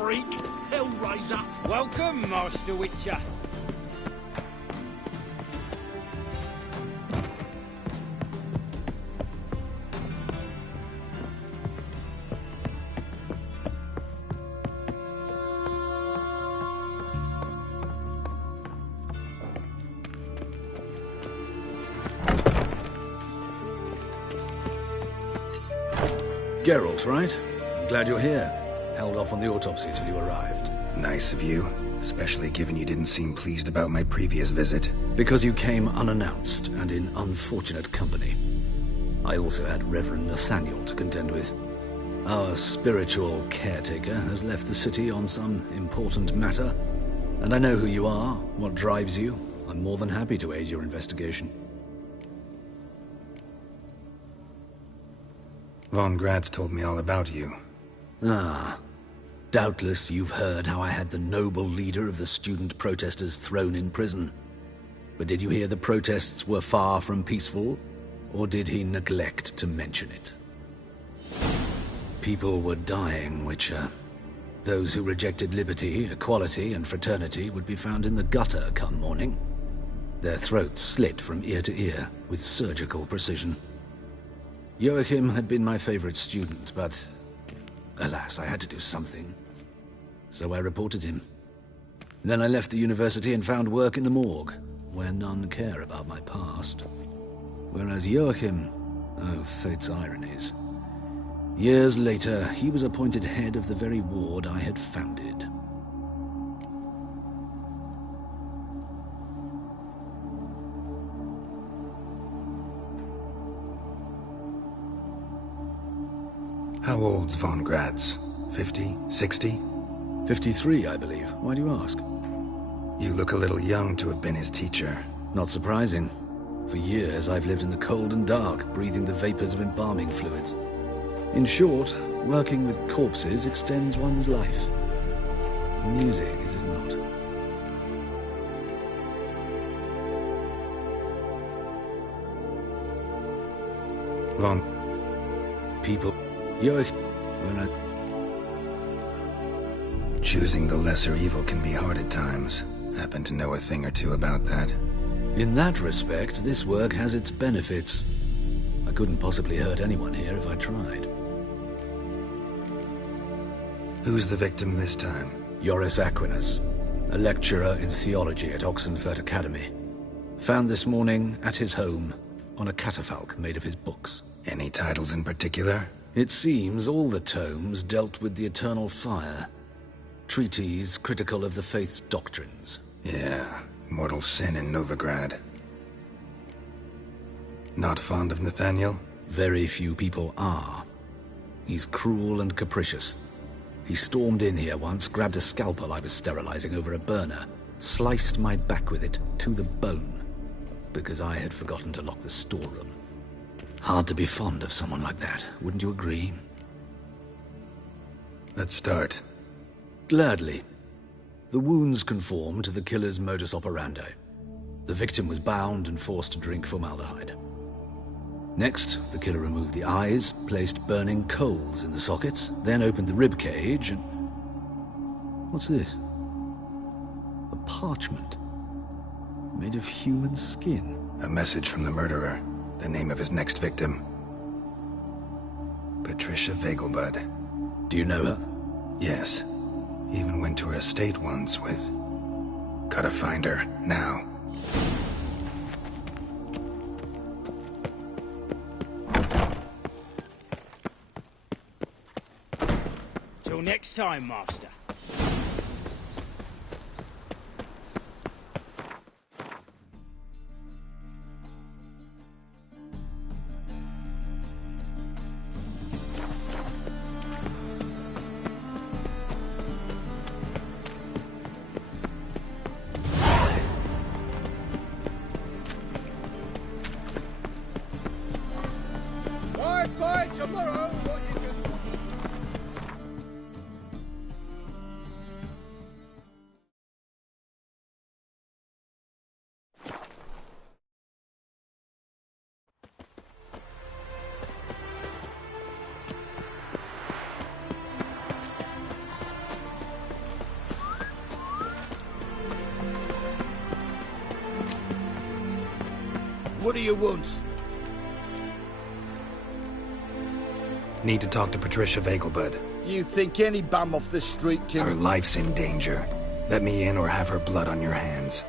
freak, Hellraiser. Welcome, Master Witcher. Geralt, right? I'm glad you're here. Held off on the autopsy till you arrived. Nice of you, especially given you didn't seem pleased about my previous visit. Because you came unannounced and in unfortunate company. I also had Reverend Nathaniel to contend with. Our spiritual caretaker has left the city on some important matter, and I know who you are, what drives you. I'm more than happy to aid your investigation. Von Graz told me all about you. Ah. Doubtless you've heard how I had the noble leader of the student protesters thrown in prison. But did you hear the protests were far from peaceful? Or did he neglect to mention it? People were dying, Witcher. Those who rejected liberty, equality, and fraternity would be found in the gutter come morning. Their throats slit from ear to ear with surgical precision. Joachim had been my favorite student, but alas, I had to do something. So I reported him. Then I left the university and found work in the morgue, where none care about my past. Whereas Joachim, oh, fate's ironies. Years later, he was appointed head of the very ward I had founded. How old's Von Graz? 50? 60? 53, I believe. Why do you ask? You look a little young to have been his teacher. Not surprising. For years, I've lived in the cold and dark, breathing the vapors of embalming fluids. In short, working with corpses extends one's life. Music, is it not? Von... People... Joachim... Choosing the lesser evil can be hard at times. Happen to know a thing or two about that. In that respect, this work has its benefits. I couldn't possibly hurt anyone here if I tried. Who's the victim this time? Joris Aquinas, a lecturer in theology at Oxenfurt Academy. Found this morning at his home on a catafalque made of his books. Any titles in particular? It seems all the tomes dealt with the eternal fire. Treatises critical of the faith's doctrines. Yeah, mortal sin in Novigrad. Not fond of Nathaniel? Very few people are. He's cruel and capricious. He stormed in here once, grabbed a scalpel I was sterilizing over a burner, sliced my back with it to the bone, because I had forgotten to lock the storeroom. Hard to be fond of someone like that, wouldn't you agree? Let's start. Gladly. The wounds conform to the killer's modus operandi. The victim was bound and forced to drink formaldehyde. Next, the killer removed the eyes, placed burning coals in the sockets, then opened the rib cage and... What's this? A parchment. Made of human skin. A message from the murderer. The name of his next victim. Patricia Vegelbud. Do you know her? Yes. Even went to her estate once with... Gotta find her, now. Till next time, Master. Bye tomorrow, what you can... What do you want? Need to talk to Patricia Vegelbud. You think any bum off the street can... Her life's in danger. Let me in or have her blood on your hands.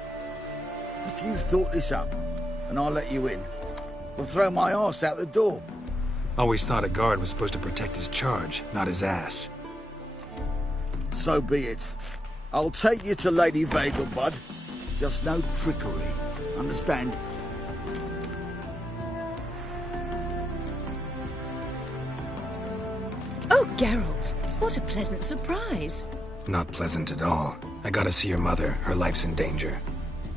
If you thought this up, and I'll let you in, we'll throw my arse out the door. Always thought a guard was supposed to protect his charge, not his ass. So be it. I'll take you to Lady Vegelbud. Just no trickery. Understand? Oh, Geralt, what a pleasant surprise. Not pleasant at all. I gotta see your mother. Her life's in danger.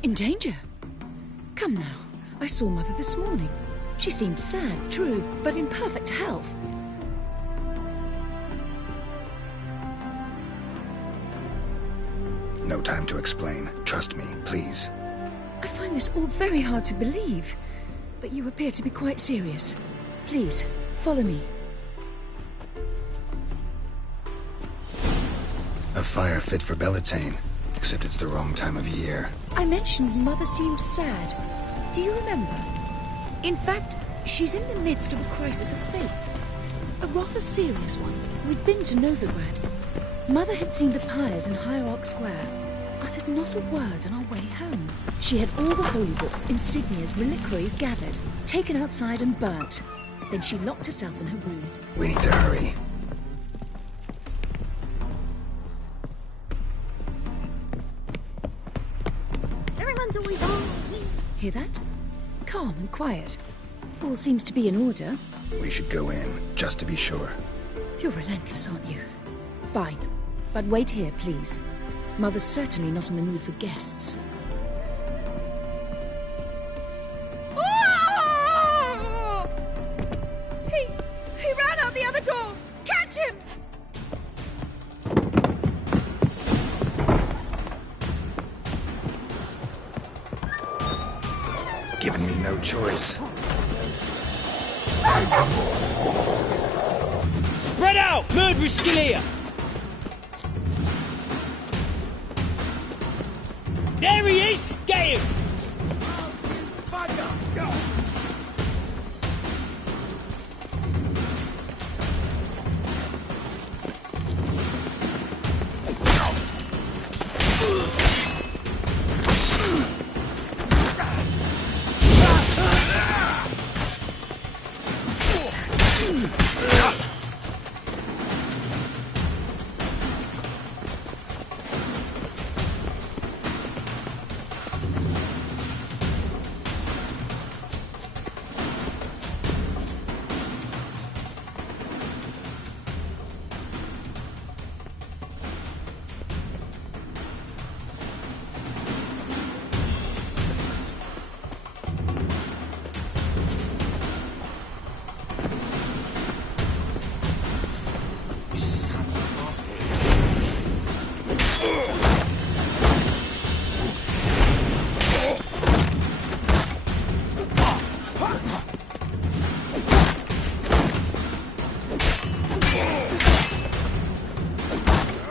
In danger? Come now. I saw Mother this morning. She seemed sad, true, but in perfect health. No time to explain. Trust me, please. I find this all very hard to believe, but you appear to be quite serious. Please, follow me. A fire fit for Bellatane, except it's the wrong time of year. I mentioned Mother seemed sad. Do you remember? In fact, she's in the midst of a crisis of faith. A rather serious one. We'd been to Novigrad. Mother had seen the pyres in Hierarch Square, uttered not a word on our way home. She had all the holy books, insignias, reliquaries gathered, taken outside and burnt. Then she locked herself in her room. We need to hurry. Everyone's always on. Hear that? Calm and quiet. All seems to be in order. We should go in, just to be sure. You're relentless, aren't you? Fine. But wait here, please. Mother's certainly not in the mood for guests. Oh! He ran out the other door! Catch him! Given me no choice. Spread out! Murderer's still here! There he is! Get him!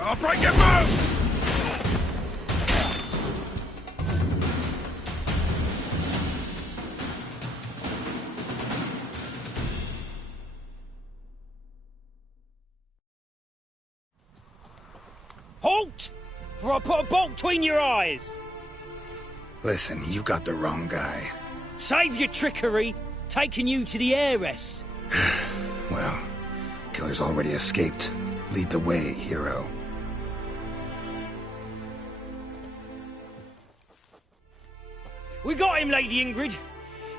I'll break your bones! Halt! For I put a bolt between your eyes! Listen, you got the wrong guy. Save your trickery, taking you to the heiress. Well, killer's already escaped. Lead the way, hero. We got him, Lady Ingrid.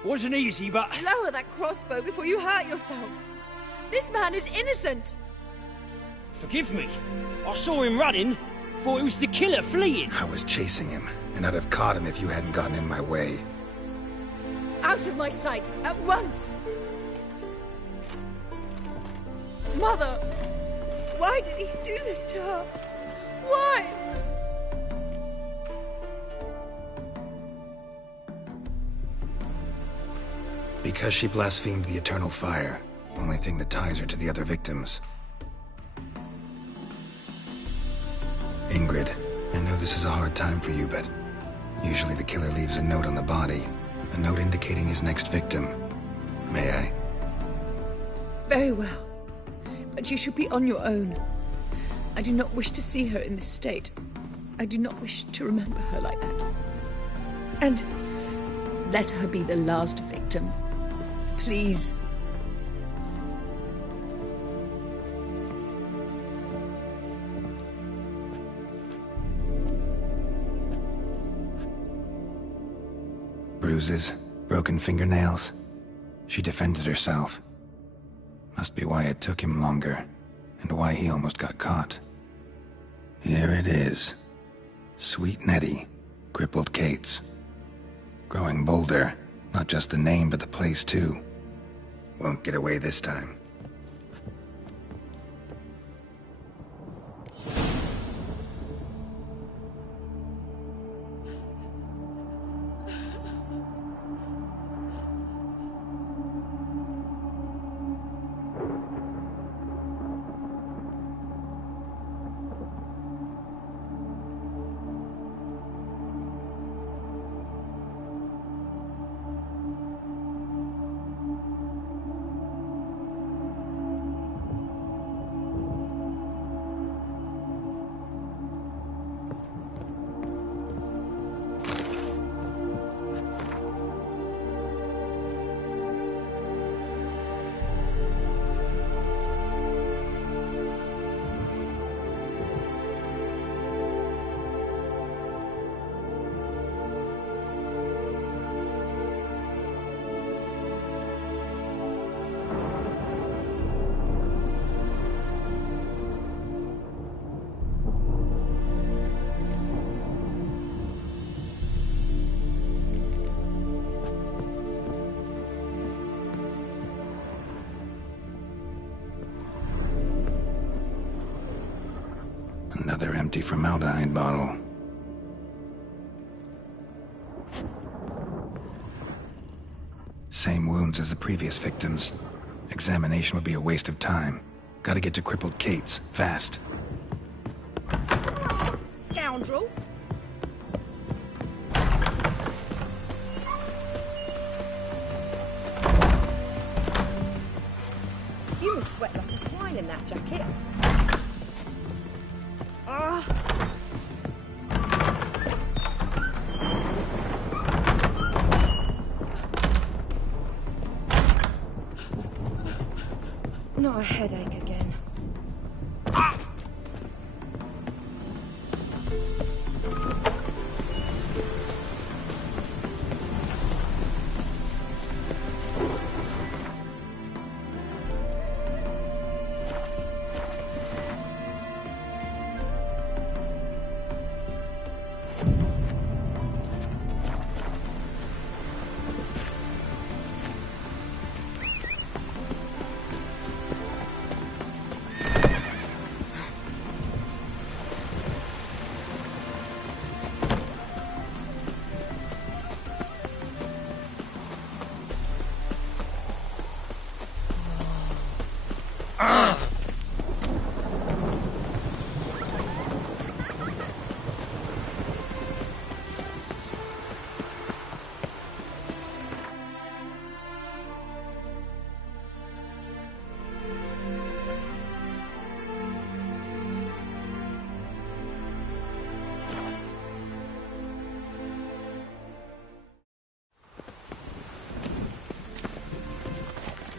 Wasn't easy, but... Lower that crossbow before you hurt yourself. This man is innocent. Forgive me. I saw him running. Thought it was the killer fleeing. I was chasing him, and I'd have caught him if you hadn't gotten in my way. Out of my sight, at once! Mother! Why did he do this to her? Why? Because she blasphemed the eternal fire. Only thing that ties her to the other victims. Ingrid, I know this is a hard time for you, but usually the killer leaves a note on the body. A note indicating his next victim. May I? Very well. But you should be on your own. I do not wish to see her in this state. I do not wish to remember her like that. And let her be the last victim. Please. Bruises, broken fingernails. She defended herself. Must be why it took him longer, and why he almost got caught. Here it is. Sweet Nettie, crippled Kate's. Growing bolder, not just the name but the place too. Won't get away this time. Another empty formaldehyde bottle. Same wounds as the previous victims. Examination would be a waste of time. Gotta get to crippled Kate's, fast. Scoundrel! You must sweat like a swine in that jacket. Not a headache again.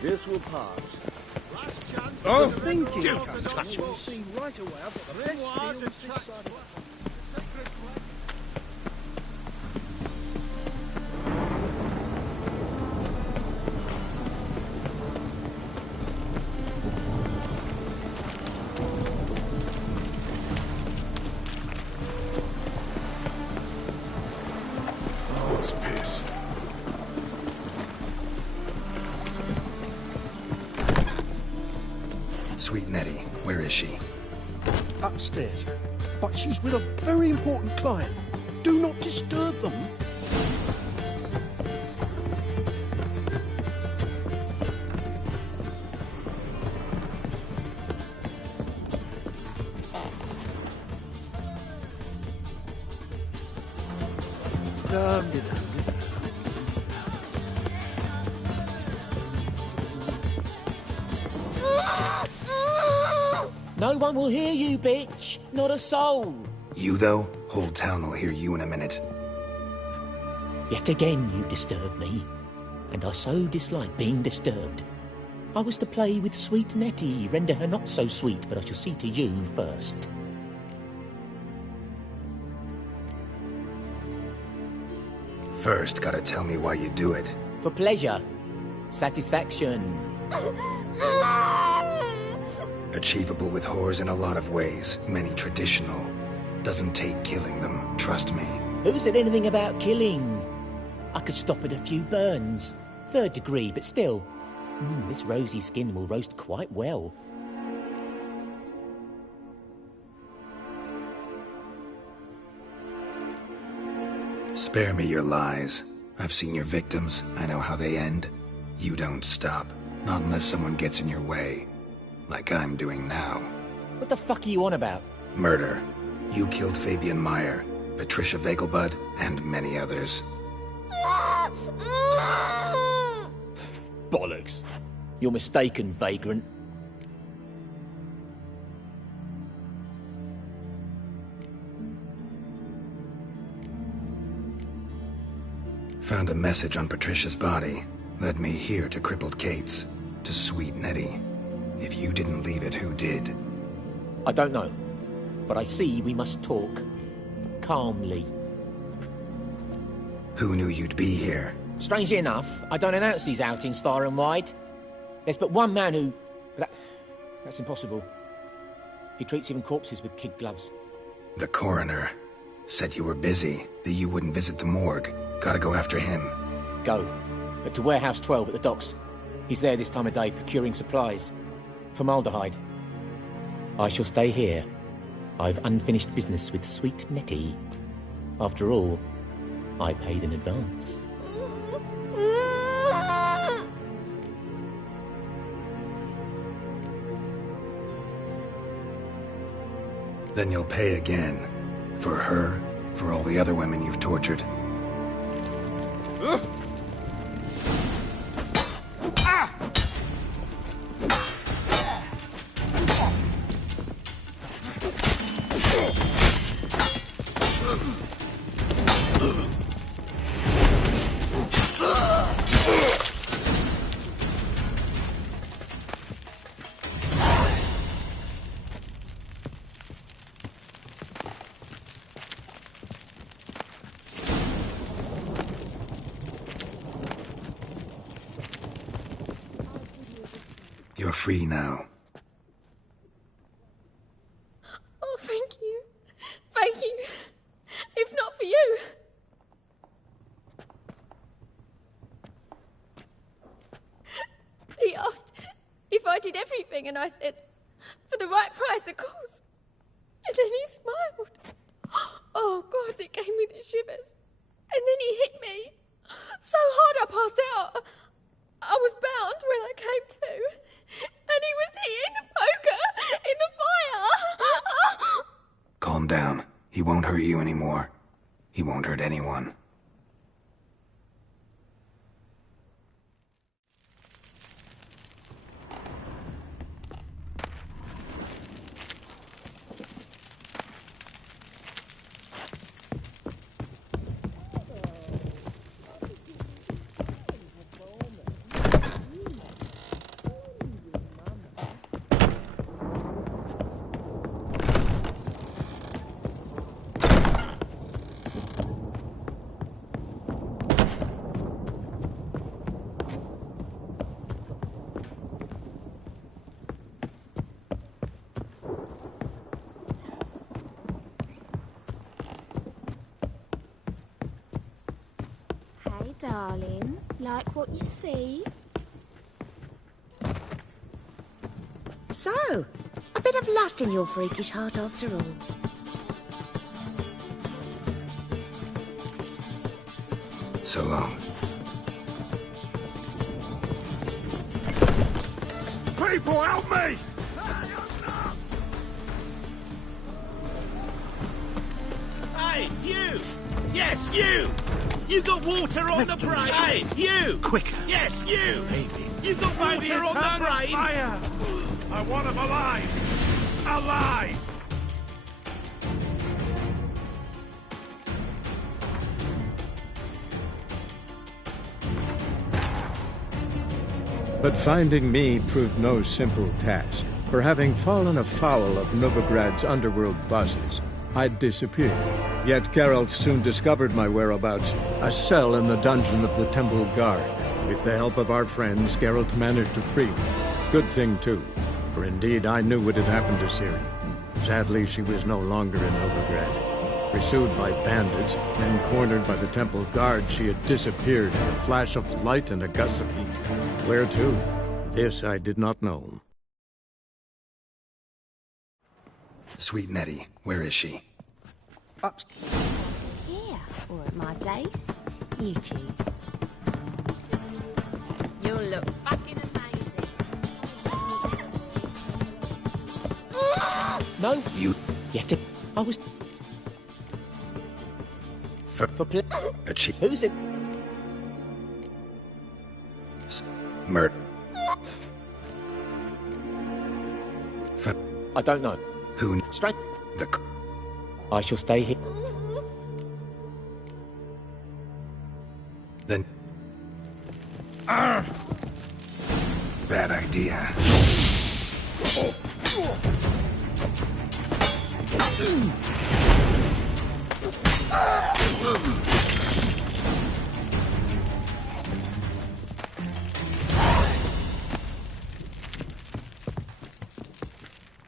This will pass. Last chance. Oh, thinking. Don't touch me. You'll see right away. I've got the best deal this side of the... Oh, it's piss. Sweet Nettie, where is she? Upstairs. But she's with a very important client. Do not disturb them. No one will hear you, bitch. Not a soul. You, though? Whole town will hear you in a minute. Yet again you disturb me, and I so dislike being disturbed. I was to play with sweet Nettie, render her not so sweet, but I shall see to you first. First, gotta tell me why you do it. For pleasure. Satisfaction. Achievable with whores in a lot of ways, many traditional. Doesn't take killing them, trust me. Who said anything about killing? I could stop at a few burns. 3rd degree, but still. This rosy skin will roast quite well. Spare me your lies. I've seen your victims. I know how they end. You don't stop. Not unless someone gets in your way. Like I'm doing now. What the fuck are you on about? Murder. You killed Fabian Meyer, Patricia Vegelbud, and many others. Bollocks. You're mistaken, vagrant. Found a message on Patricia's body. Led me here to crippled Kate's. To sweet Nettie. If you didn't leave it, who did? I don't know. But I see we must talk. Calmly. Who knew you'd be here? Strangely enough, I don't announce these outings far and wide. There's but one man who... That's impossible. He treats even corpses with kid gloves. The coroner. Said you were busy, that you wouldn't visit the morgue. Gotta go after him. Go. But to Warehouse 12 at the docks. He's there this time of day procuring supplies. Formaldehyde. I shall stay here. I've unfinished business with sweet Nettie. After all, I paid in advance. Then you'll pay again. For her, for all the other women you've tortured. You're free now. Oh, thank you. Thank you. If not for you. He asked if I did everything, and I said, for the right price, of course. And then he smiled. Oh, God, it gave me the shivers. And then he hit me. So hard I passed out. I was bound when I came to. And he was hitting the poker in the fire. Calm down. He won't hurt you anymore. He won't hurt anyone. Darling, like what you see? So, a bit of lust in your freakish heart after all. So long. People, help me! Hey, you! Yes, you! You got water on the brain! Hey, you! Quicker! Yes, you! Baby. You got water on the brain! Fire! I want him alive! alive! But finding me proved no simple task. For having fallen afoul of Novigrad's underworld bosses, I'd disappeared. Yet Geralt soon discovered my whereabouts, a cell in the dungeon of the Temple Guard. With the help of our friends, Geralt managed to free me. Good thing, too, for indeed I knew what had happened to Ciri. Sadly, she was no longer in Novigrad. Pursued by bandits, then cornered by the Temple Guard, she had disappeared in a flash of light and a gust of heat. Where to? This I did not know. Sweet Nettie, where is she? Here, or at my place. You choose. You'll look fucking amazing. No, you have to. I was. For who's it? Mert. I don't know. Who? Straight. The. I shall stay here. Then. Bad idea.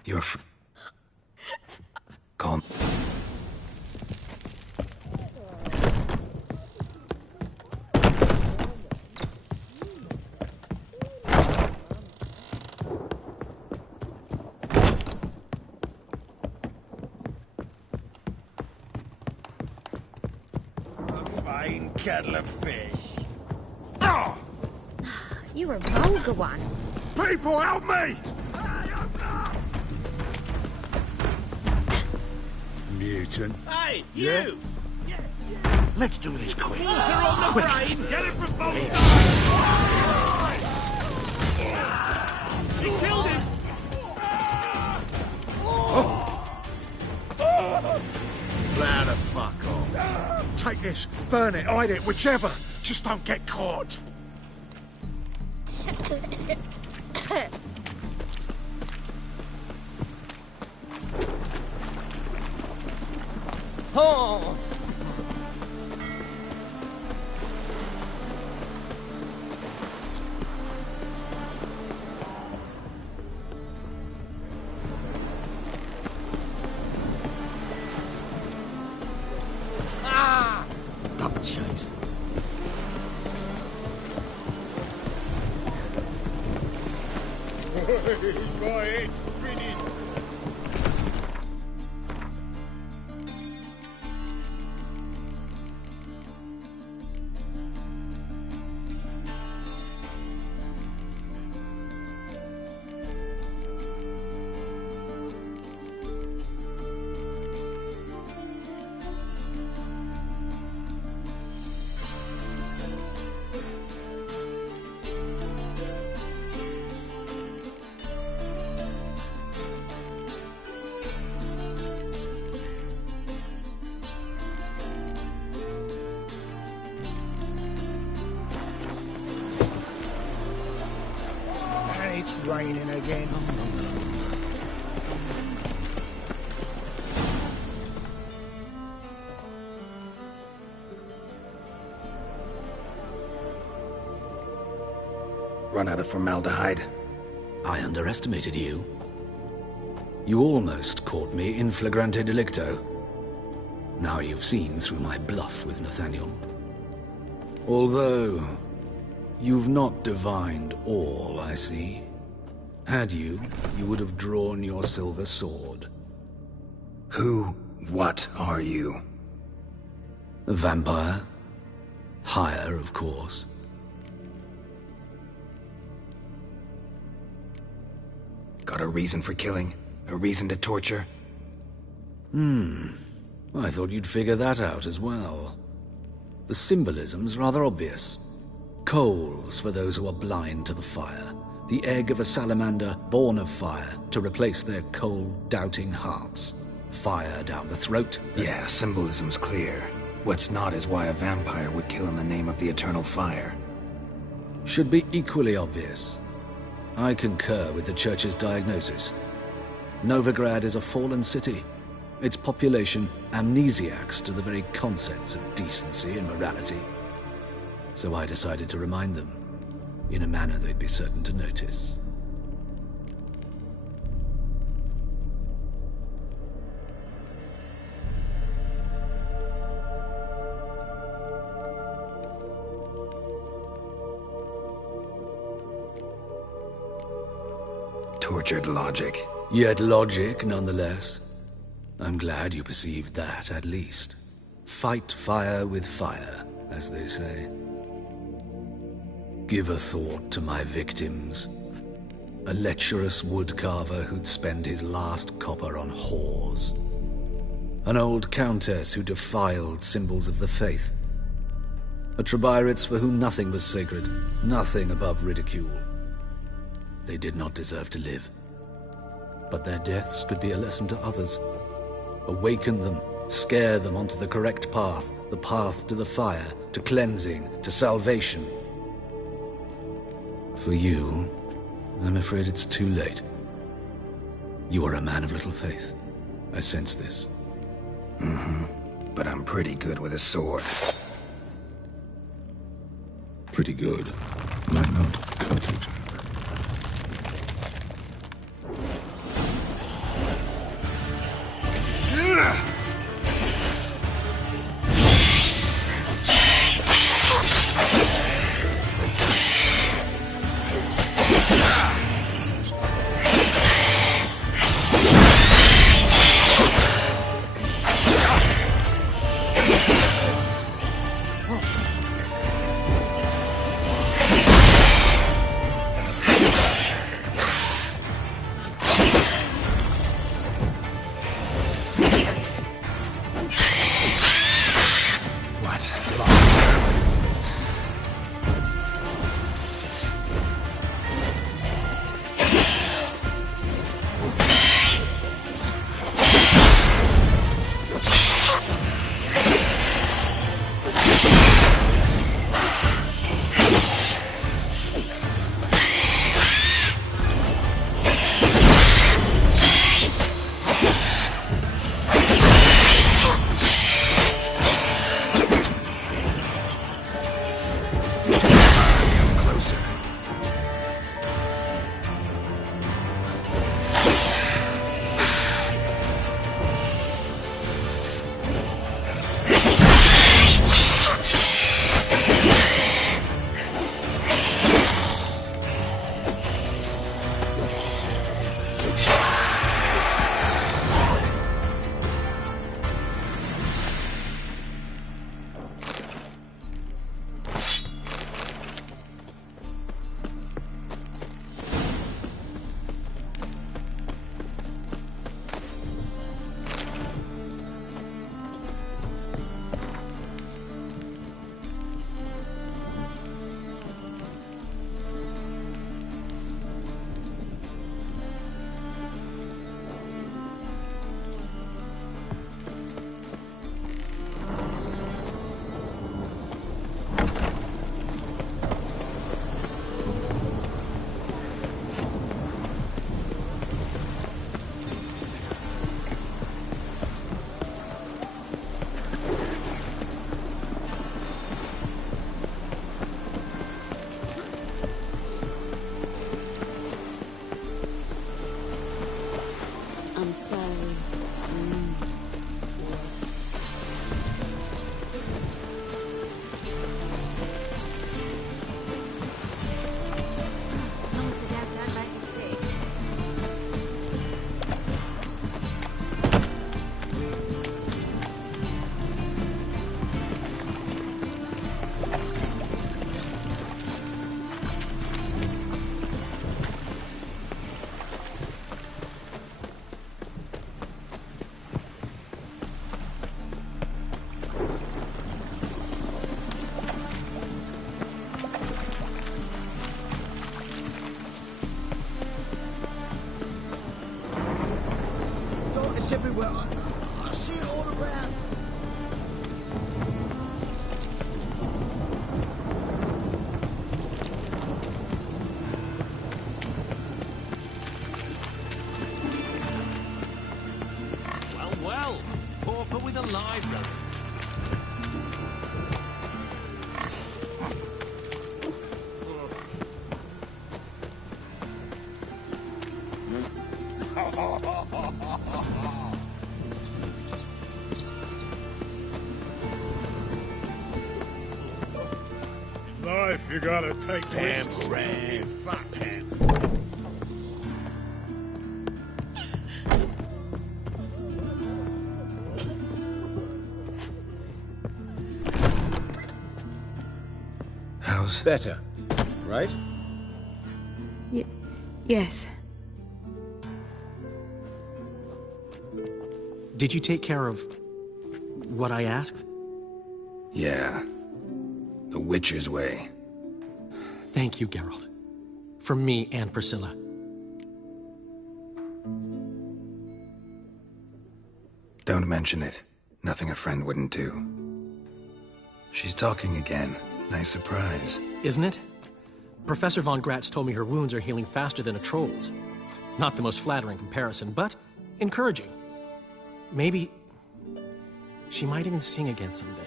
You're calm. Fine kettle of fish. You're a vulgar one. People, help me! Mutant. Hey, you! Let's do this quick. Water on the brain! Get it from both sides! He killed him! Now the fuck off. Take this, burn it, hide it, whichever. Just don't get caught. Oh! Double chase. My head's finished. It's raining again. Run out of formaldehyde. I underestimated you. You almost caught me in flagrante delicto. Now you've seen through my bluff with Nathaniel. Although, you've not divined all, I see. Had you, you would have drawn your silver sword. Who, what are you? A vampire. Higher, of course. Got a reason for killing? A reason to torture? I thought you'd figure that out as well. The symbolism's rather obvious. Coals for those who are blind to the fire. The egg of a salamander born of fire to replace their cold, doubting hearts. Fire down the throat. Yeah, symbolism's clear. What's not is why a vampire would kill in the name of the eternal fire. Should be equally obvious. I concur with the Church's diagnosis. Novigrad is a fallen city. Its population amnesiacs to the very concepts of decency and morality. So I decided to remind them, in a manner they'd be certain to notice. Tortured logic. Yet logic, nonetheless. I'm glad you perceived that, at least. Fight fire with fire, as they say. Give a thought to my victims. A lecherous woodcarver who'd spend his last copper on whores. An old countess who defiled symbols of the faith. A Trebirates for whom nothing was sacred, nothing above ridicule. They did not deserve to live. But their deaths could be a lesson to others. Awaken them, scare them onto the correct path, the path to the fire, to cleansing, to salvation. For you, I'm afraid it's too late. You are a man of little faith. I sense this. Mm-hmm. But I'm pretty good with a sword. Pretty good. Might not cut it. It's everywhere. I see it all around. Well, pauper with a library. Life, you gotta take risks. Brave. Fuck him. How's... Better, right? Yes. Did you take care of what I asked? Yeah. The Witcher's way. Thank you, Geralt. From me and Priscilla. Don't mention it. Nothing a friend wouldn't do. She's talking again. Nice surprise. Isn't it? Professor von Gratz told me her wounds are healing faster than a troll's. Not the most flattering comparison, but encouraging. Maybe she might even sing again someday.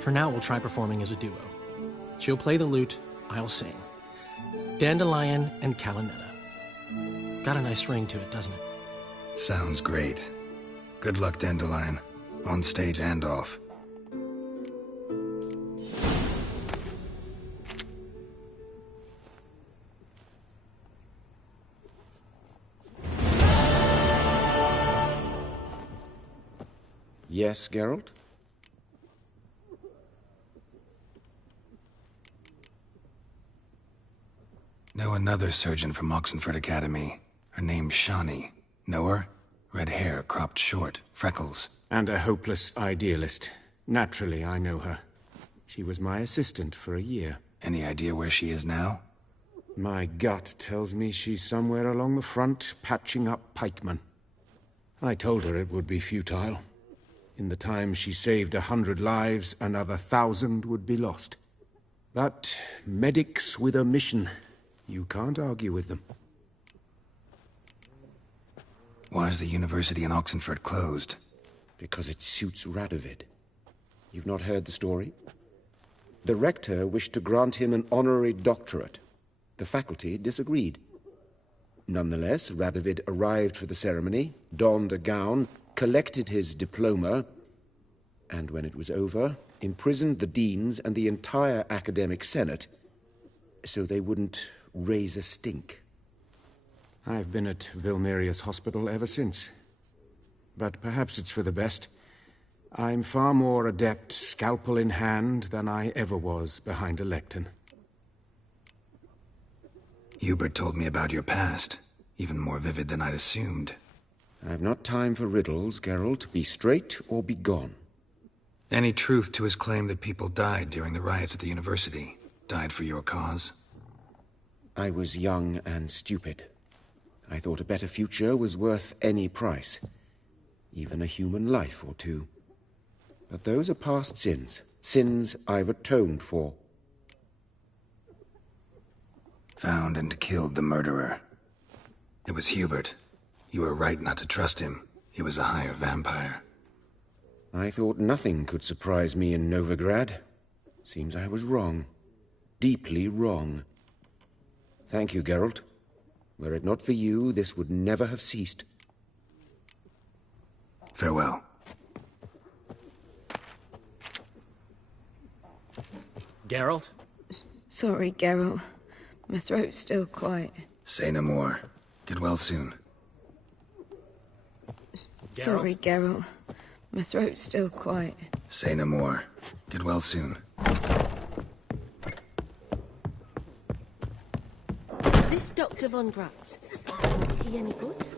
For now, we'll try performing as a duo. She'll play the lute, I'll sing. Dandelion and Calinetta. Got a nice ring to it, doesn't it? Sounds great. Good luck, Dandelion. On stage and off. Yes, Geralt? Know another surgeon from Oxenford Academy. Her name's Shani. Know her? Red hair, cropped short, freckles. And a hopeless idealist. Naturally, I know her. She was my assistant for a year. Any idea where she is now? My gut tells me she's somewhere along the front, patching up pikemen. I told her it would be futile. In the time she saved 100 lives, another 1,000 would be lost. But medics with a mission, you can't argue with them. Why is the university in Oxenford closed? Because it suits Radovid. You've not heard the story? The rector wished to grant him an honorary doctorate. The faculty disagreed. Nonetheless, Radovid arrived for the ceremony, donned a gown, collected his diploma, and when it was over, imprisoned the deans and the entire academic senate so they wouldn't raise a stink. I've been at Vilmerius Hospital ever since. But perhaps it's for the best. I'm far more adept, scalpel in hand, than I ever was behind a lectern. Hubert told me about your past. Even more vivid than I'd assumed. I've not time for riddles, Geralt. Be straight or be gone. Any truth to his claim that people died during the riots at the university? Died for your cause? I was young and stupid. I thought a better future was worth any price. Even a human life or two. But those are past sins. Sins I've atoned for. Found and killed the murderer. It was Hubert. You were right not to trust him. He was a higher vampire. I thought nothing could surprise me in Novigrad. Seems I was wrong. Deeply wrong. Thank you, Geralt. Were it not for you, this would never have ceased. Farewell. Geralt? Sorry, Geralt. My throat's still quiet. Say no more. Get well soon. Sorry, Geralt. My throat's still quiet. Say no more. Get well soon. This Dr. von Gratz, he any good?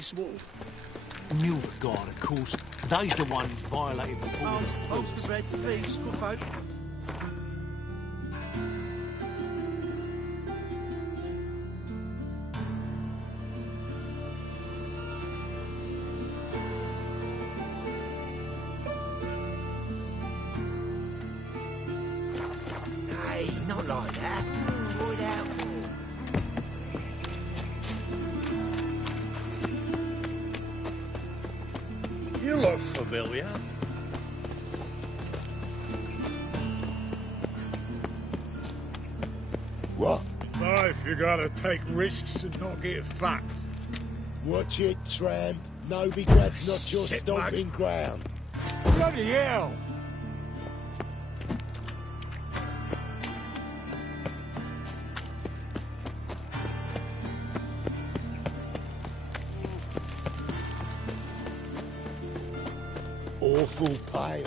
this wall? Nilfgaard, of course. They's the ones violating the borders. Holds the bread, please. Good folk. Hey, not like that. Draw it out. You look familiar. What? Life, you gotta take risks and not get fucked. Watch it, tramp. Novigrad's not your Shit, stomping ground. Bloody hell! Awful pale.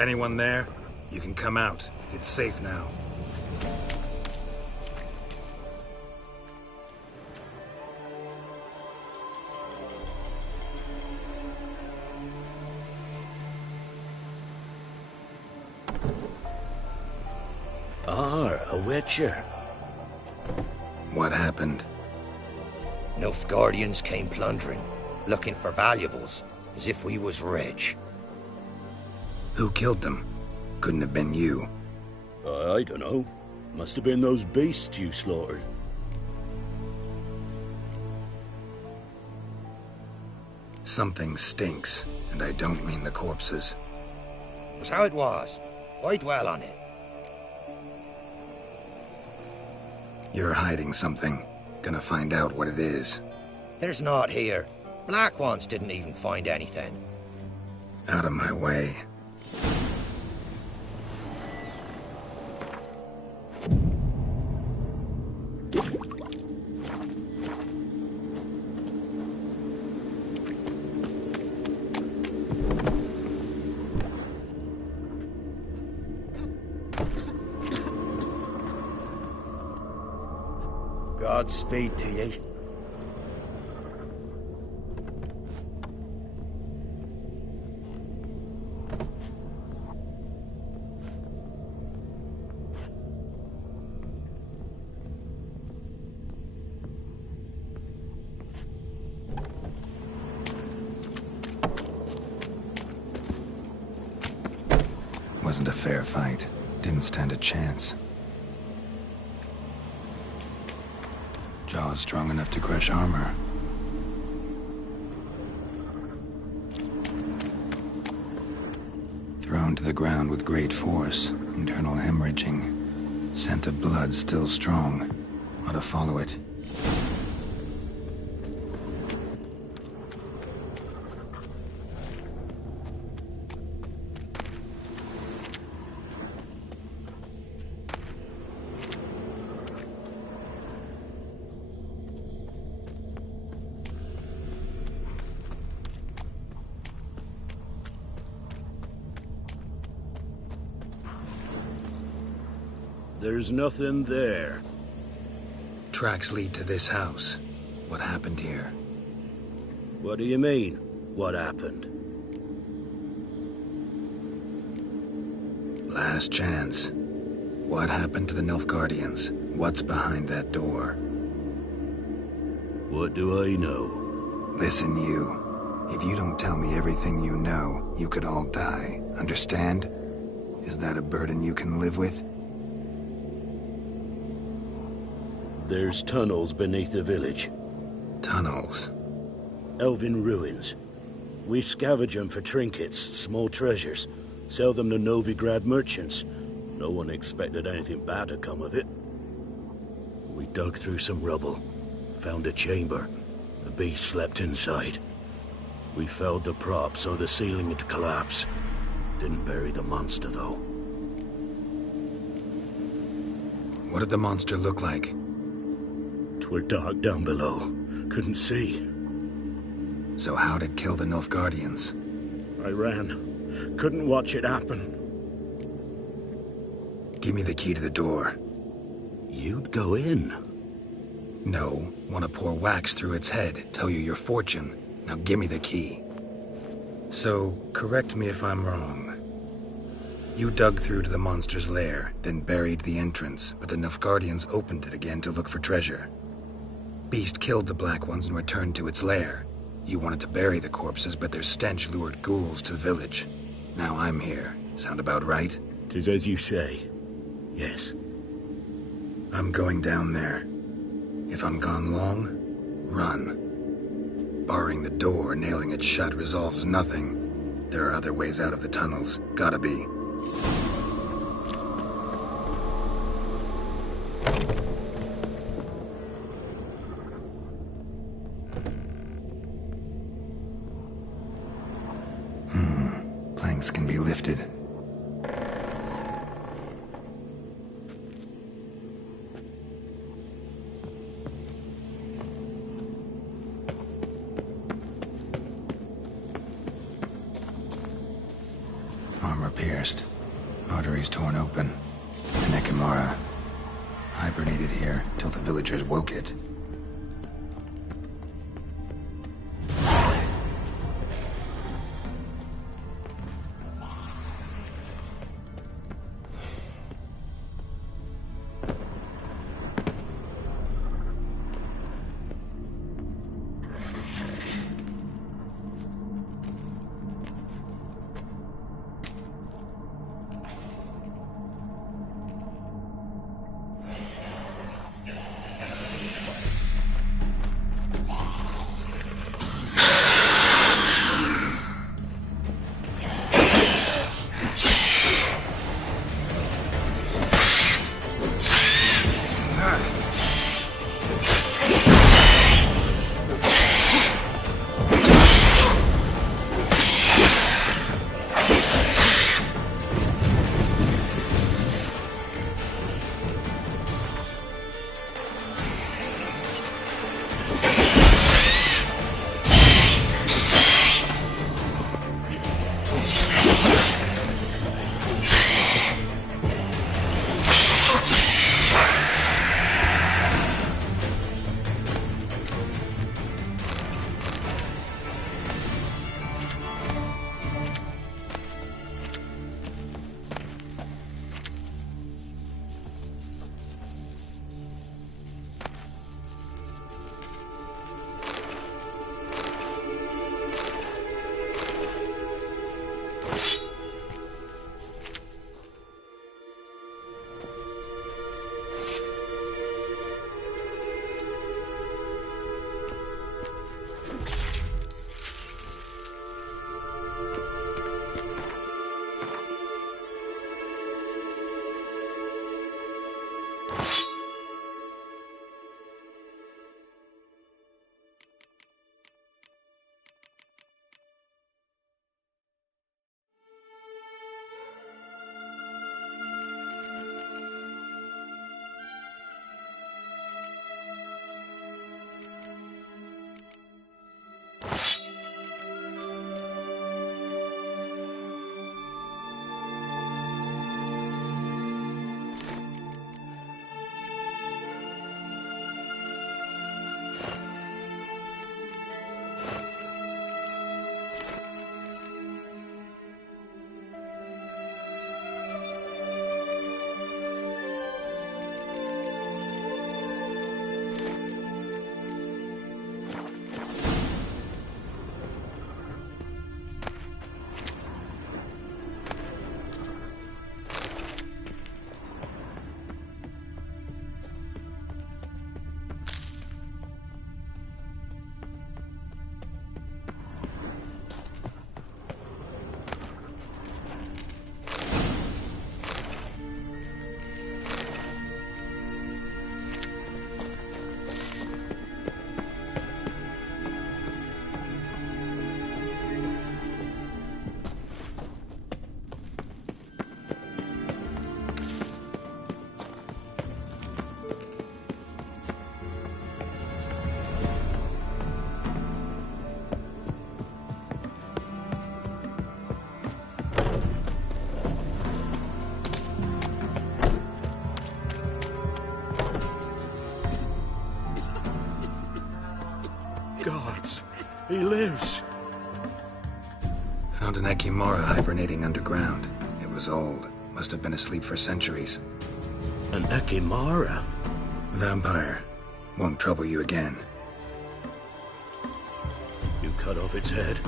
Anyone there? You can come out. It's safe now. A witcher. What happened? Nilfgaardians came plundering, looking for valuables, as if we was rich. Who killed them? Couldn't have been you. I don't know. Must have been those beasts you slaughtered. Something stinks, and I don't mean the corpses. Was how it was. Why dwell on it? You're hiding something. Gonna find out what it is. There's not here. Black ones didn't even find anything. Out of my way. Godspeed to ye. Wasn't a fair fight. Didn't stand a chance. Jaws strong enough to crush armor. Thrown to the ground with great force, internal hemorrhaging. Scent of blood still strong. Ought to follow it. There's nothing there. Tracks lead to this house. What happened here? What do you mean, what happened? Last chance. What happened to the Nilfgaardians? What's behind that door? What do I know? Listen, you. If you don't tell me everything you know, you could all die. Understand? Is that a burden you can live with? There's tunnels beneath the village. Tunnels? Elven ruins. We scavenge them for trinkets, small treasures. Sell them to Novigrad merchants. No one expected anything bad to come of it. We dug through some rubble. Found a chamber. The beast slept inside. We felled the prop so the ceiling had collapsed. Didn't bury the monster, though. What did the monster look like? 'Twere dark down below. Couldn't see. So how'd it kill the Nilfgaardians? I ran. Couldn't watch it happen. Give me the key to the door. You'd go in? No. Want to pour wax through its head, tell you your fortune. Now give me the key. So, correct me if I'm wrong. You dug through to the monster's lair, then buried the entrance, but the Nilfgaardians opened it again to look for treasure. Beast killed the Black Ones and returned to its lair. You wanted to bury the corpses, but their stench lured ghouls to the village. Now I'm here. Sound about right? 'Tis as you say. Yes. I'm going down there. If I'm gone long, run. Barring the door, nailing it shut resolves nothing. There are other ways out of the tunnels. Gotta be. Planks can be lifted. Armor pierced. Arteries torn open. An Ekimara. Hibernated here till the villagers woke it. Gods, he lives. Found an Ekimara hibernating underground. It was old. Must have been asleep for centuries. An Ekimara? Vampire. Won't trouble you again. You cut off its head,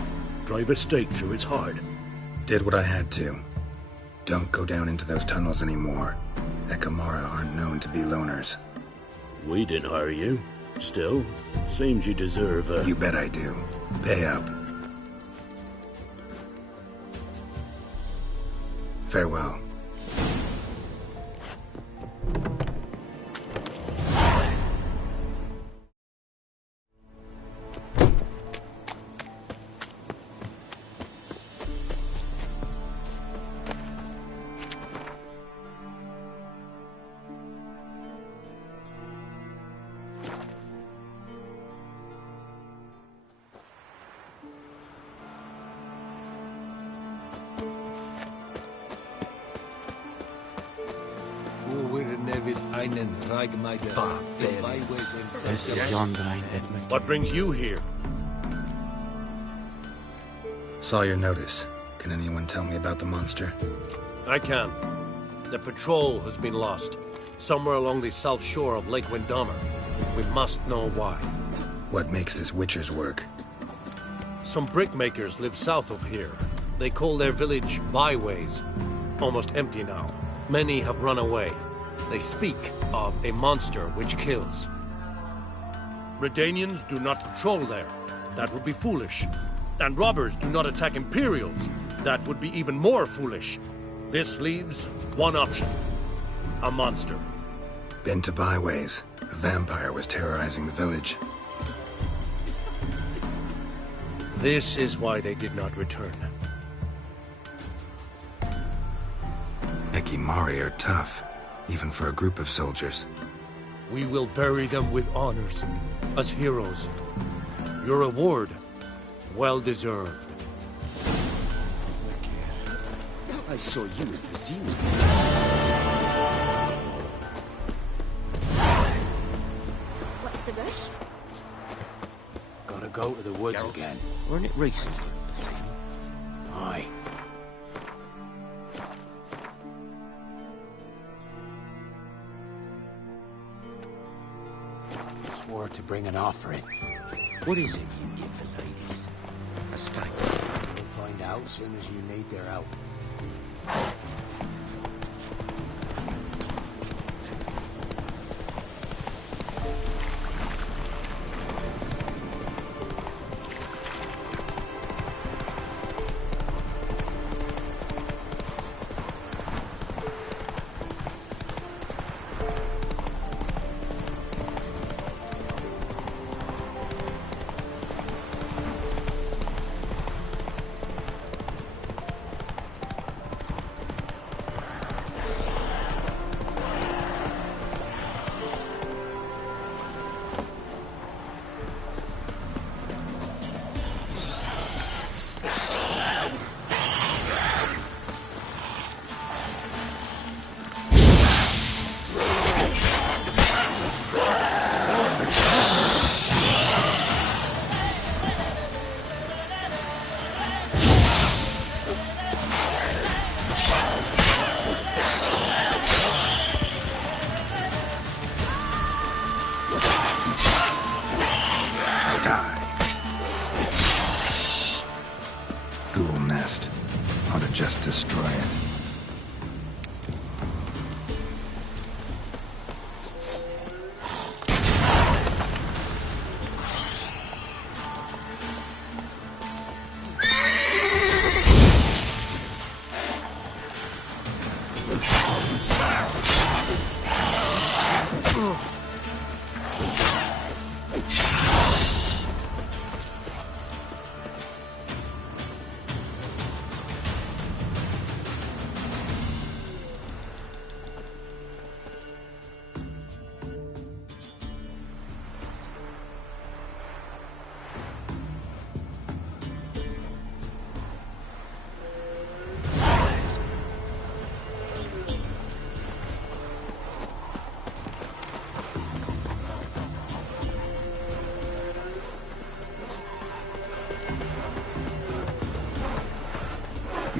drive a stake through its heart. Did what I had to. Don't go down into those tunnels anymore. Ekimara aren't known to be loners. We didn't hire you. Still, seems you deserve a... You bet I do. Pay up. Farewell. What brings you here? Saw your notice. Can anyone tell me about the monster? I can. The patrol has been lost. Somewhere along the south shore of Lake Windammer. We must know why. What makes this witcher's work? Some brickmakers live south of here. They call their village byways. Almost empty now. Many have run away. They speak of a monster which kills. Redanians do not patrol there. That would be foolish. And robbers do not attack Imperials. That would be even more foolish. This leaves one option. A monster. Been to byways. A vampire was terrorizing the village. This is why they did not return. Ekimari are tough, even for a group of soldiers. We will bury them with honors, as heroes. Your reward, well deserved. I saw you in Vizima. What's the rush? Gotta go to the woods Geralt. again. Weren't it recent? Aye. Swore to bring an offering. What is it you give the ladies? As thanks. We'll find out as soon as you need their help. Just destroy it.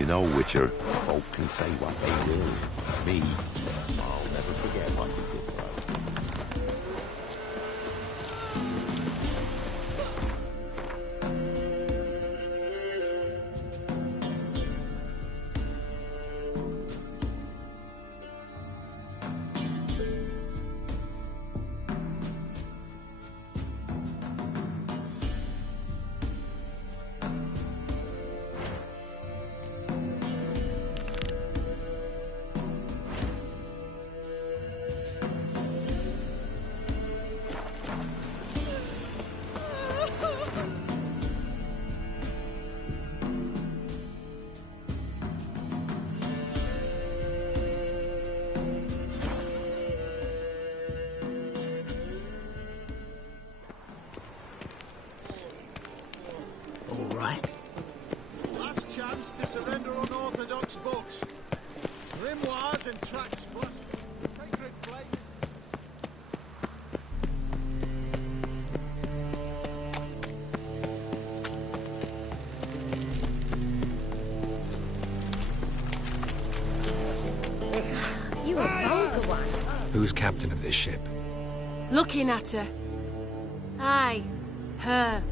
You know, Witcher, folk can say what they will. Me, I'll never forget what you did for us. Last chance to surrender unorthodox books. Grimoires and tracts plus sacred flame. You a vulgar one. Who's captain of this ship? Looking at her. Aye, her.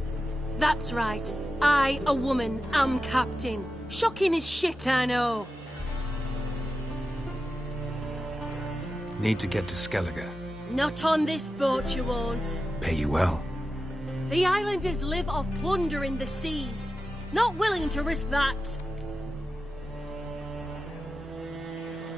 That's right. I, a woman, am captain. Shocking as shit, I know. Need to get to Skellige. Not on this boat, you won't. Pay you well. The islanders live off plunder in the seas. Not willing to risk that.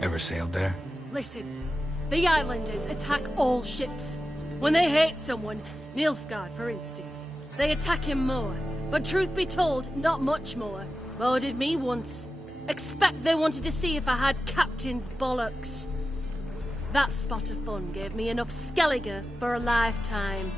Ever sailed there? Listen, the islanders attack all ships. When they hate someone, Nilfgaard for instance, they attack him more. But truth be told, not much more. Boarded me once. Expect they wanted to see if I had captain's bollocks. That spot of fun gave me enough Skellige for a lifetime.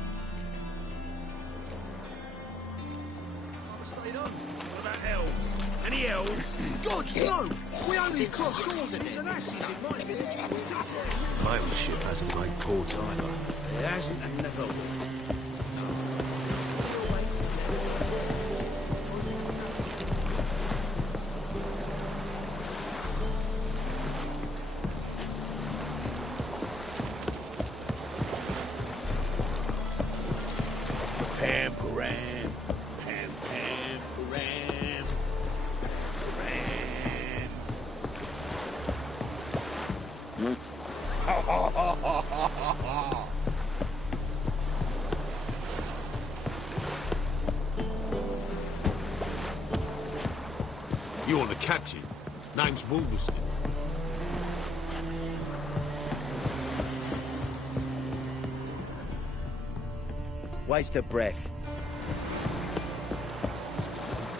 What about elves? Any elves? God, no! We only crossed horses and asses in my village. My ship hasn't made port either. It hasn't and never will. Pam-param, pam-pam-param, param. You're the captain. Name's Wolverstone. Waste of breath.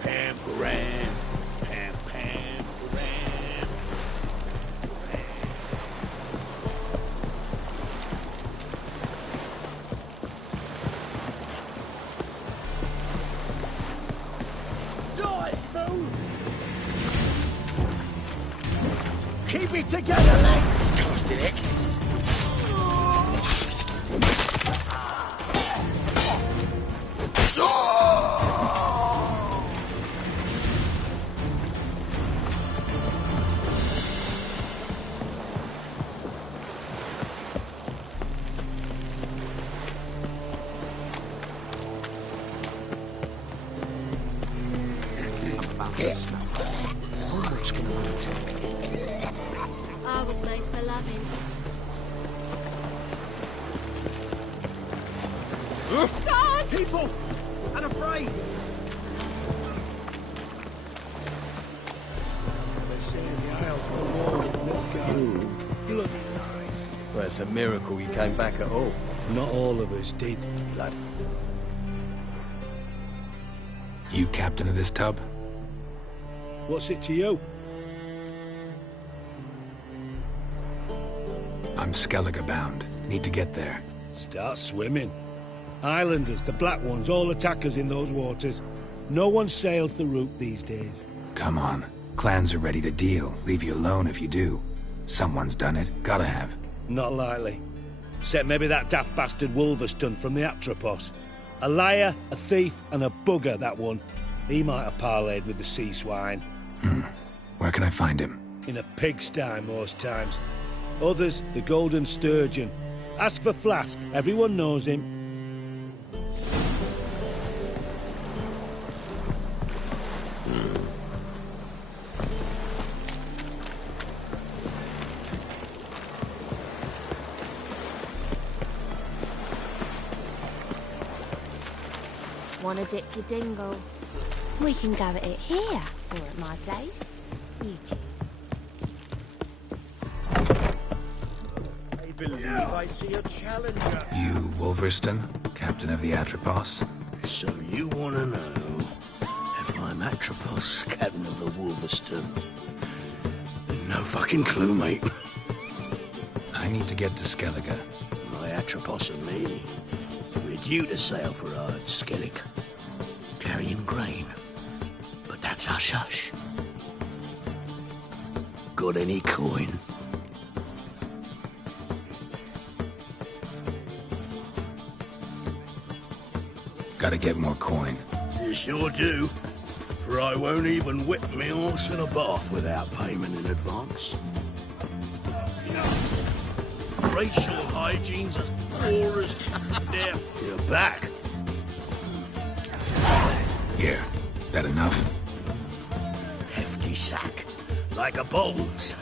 Pam-param, pam-pam-param. Die, fool! Keep it together, lads! Casting X's. I was made for loving. God! People! Unafraid! They say the Isles were war with Nilfgaard. Bloody lies. Well, it's a miracle you came back at all. Not all of us did. Blood. You captain of this tub? What's it to you? I'm Skellige bound. Need to get there. Start swimming. Islanders, the black ones, all attackers in those waters. No one sails the route these days. Come on. Clans are ready to deal. Leave you alone if you do. Someone's done it. Gotta have. Not likely. Except maybe that daft bastard Wolverstone from the Atropos. A liar, a thief, and a bugger, that one. He might have parlayed with the sea swine. Where can I find him? In a pigsty most times. Others, the Golden Sturgeon. Ask for Flask. Everyone knows him. Wanna dip your dingle? We can go at it here, or at my place. You choose. I believe I see a challenger. You, Wolverston, captain of the Atropos? So you wanna know if I'm Atropos, captain of the Wolverston? No fucking clue, mate. I need to get to Skellige. My Atropos and me, we're due to sail for Ard Skellig, carrying grain. But that's hush-hush. Got any coin? Gotta get more coin. You sure do. For I won't even whip me horse in a bath without payment in advance. Racial hygiene's as poor as there. You're back. Here. That enough? Hefty sack. Like a bull's.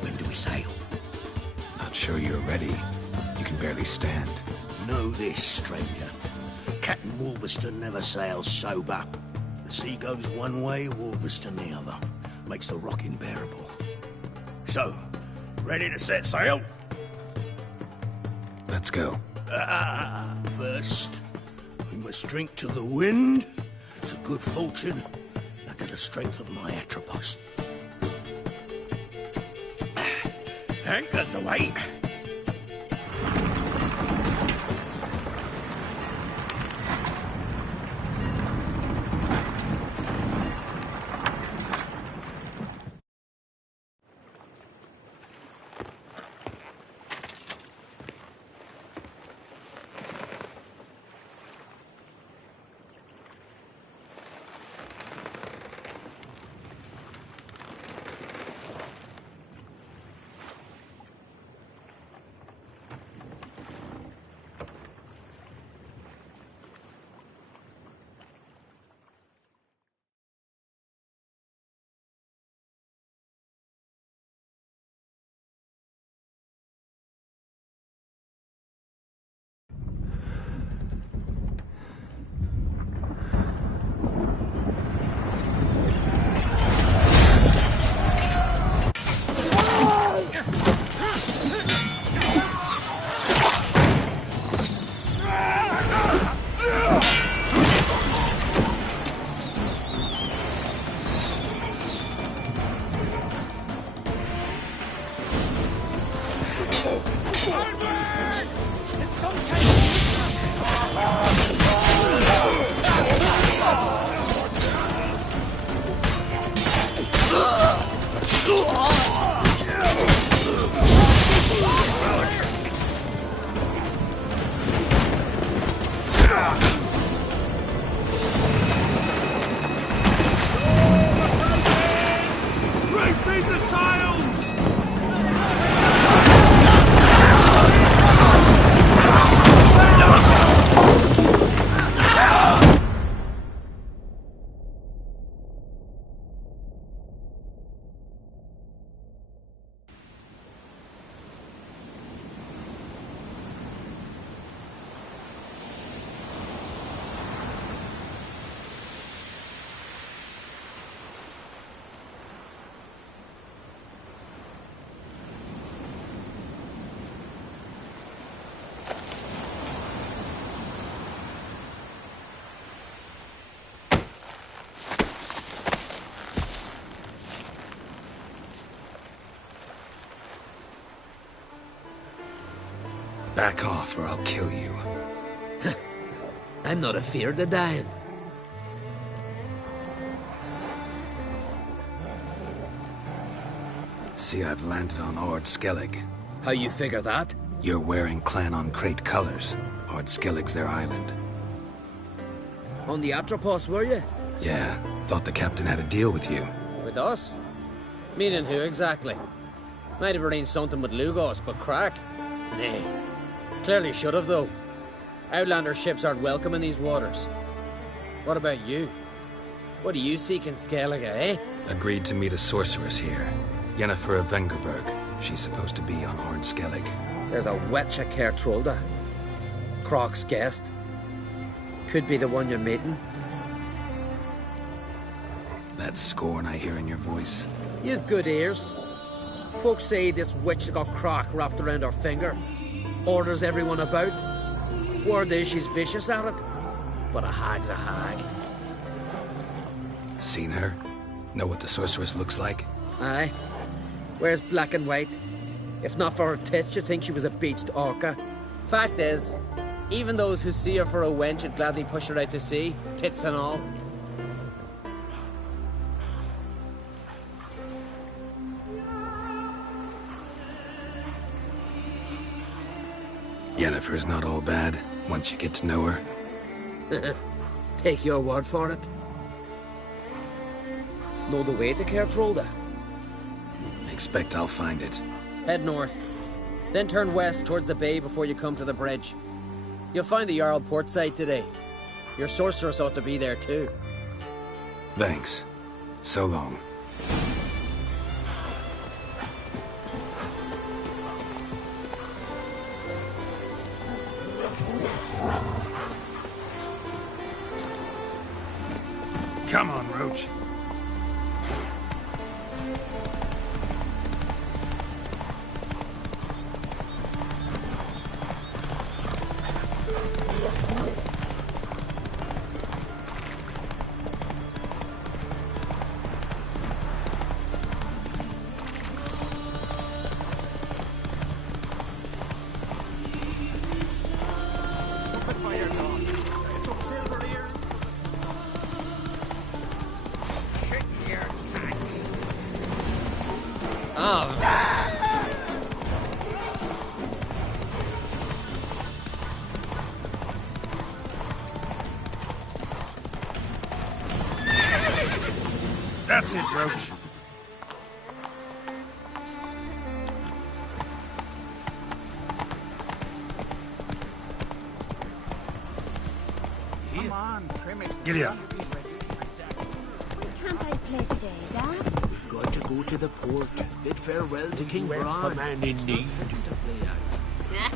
When do we sail? Not sure you're ready. You can barely stand. Know this, stranger. Captain Wolverston never sails sober. The sea goes one way, Wolverston the other. Makes the rocking bearable. So, ready to set sail? Let's go. First, we must drink to the wind, to good fortune, and to the strength of my Atropos. Anchors away. Back off or I'll kill you. I'm not afeard of dying. See, I've landed on Ord Skellig. How you figure that? You're wearing Clan on Crate colors. Ord Skellig's their island. On the Atropos, were you? Yeah, thought the captain had a deal with you. With us? Meaning who exactly? Might have arranged something with Lugos, but crack? Nay. Clearly should have, though. Outlander ships aren't welcome in these waters. What about you? What do you seek in Skellige, eh? Agreed to meet a sorceress here. Yennefer of Vengerberg. She's supposed to be on Hord Skellig. There's a wetcha Kertrolda. Croc's guest. Could be the one you're meeting. That scorn I hear in your voice. You've good ears. Folks say this witch got Croc wrapped around her finger. Orders everyone about. Word is she's vicious at it. But a hag's a hag. Seen her? Know what the sorceress looks like? Aye. Wears black and white. If not for her tits, you'd think she was a beached orca. Fact is, even those who see her for a wench would gladly push her out to sea, tits and all. Yennefer's not all bad, once you get to know her. Take your word for it. Know the way to Kertrolda? Expect I'll find it. Head north. Then turn west towards the bay before you come to the bridge. You'll find the Jarl port side today. Your sorceress ought to be there too. Thanks. So long. Come on, Roach. That's it, Roach. Come on, trim it. Giddy up. Can't I play today, Dad? We've got to go to the port. Bid farewell to King Bran. A man in need.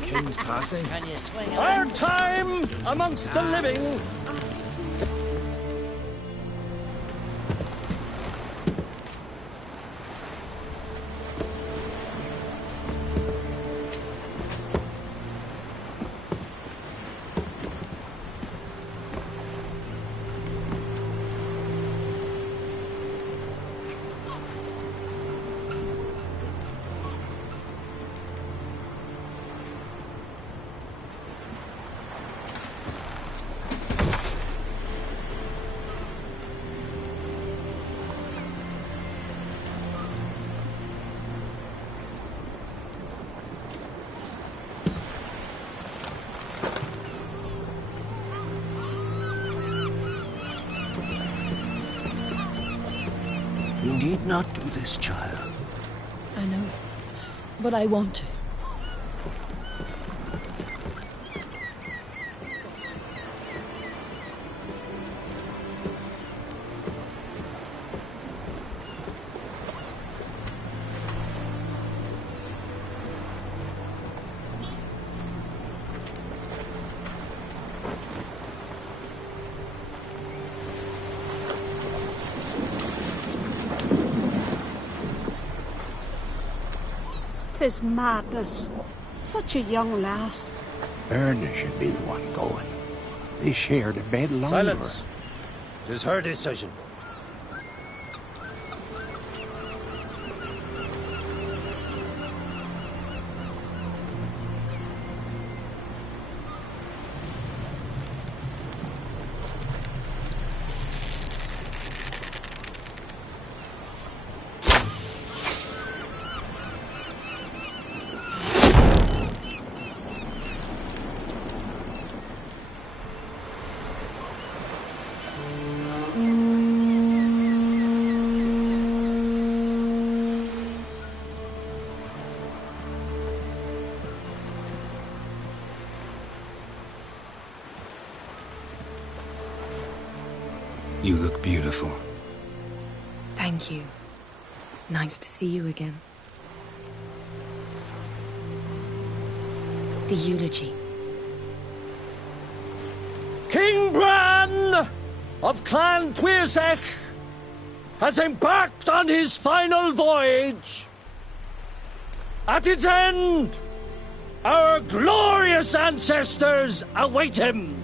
King's passing. Can you swing Our time amongst the living. You need not do this, child. I know, but I want to. Tis madness. Such a young lass. Erna should be the one going. They shared a bed longer. Silence. It is her decision. You look beautiful. Thank you. Nice to see you again. The eulogy. King Bran of Clan Tuirsech has embarked on his final voyage. At its end, our glorious ancestors await him.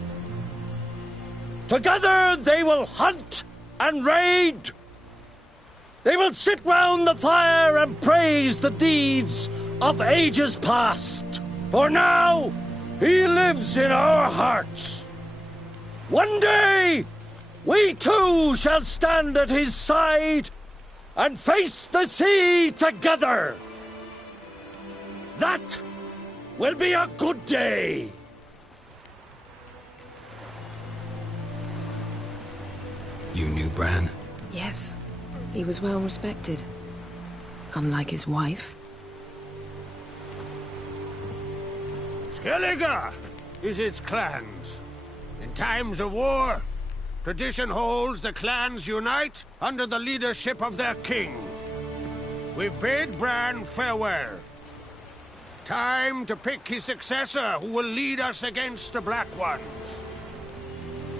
Together they will hunt and raid. They will sit round the fire and praise the deeds of ages past. For now, he lives in our hearts. One day, we too shall stand at his side and face the sea together. That will be a good day. You knew Bran? Yes. He was well respected. Unlike his wife. Skellige is its clans. In times of war, tradition holds the clans unite under the leadership of their king. We've bid Bran farewell. Time to pick his successor who will lead us against the Black Ones.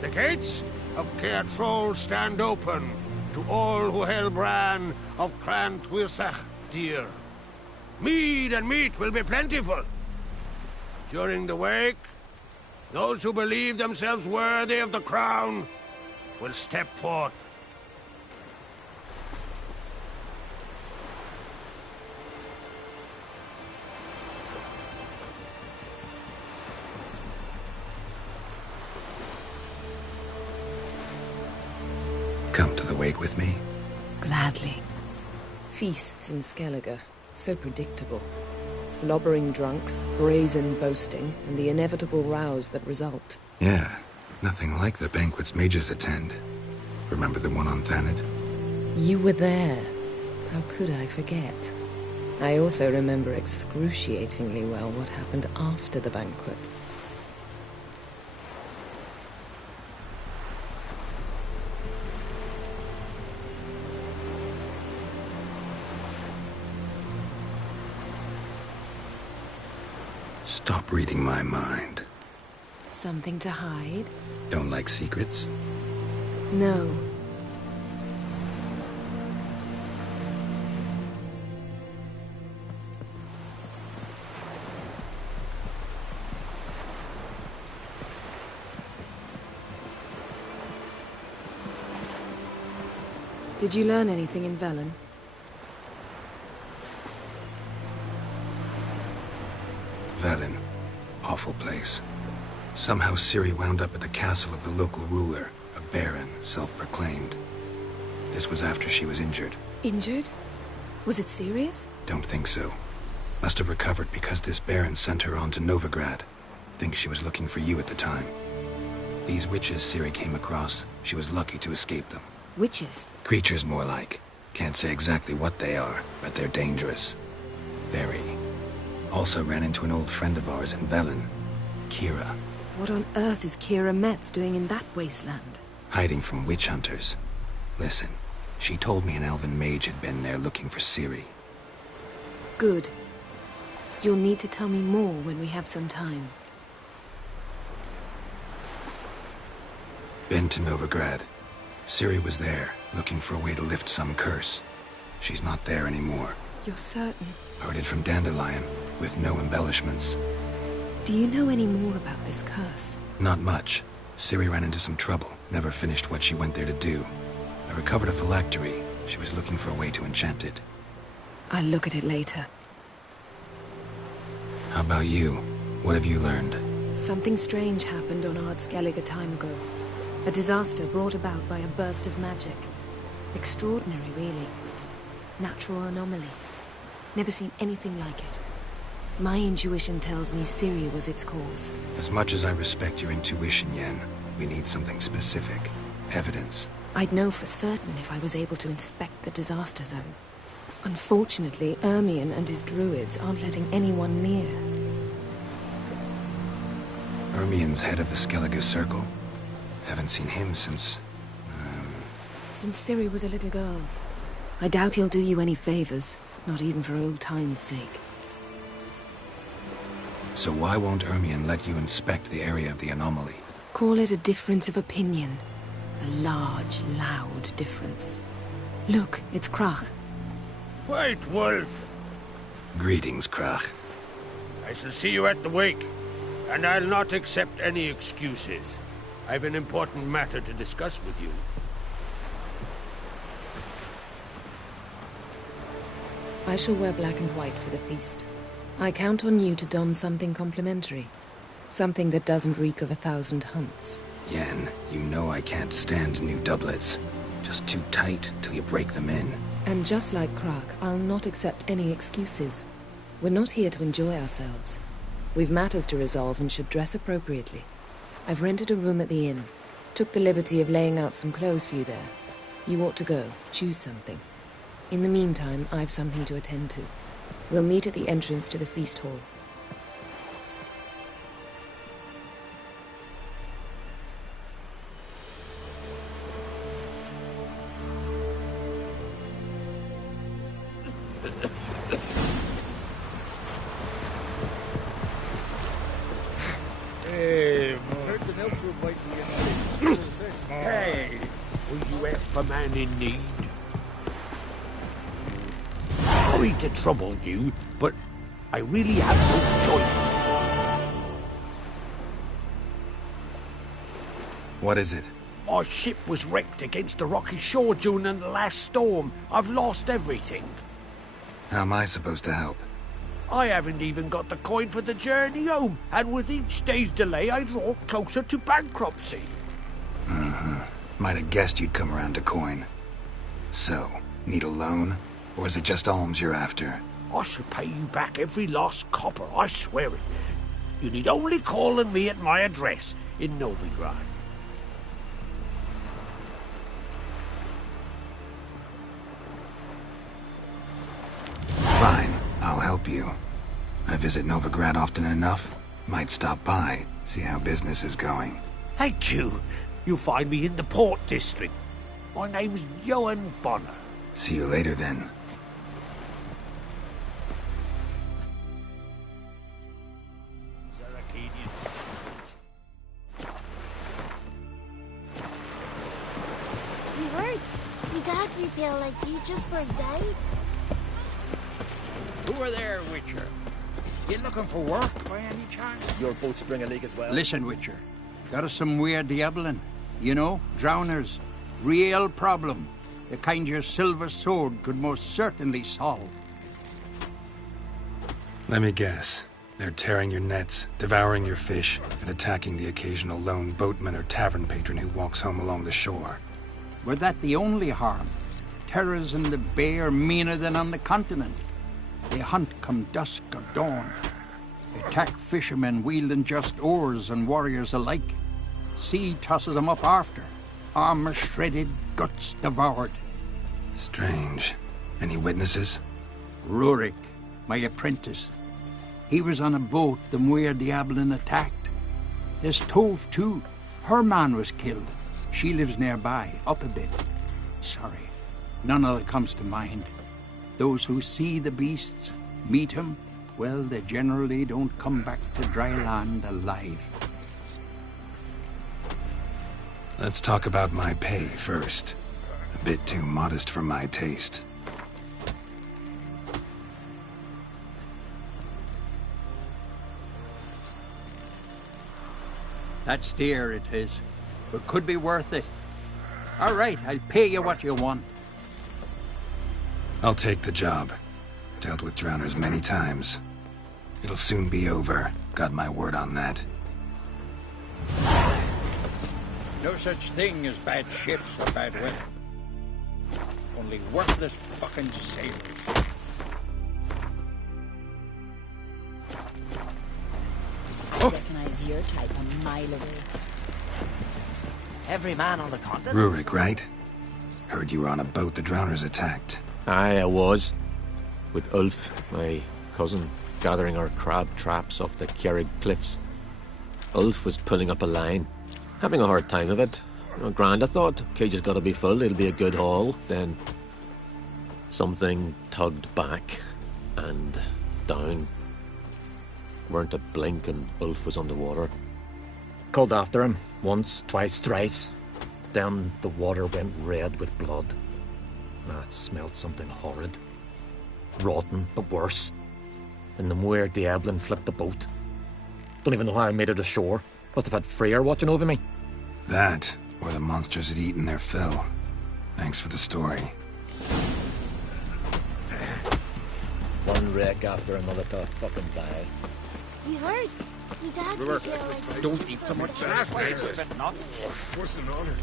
The gates of Caer Troll stand open to all who held Bran of Clan Tuirsech dear. Mead and meat will be plentiful. During the wake, those who believe themselves worthy of the crown will step forth. Come to the wake with me? Gladly. Feasts in Skellige, so predictable. Slobbering drunks, brazen boasting, and the inevitable rows that result. Yeah, nothing like the banquets mages attend. Remember the one on Thanedd? You were there. How could I forget? I also remember excruciatingly well what happened after the banquet. Stop reading my mind. Something to hide? Don't like secrets? No. Did you learn anything in Velen? Velen. Awful place. Somehow Ciri wound up at the castle of the local ruler, a baron, self-proclaimed. This was after she was injured. Injured? Was it serious? Don't think so. Must have recovered because this baron sent her on to Novigrad. Think she was looking for you at the time. These witches Ciri came across, she was lucky to escape them. Witches? Creatures more like. Can't say exactly what they are, but they're dangerous. Very. Also ran into an old friend of ours in Velen, Kira. What on earth is Kira Metz doing in that wasteland? Hiding from witch hunters. Listen, she told me an elven mage had been there looking for Ciri. Good. You'll need to tell me more when we have some time. Been to Novigrad. Ciri was there, looking for a way to lift some curse. She's not there anymore. You're certain? Heard it from Dandelion, with no embellishments. Do you know any more about this curse? Not much. Ciri ran into some trouble, never finished what she went there to do. I recovered a phylactery. She was looking for a way to enchant it. I'll look at it later. How about you? What have you learned? Something strange happened on Ard Skellige a time ago. A disaster brought about by a burst of magic. Extraordinary, really. Natural anomaly. Never seen anything like it. My intuition tells me Ciri was its cause. As much as I respect your intuition, Yen, we need something specific. Evidence. I'd know for certain if I was able to inspect the disaster zone. Unfortunately, Ermion and his druids aren't letting anyone near. Ermion's head of the Skellige Circle. Haven't seen him since... since Ciri was a little girl. I doubt he'll do you any favors, not even for old time's sake. So why won't Ermion let you inspect the area of the anomaly? Call it a difference of opinion. A large, loud difference. Look, it's Krach. White Wolf! Greetings, Krach. I shall see you at the wake, and I'll not accept any excuses. I've an important matter to discuss with you. I shall wear black and white for the feast. I count on you to don something complimentary. Something that doesn't reek of 1,000 hunts. Yen, you know I can't stand new doublets. Just too tight till you break them in. And just like Krach, I'll not accept any excuses. We're not here to enjoy ourselves. We've matters to resolve and should dress appropriately. I've rented a room at the inn. Took the liberty of laying out some clothes for you there. You ought to go. Choose something. In the meantime, I've something to attend to. We'll meet at the entrance to the feast hall. Hey, will you help a man in need? Sorry to trouble you, but I really have no choice. What is it? Our ship was wrecked against a rocky shore during the last storm. I've lost everything. How am I supposed to help? I haven't even got the coin for the journey home, and with each day's delay, I draw closer to bankruptcy. Might have guessed you'd come around to coin. So, need a loan? Or is it just alms you're after? I shall pay you back every last copper, I swear it. You need only call on me at my address in Novigrad. Fine, I'll help you. I visit Novigrad often enough. Might stop by, see how business is going. Thank you. You'll find me in the Port District. My name's Johan Bonner. See you later then. You hurt? You got me feel like you just were died. Who are there, Witcher? You looking for work by any chance? Your boat spring a leak as well? Listen, Witcher. Got us some weird diabling. You know, drowners. Real problem. The kind your silver sword could most certainly solve. Let me guess. They're tearing your nets, devouring your fish, and attacking the occasional lone boatman or tavern patron who walks home along the shore. Were that the only harm? Terrors in the bay are meaner than on the continent. They hunt come dusk or dawn. Attack fishermen wielding just oars and warriors alike. Sea tosses them up after. Armor shredded, guts devoured. Strange. Any witnesses? Rurik, my apprentice. He was on a boat the Muir Diablin attacked. There's Tove, too. Her man was killed. She lives nearby, up a bit. Sorry, none of that comes to mind. Those who see the beasts, meet him, well, they generally don't come back to dry land alive. Let's talk about my pay first. A bit too modest for my taste. That's dear, it is. But could be worth it. All right, I'll pay you what you want. I'll take the job. Dealt with drowners many times. It'll soon be over. Got my word on that. No such thing as bad ships or bad weather. Only worthless fucking sailors. I recognize your type a mile away. Every man on the continent. Rurik, right? Heard you were on a boat the drowners attacked. Aye, I was. With Ulf, my cousin, gathering our crab traps off the Kjerrig cliffs. Ulf was pulling up a line, having a hard time of it, Oh, grand, I thought. Cage has got to be full, it'll be a good haul. Then something tugged back and down. Weren't a blink and Ulf was underwater. Called after him once, twice, thrice. Then the water went red with blood. I smelled something horrid. Rotten, but worse. And the Muir Diablin flipped the boat. Don't even know how I made it ashore. Must have had Freyr watching over me. That, or the monsters had eaten their fill. Thanks for the story. One wreck after another to fucking die. You heard? Your dad River, was yelling. don't eat so much. That's nice. What's the matter?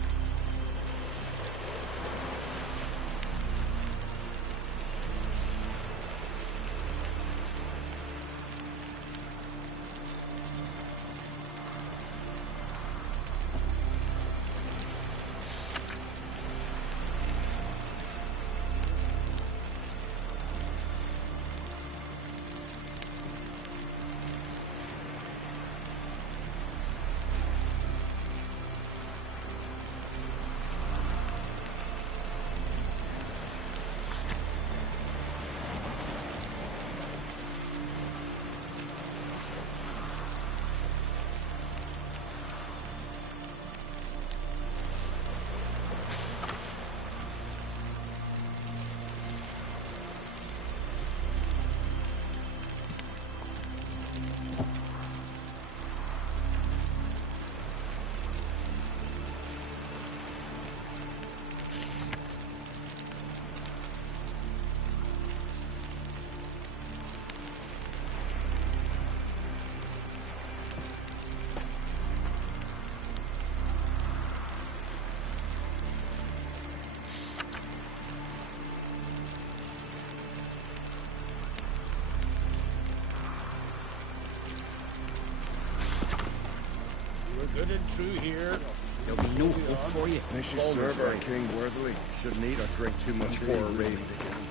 Good and true here. There'll be no hope for you. Unless you serve our king worthily. Shouldn't eat or drink too much for a raid.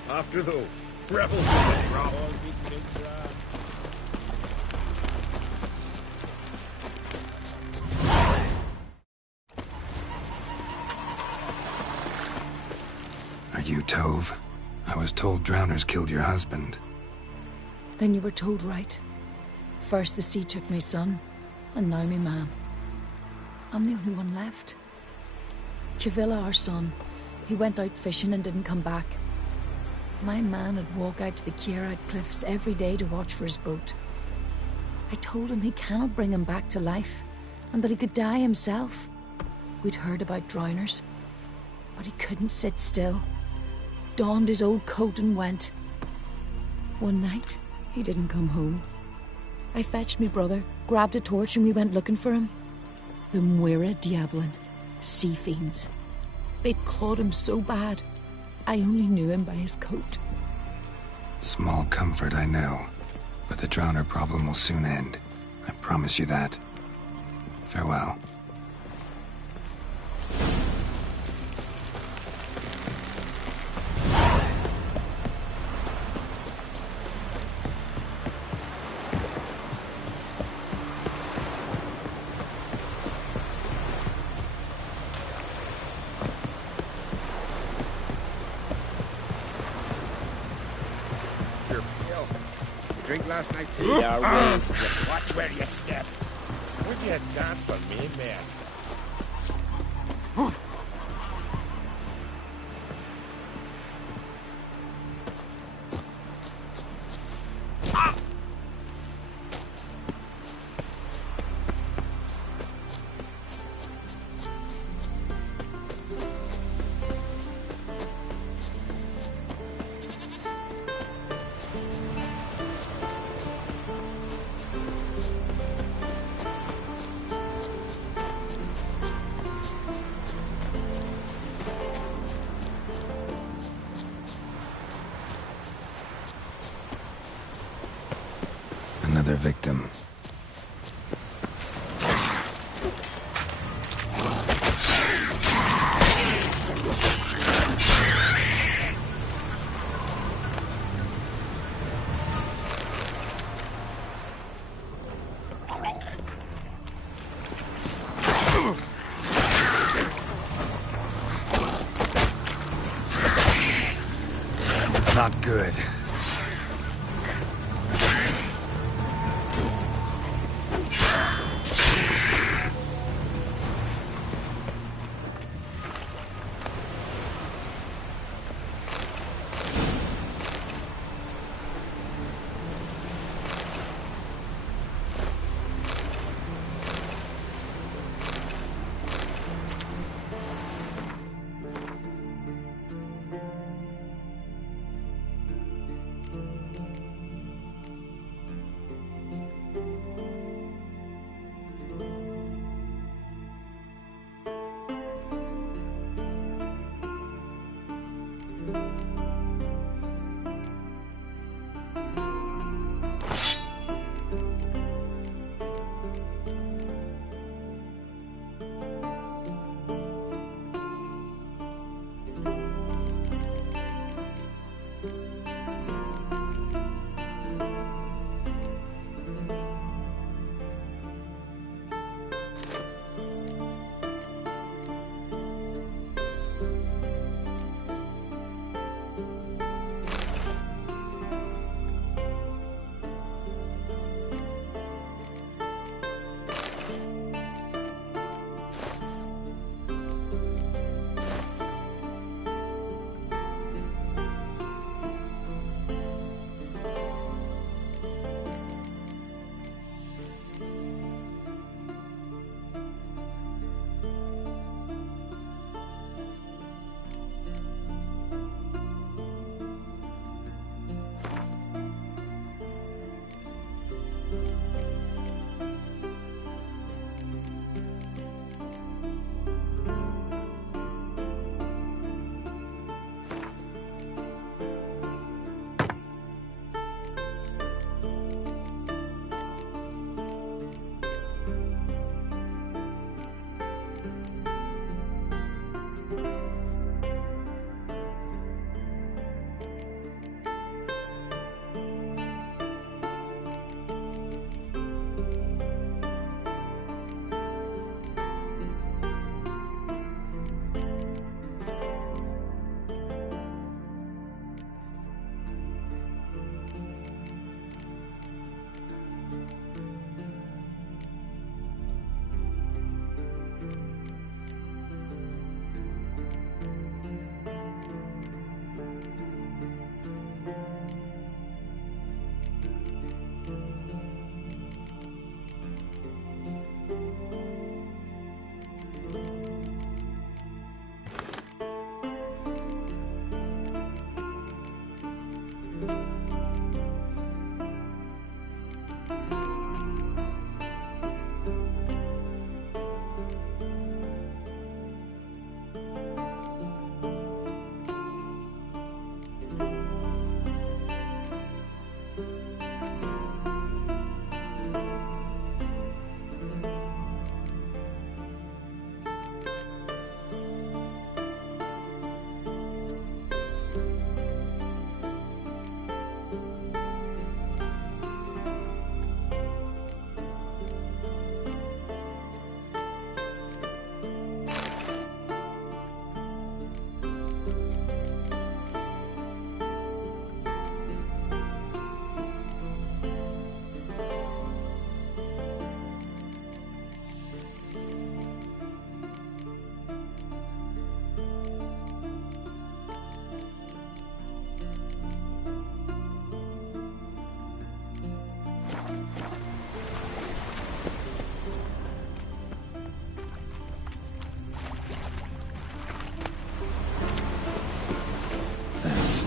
After though, rebels in the drop. Are you Tove? I was told drowners killed your husband. Then you were told right. First the sea took my son, and now me man. I'm the only one left. Cavilla, our son, he went out fishing and didn't come back. My man would walk out to the Kierad cliffs every day to watch for his boat. I told him he cannot bring him back to life, and that he could die himself. We'd heard about drowners, but he couldn't sit still. Donned his old coat and went. One night, he didn't come home. I fetched me brother, grabbed a torch, and we went looking for him. The Muira Diablin, sea fiends. They'd clawed him so bad, I only knew him by his coat. Small comfort, I know. But the drowner problem will soon end. I promise you that. Farewell. Drink last night's tea. Watch where you step. What you got for me, man? Another victim. not good.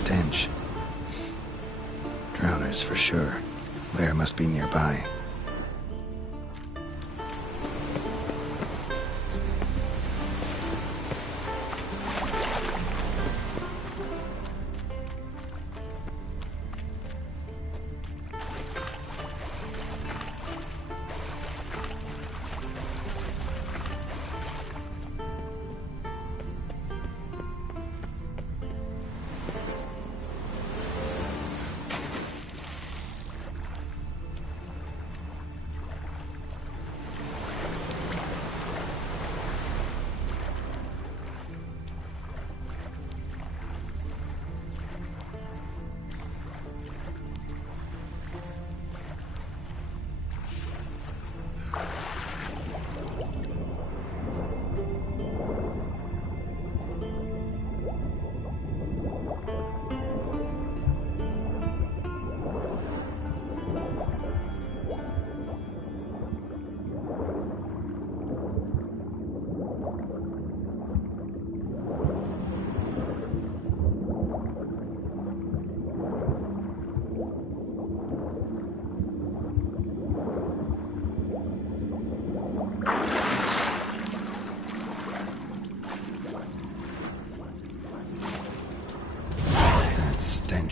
Stench. Drowners for sure. Lair must be nearby.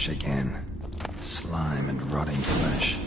stench again. Slime and rotting flesh.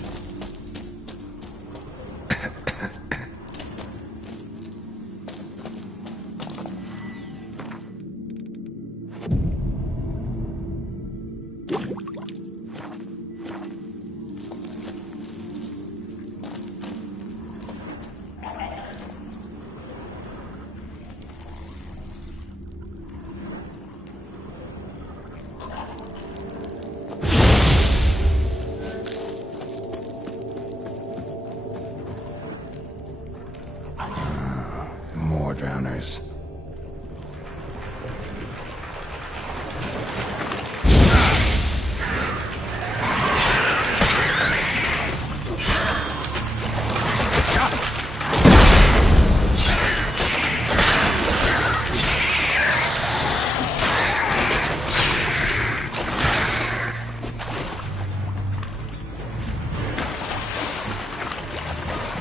More drowners.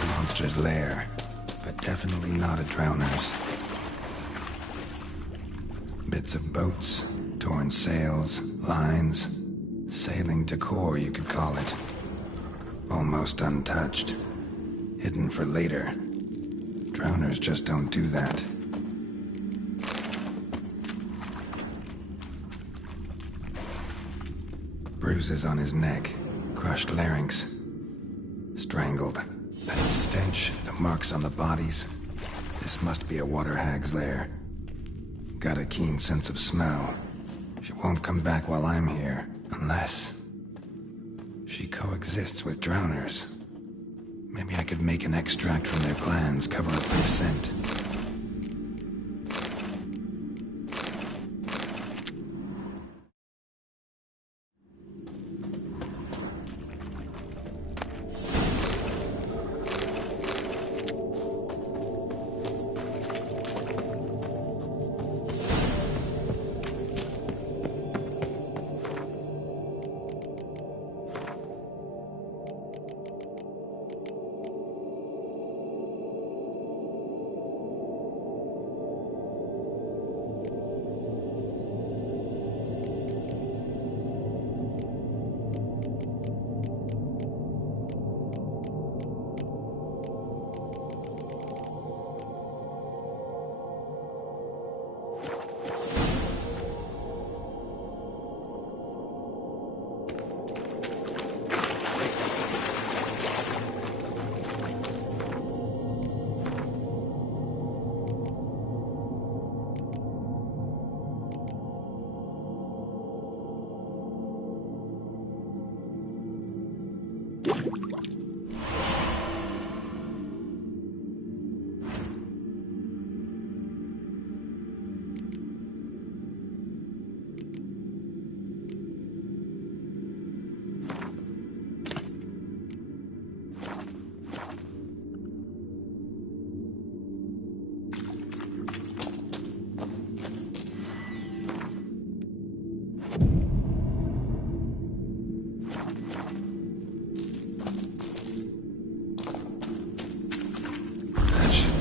Monster's lair, but definitely not a drowner's. Bits of boats, torn sails, lines, sailing decor, you could call it. Almost untouched. Hidden for later. Drowners just don't do that. Bruises on his neck, crushed larynx. Strangled. That stench, the marks on the bodies. This must be a water hag's lair. Got a keen sense of smell. She won't come back while I'm here, unless she coexists with drowners. Maybe I could make an extract from their glands, cover up my scent.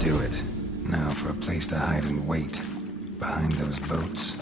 Do it. Now for a place to hide and wait. Behind those boats.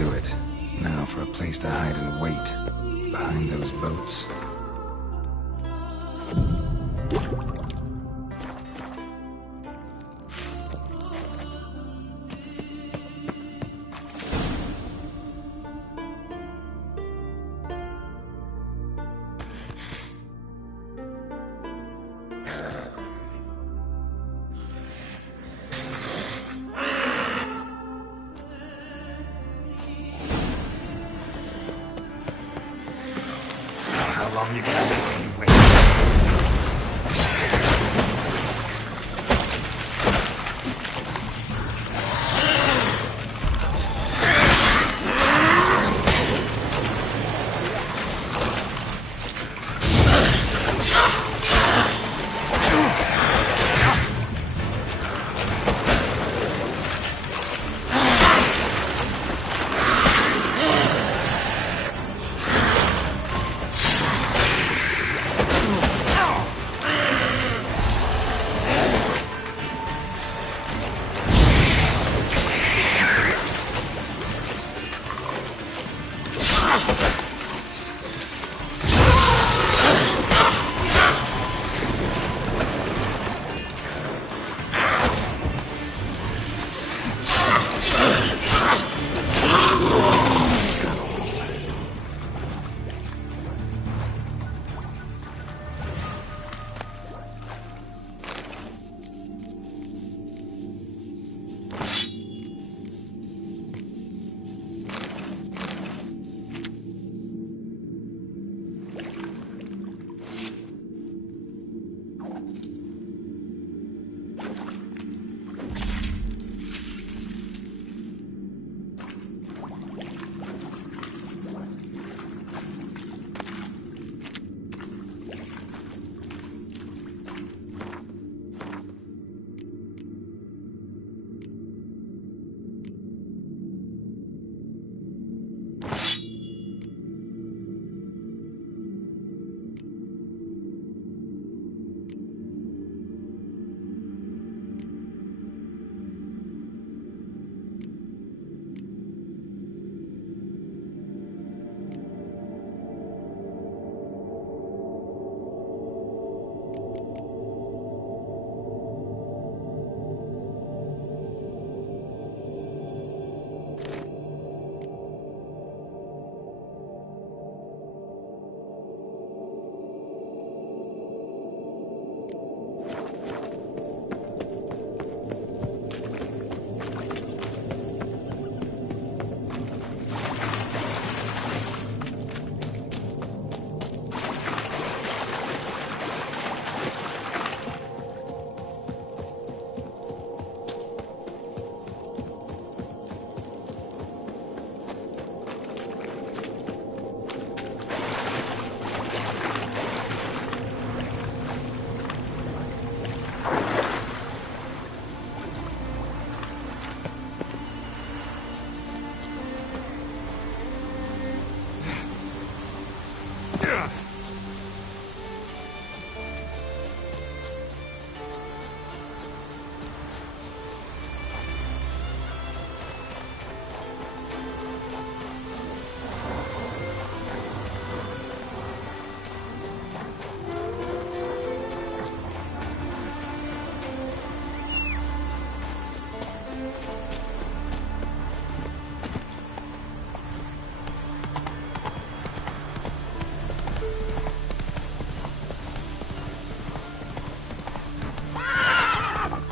do it. Now for a place to hide and wait. Behind those boats. How long you gonna make me wait?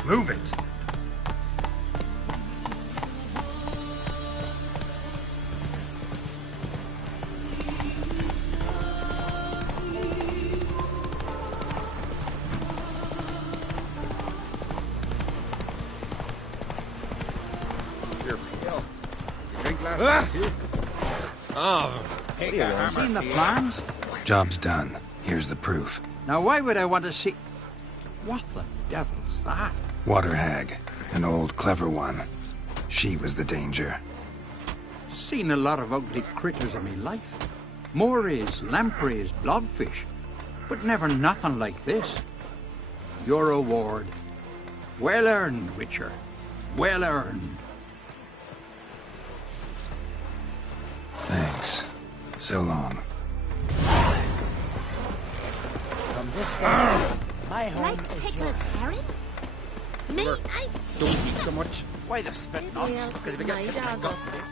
Move it! You're pale. You drink last night too? Oh, Seen the plans? Job's done. Here's the proof. Now why would I want to see... What the devil's that? Water hag. An old clever one. She was the danger. Seen a lot of ugly critters in me life. Morays, lampreys, blobfish. But never nothing like this. Your reward. Well earned, Witcher. Well earned. so long. From this day, my home is your herring? Me? Don't eat so much. Why the spit nuts? Yeah, Because we my get dad's got off. for it.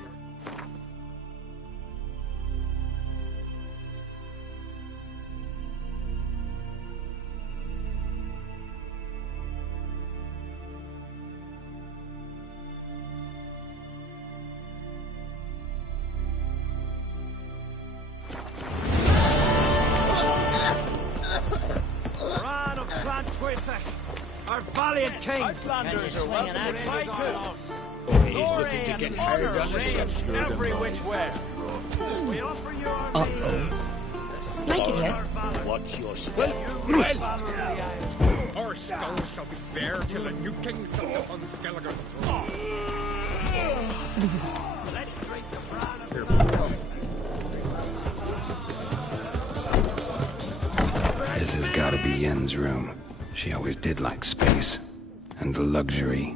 Ran of Clan Twisek, our valiant king. Outlanders are welcome to try too. He's looking to get hard on himself. Every which way. We offer you our Like it here. What's your spell? Our skulls shall be bare till the new king sits upon Skelliger's throne. Let's drink to Bran of This has gotta be Yen's room. She always did like space. And luxury.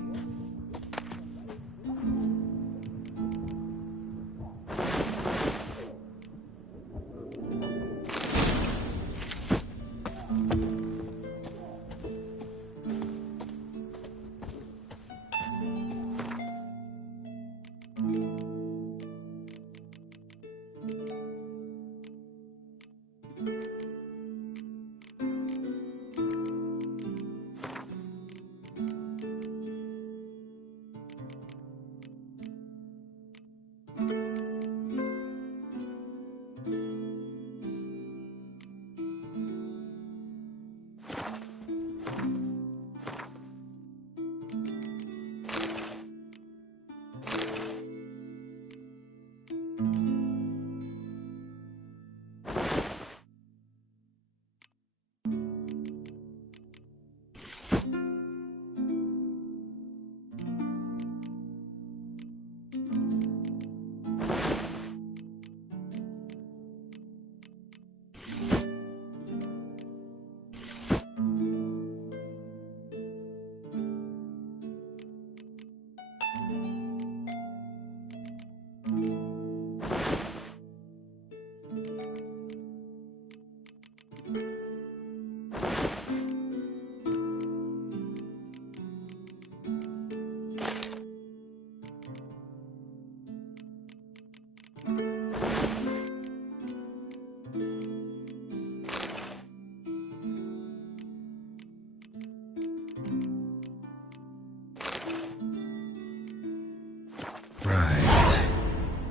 Right.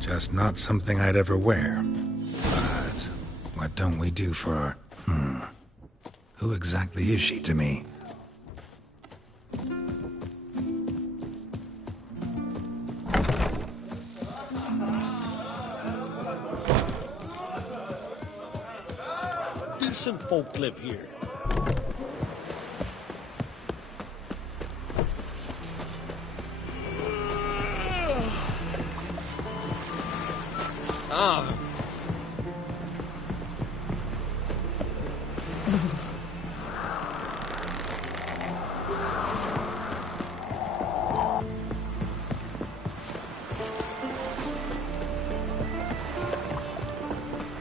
Just not something I'd ever wear. But what don't we do for her? Who exactly is she to me? Decent folk live here. Ah.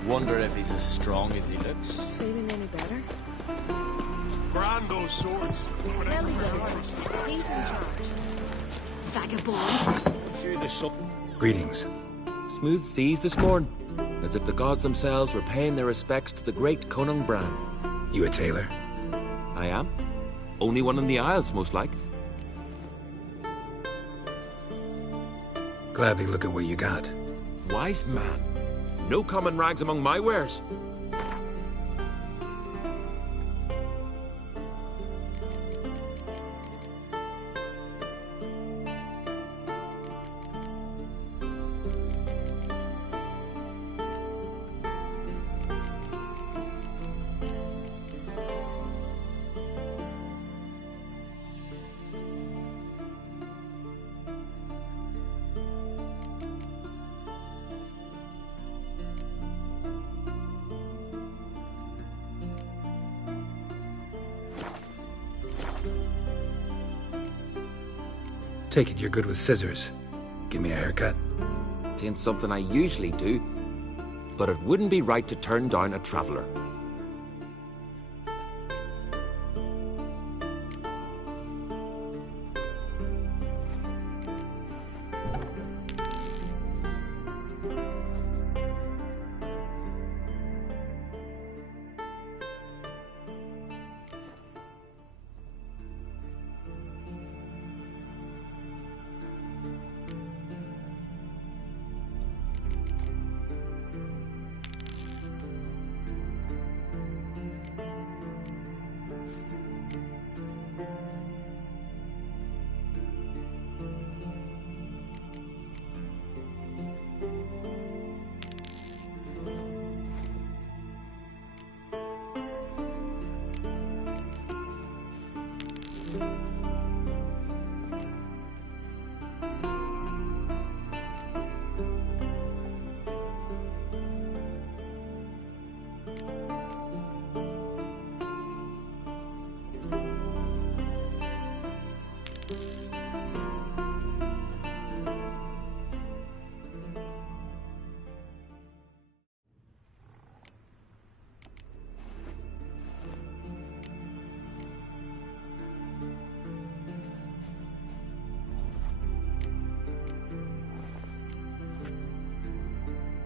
Wonder if he's as strong as he looks. Feeling any better? Grand those swords. Tell me yours. He's in charge. Vagabond. Hear the sun. Greetings. Smooth seas this morn, as if the gods themselves were paying their respects to the great Conung Bran. You a tailor? I am. Only one in the Isles, most like. Gladly look at what you got. Wise man. No common rags among my wares. Take it you're good with scissors. Give me a haircut. It ain't something I usually do, but it wouldn't be right to turn down a traveller.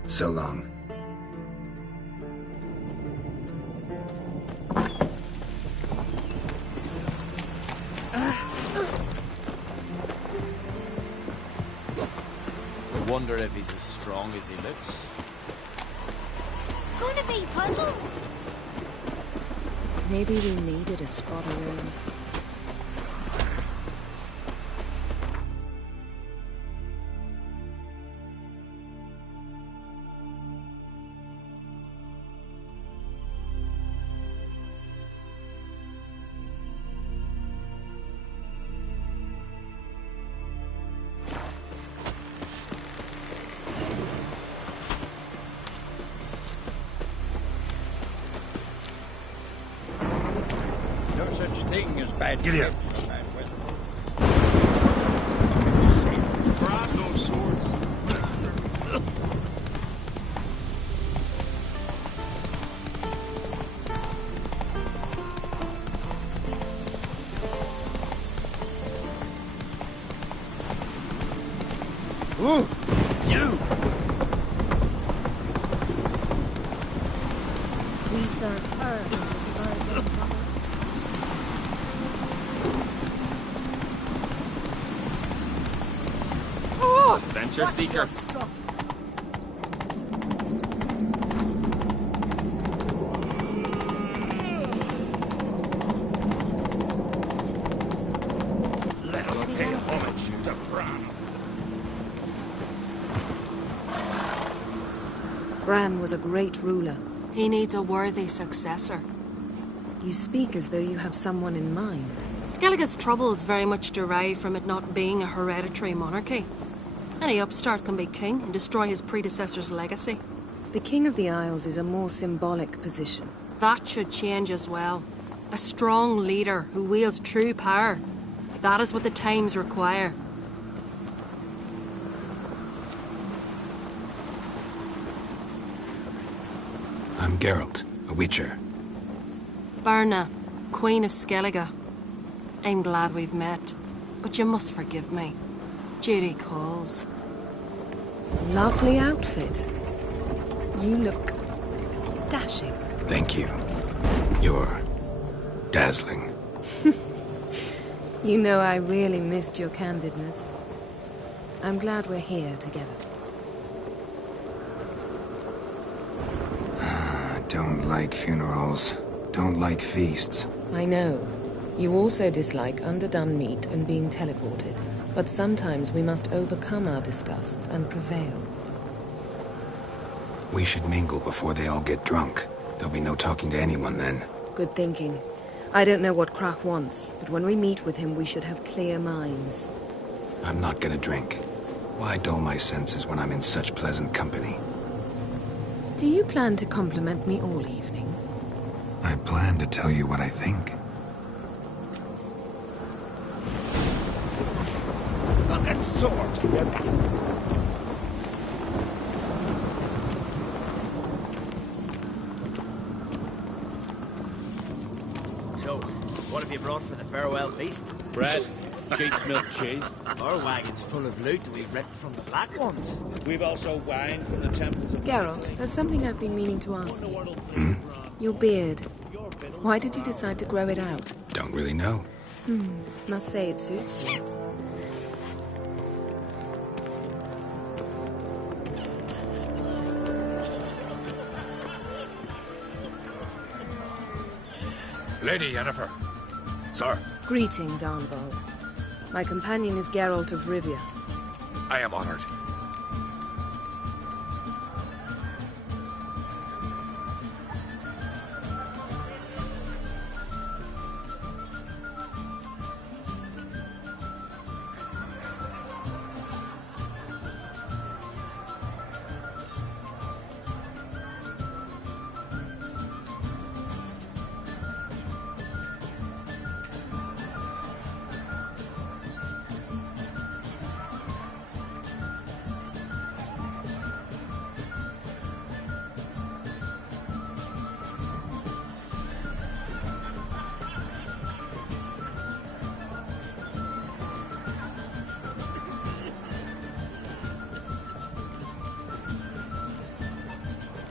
So long. I wonder if he's as strong as he looks. Gonna be puddles. Maybe we needed a spotter room. No such thing as bad. Get here. Bad weather. Grab those swords. Ooh, you! We serve her as virgin mother. Adventure seeker. Let us pay homage to Bran. Bran was a great ruler. He needs a worthy successor. You speak as though you have someone in mind. Skellige's troubles very much derive from it not being a hereditary monarchy. Any upstart can be king and destroy his predecessor's legacy. The King of the Isles is a more symbolic position. That should change as well. A strong leader who wields true power. That is what the times require. I'm Geralt, a Witcher. Berna, Queen of Skellige. I'm glad we've met, but you must forgive me. Duty calls. Lovely outfit. You look dashing. Thank you. You're dazzling. You know I really missed your candidness. I'm glad we're here together. Don't like funerals. Don't like feasts. I know. You also dislike underdone meat and being teleported. But sometimes we must overcome our disgusts and prevail. We should mingle before they all get drunk. There'll be no talking to anyone then. Good thinking. I don't know what Krach wants, but when we meet with him, we should have clear minds. I'm not gonna drink. Why dull my senses when I'm in such pleasant company? Do you plan to compliment me all evening? I plan to tell you what I think. Fucking sword! What have you brought for the farewell feast? Bread, sheep's milk cheese. Our wagon's full of loot we've ripped from the Black Ones. We've also wine from the temples of... Geralt, there's something I've been meaning to ask you. Your beard. Why did you decide to grow it out? Don't really know. Must say it suits you. Lady Yennefer. Sir. Greetings, Arnvald. My companion is Geralt of Rivia. I am honored.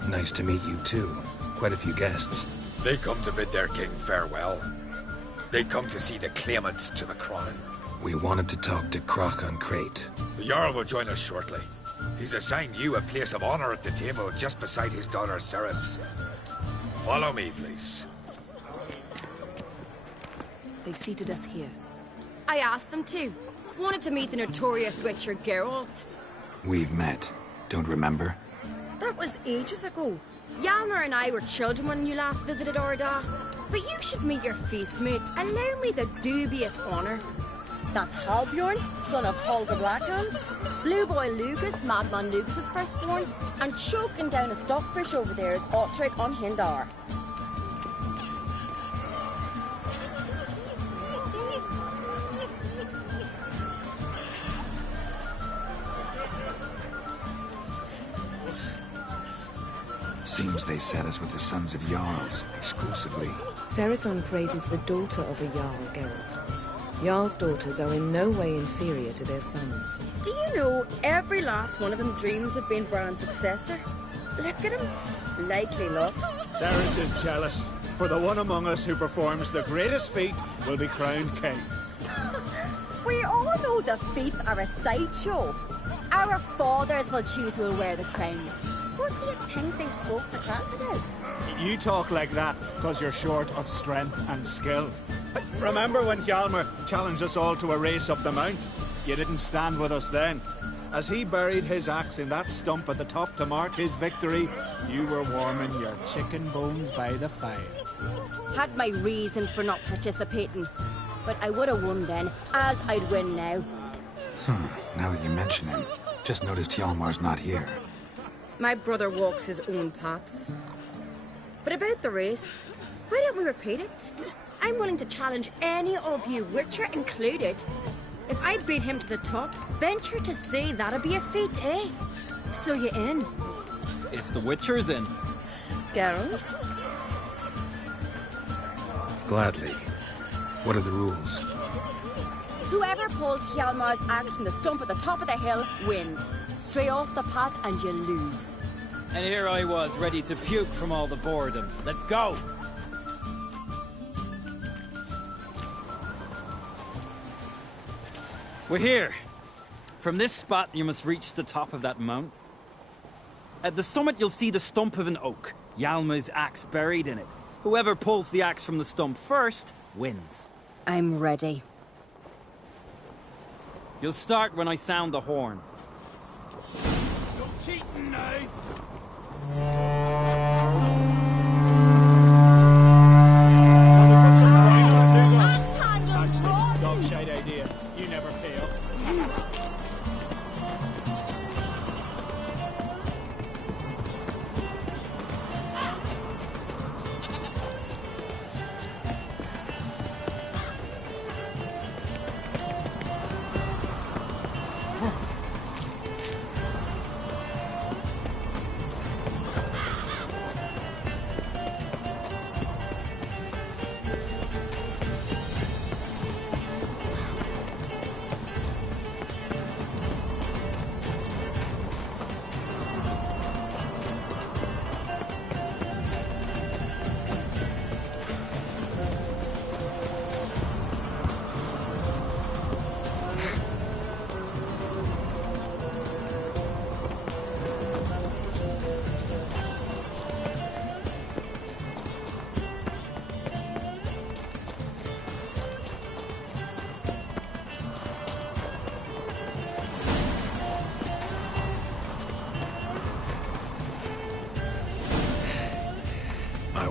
Nice to meet you, too. Quite a few guests. They come to bid their king farewell. They come to see the claimants to the crown. We wanted to talk to Croc on Crate. The Jarl will join us shortly. He's assigned you a place of honor at the table just beside his daughter Ceres. Follow me, please. They've seated us here. I asked them to. Wanted to meet the notorious witcher Geralt. We've met. Don't remember? That was ages ago. Hjalmar and I were children when you last visited Orda. But you should meet your feast mates. Allow me the dubious honour. That's Halbjorn, son of Holger Blackhand. Blue Boy Lucas, Madman Lucas's firstborn. And choking down a stockfish over there is Otric on Hindar. Seems they set us with the sons of Jarls, exclusively. Ceres on Crate is the daughter of a Jarl, Geralt. Jarl's daughters are in no way inferior to their sons. Do you know every last one of them dreams of being Bran's successor? Look at him. Likely lot. Ceres is jealous, for the one among us who performs the greatest feat will be crowned king. We all know the feats are a sideshow. Our fathers will choose who will wear the crown. What do you think they spoke to Crack about? You talk like that because you're short of strength and skill. Remember when Hjalmar challenged us all to a race up the mount? You didn't stand with us then. As he buried his axe in that stump at the top to mark his victory, you were warming your chicken bones by the fire. Had my reasons for not participating. But I would have won then, as I'd win now. Now that you mention him, just noticed Hjalmar's not here. My brother walks his own paths. But about the race, why don't we repeat it? I'm willing to challenge any of you, Witcher included. If I beat him to the top, venture to say that'd be a feat, eh? So you in? If the Witcher's in. Geralt? Gladly. What are the rules? Whoever pulls Hjalmar's axe from the stump at the top of the hill wins. Stray off the path and you lose. And here I was, ready to puke from all the boredom. Let's go! We're here. From this spot, you must reach the top of that mount. At the summit, you'll see the stump of an oak. Hjalmar's axe buried in it. Whoever pulls the axe from the stump first, wins. I'm ready. You'll start when I sound the horn. You're cheating now. Dog-shite idea. You never pay up.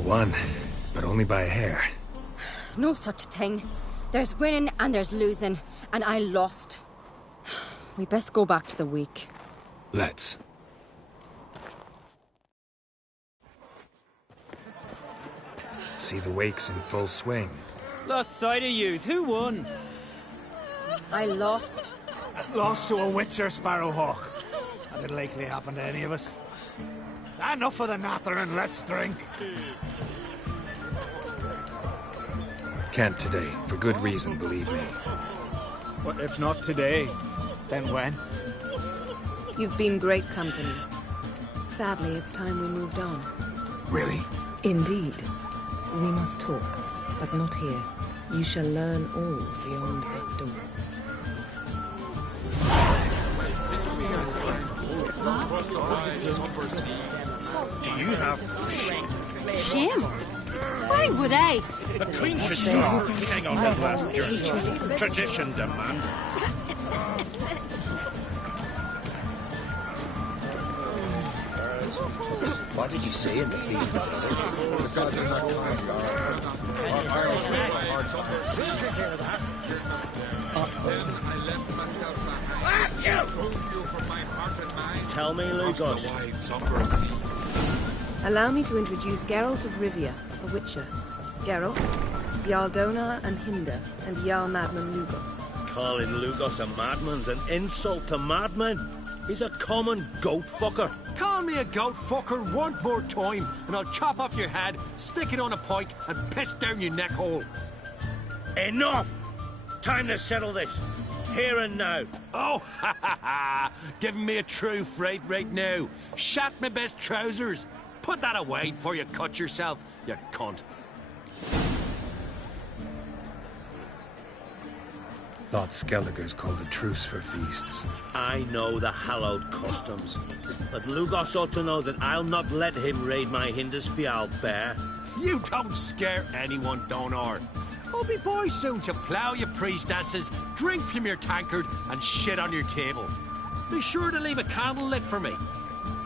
won, but only by a hair. No such thing. There's winning and there's losing, and I lost. We best go back to the week. Let's. See the wakes in full swing. Lost sight of yous. Who won? I lost. Lost to a witcher, Sparrowhawk. That didn't likely happen to any of us. Enough of the nattering, let's drink. Can't today, for good reason, believe me. But if not today, then when? You've been great company. Sadly, it's time we moved on. Really? Indeed. We must talk, but not here. You shall learn all beyond that door. Do you have Shame. Why would I? The Queen should hang on that last journey. Tradition demand. What did you say in the piece? Tell me, Lugos. Allow me to introduce Geralt of Rivia, a witcher. Geralt, Jarl Donar and Hinder, and Jarl Madman Lugos. Calling Lugos a madman's an insult to madmen. He's a common goat fucker. Call me a goat fucker one more time, and I'll chop off your head, stick it on a pike, and piss down your neck hole. Enough! Time to settle this. Here and now. Oh, ha ha ha! Giving me a true fright right now. Shat my best trousers. Put that away before you cut yourself, you cunt. Thought Skellige's called a truce for feasts. I know the hallowed customs, but Lugos ought to know that I'll not let him raid my Hindisfial bear. You don't scare anyone, Donar. I'll be boys soon to plough your priestesses, drink from your tankard, and shit on your table. Be sure to leave a candle lit for me.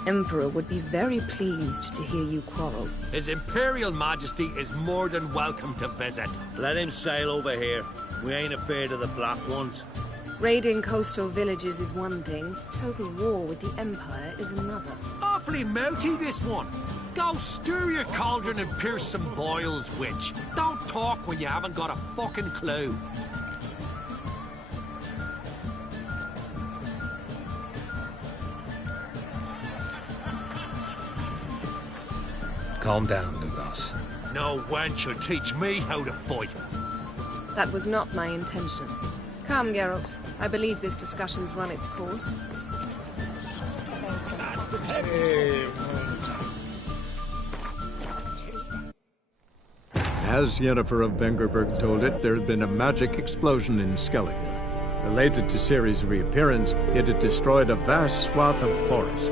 Emperor would be very pleased to hear you quarrel. His Imperial Majesty is more than welcome to visit. Let him sail over here. We ain't afraid of the Black Ones. Raiding coastal villages is one thing. Total war with the Empire is another. Awfully mouty, this one. Go stir your cauldron and pierce some boils, witch. Don't talk when you haven't got a fucking clue. Calm down, Lugos. No wench will teach me how to fight. That was not my intention. Come, Geralt. I believe this discussion's run its course. As Yennefer of Vengerberg told it, there had been a magic explosion in Skellige. Related to Ciri's reappearance, it had destroyed a vast swath of forest.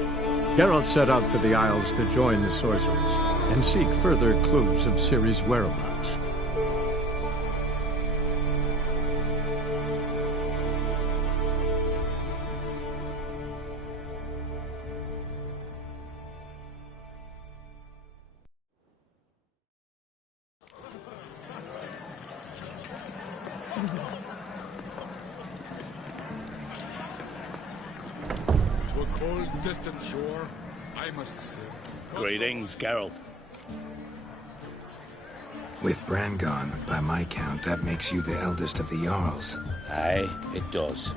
Geralt set out for the Isles to join the sorcerers and seek further clues of Ciri's whereabouts. To a cold, distant shore, I must say. Greetings, Geralt. With Bran gone, by my count, that makes you the eldest of the Jarls. Aye, it does.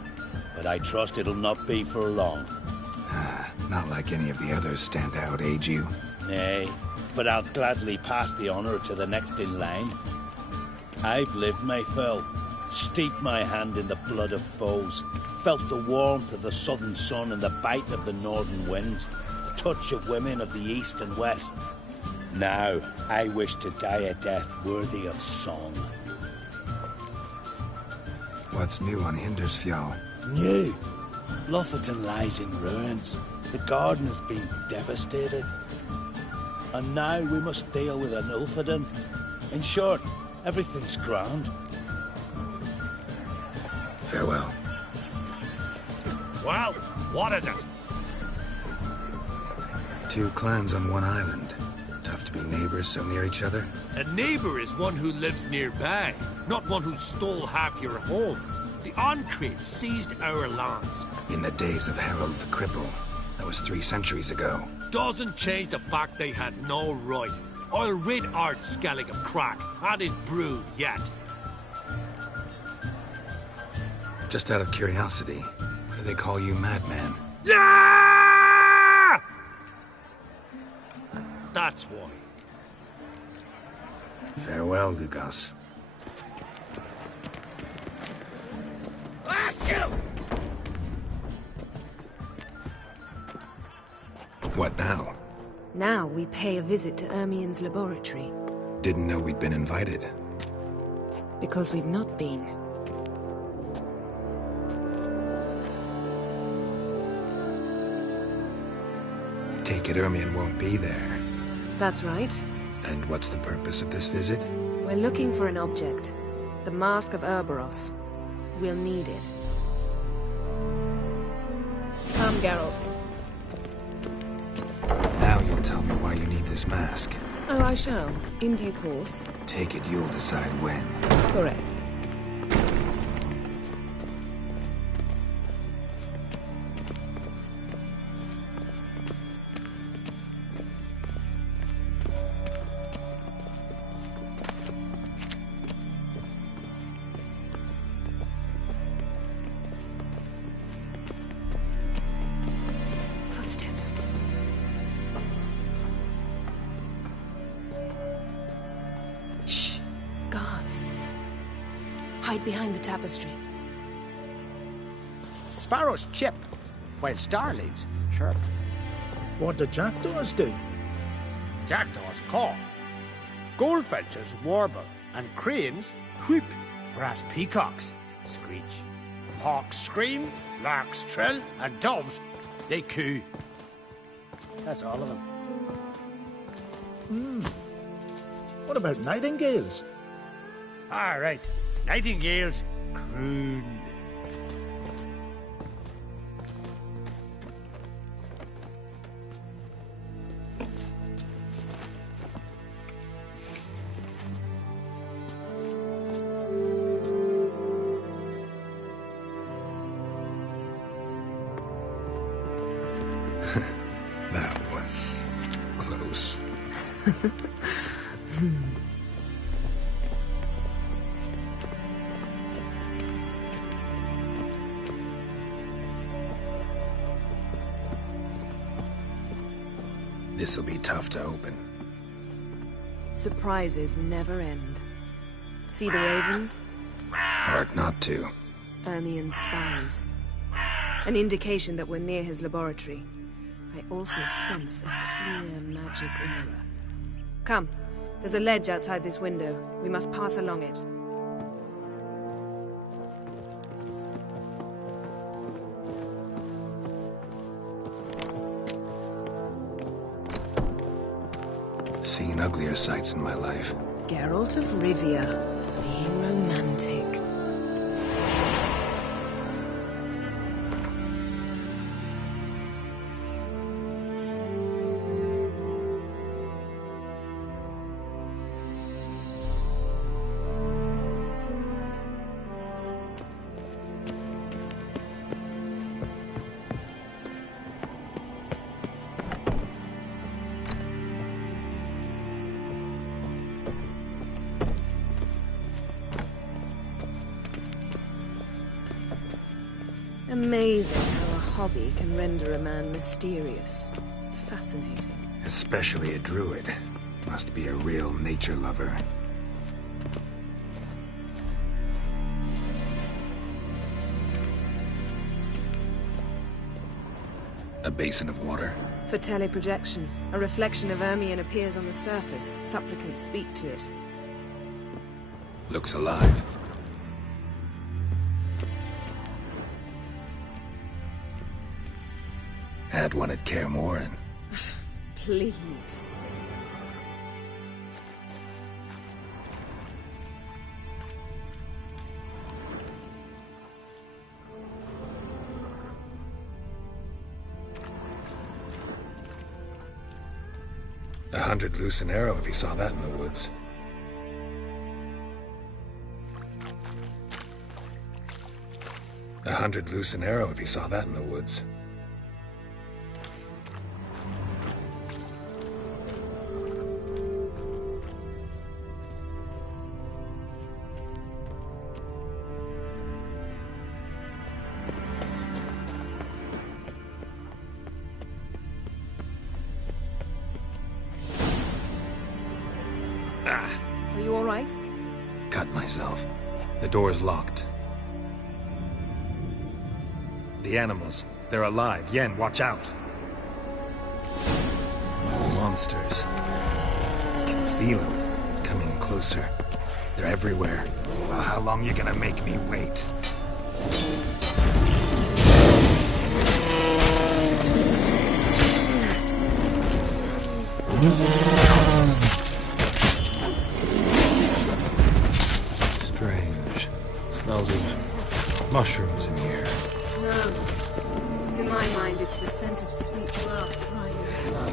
But I trust it'll not be for long. Not like any of the others stand out, age you? Nay, but I'll gladly pass the honour to the next in line. I've lived my fill, steeped my hand in the blood of foes, felt the warmth of the southern sun and the bite of the northern winds, the touch of women of the east and west. Now, I wish to die a death worthy of song. What's new on Hindersfjall? New? Lofferton lies in ruins. The garden has been devastated. And now we must deal with an Ulfheden. In short, everything's grand. Farewell. Well, what is it? 2 clans on one island. Tough to be neighbors so near each other? A neighbor is one who lives nearby, not one who stole half your home. The Encrave seized our lands. In the days of Harold the Cripple. That was 3 centuries ago. Doesn't change the fact they had no right. I'll rid Art Skellig of Crack and his brood yet. Just out of curiosity, why do they call you Madman? Yeah! That's why. Farewell, Lugos. What now? Now we pay a visit to Ermien's laboratory. Didn't know we'd been invited. Because we've not been. Take it Ermien won't be there. That's right. And what's the purpose of this visit? We're looking for an object. The Mask of Ouroboros. We'll need it. Come, Geralt. Now you'll tell me why you need this mask. Oh, I shall. In due course. Take it you'll decide when. Correct. Footsteps. Shh. Guards. Hide behind the tapestry. Sparrows chip, while starlings chirp. What do jackdaws do? Jackdaws caw. Goldfinches warble, and cranes whoop, whereas peacocks screech. Hawks scream, larks trill, and doves, they coo. That's all of them. What about nightingales? All right, nightingales croon. That was close. This'll be tough to open. Surprises never end. See the ravens? Hard not to. Ermien's spies. An indication that we're near his laboratory. I also sense a clear magic aura. Come, there's a ledge outside this window. We must pass along it. Seen uglier sights in my life. Geralt of Rivia, being romantic. Amazing how a hobby can render a man mysterious. Fascinating. Especially a druid. Must be a real nature lover. A basin of water. For teleprojection, a reflection of Ermien appears on the surface. Supplicants speak to it. Looks alive. Had one at Kaer Morhen. Please. 100 loose an arrow if he saw that in the woods. $100 loose an arrow if he saw that in the woods. Are you all right? Cut myself. The door's locked. The animals. They're alive. Yen, watch out. Monsters. Can feel them. Coming closer. They're everywhere. Well, how long you gonna make me wait? Strange. Smells of mushrooms in here. No. To my mind, it's the scent of sweet grass drying in the sun.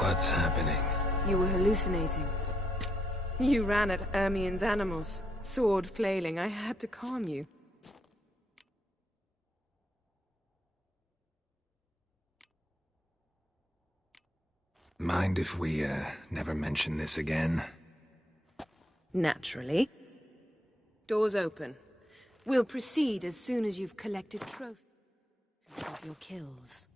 What's happening? You were hallucinating. You ran at Ermien's animals, sword flailing. I had to calm you. Mind if we, never mention this again? Naturally. Doors open. We'll proceed as soon as you've collected trophies of your kills.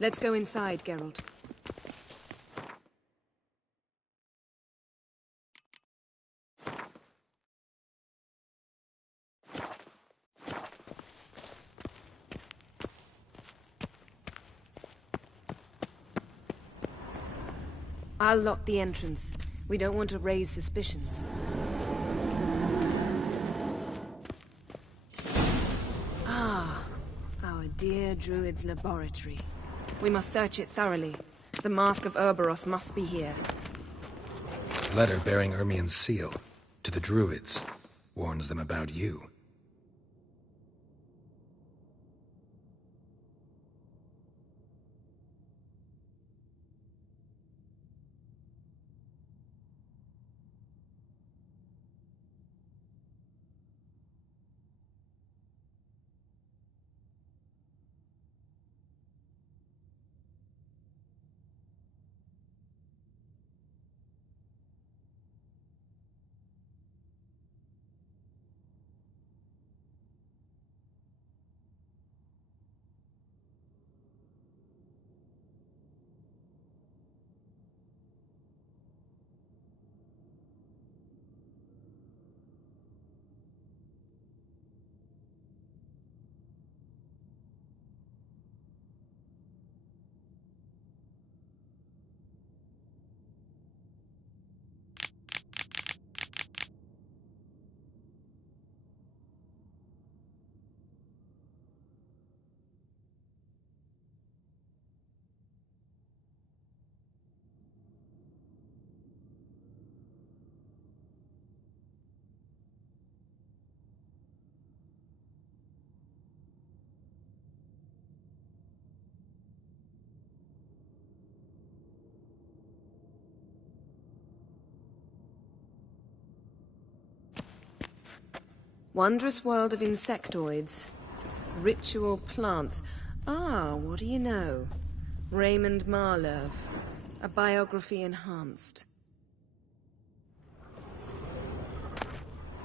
Let's go inside, Geralt. I'll lock the entrance. We don't want to raise suspicions. Ah, our dear Druid's laboratory. We must search it thoroughly. The Mask of Urboros must be here. Letter bearing Ermien's seal. To the Druids. Warns them about you. Wondrous world of insectoids. Ritual plants. Ah, what do you know? Raymond Marlev. A biography enhanced.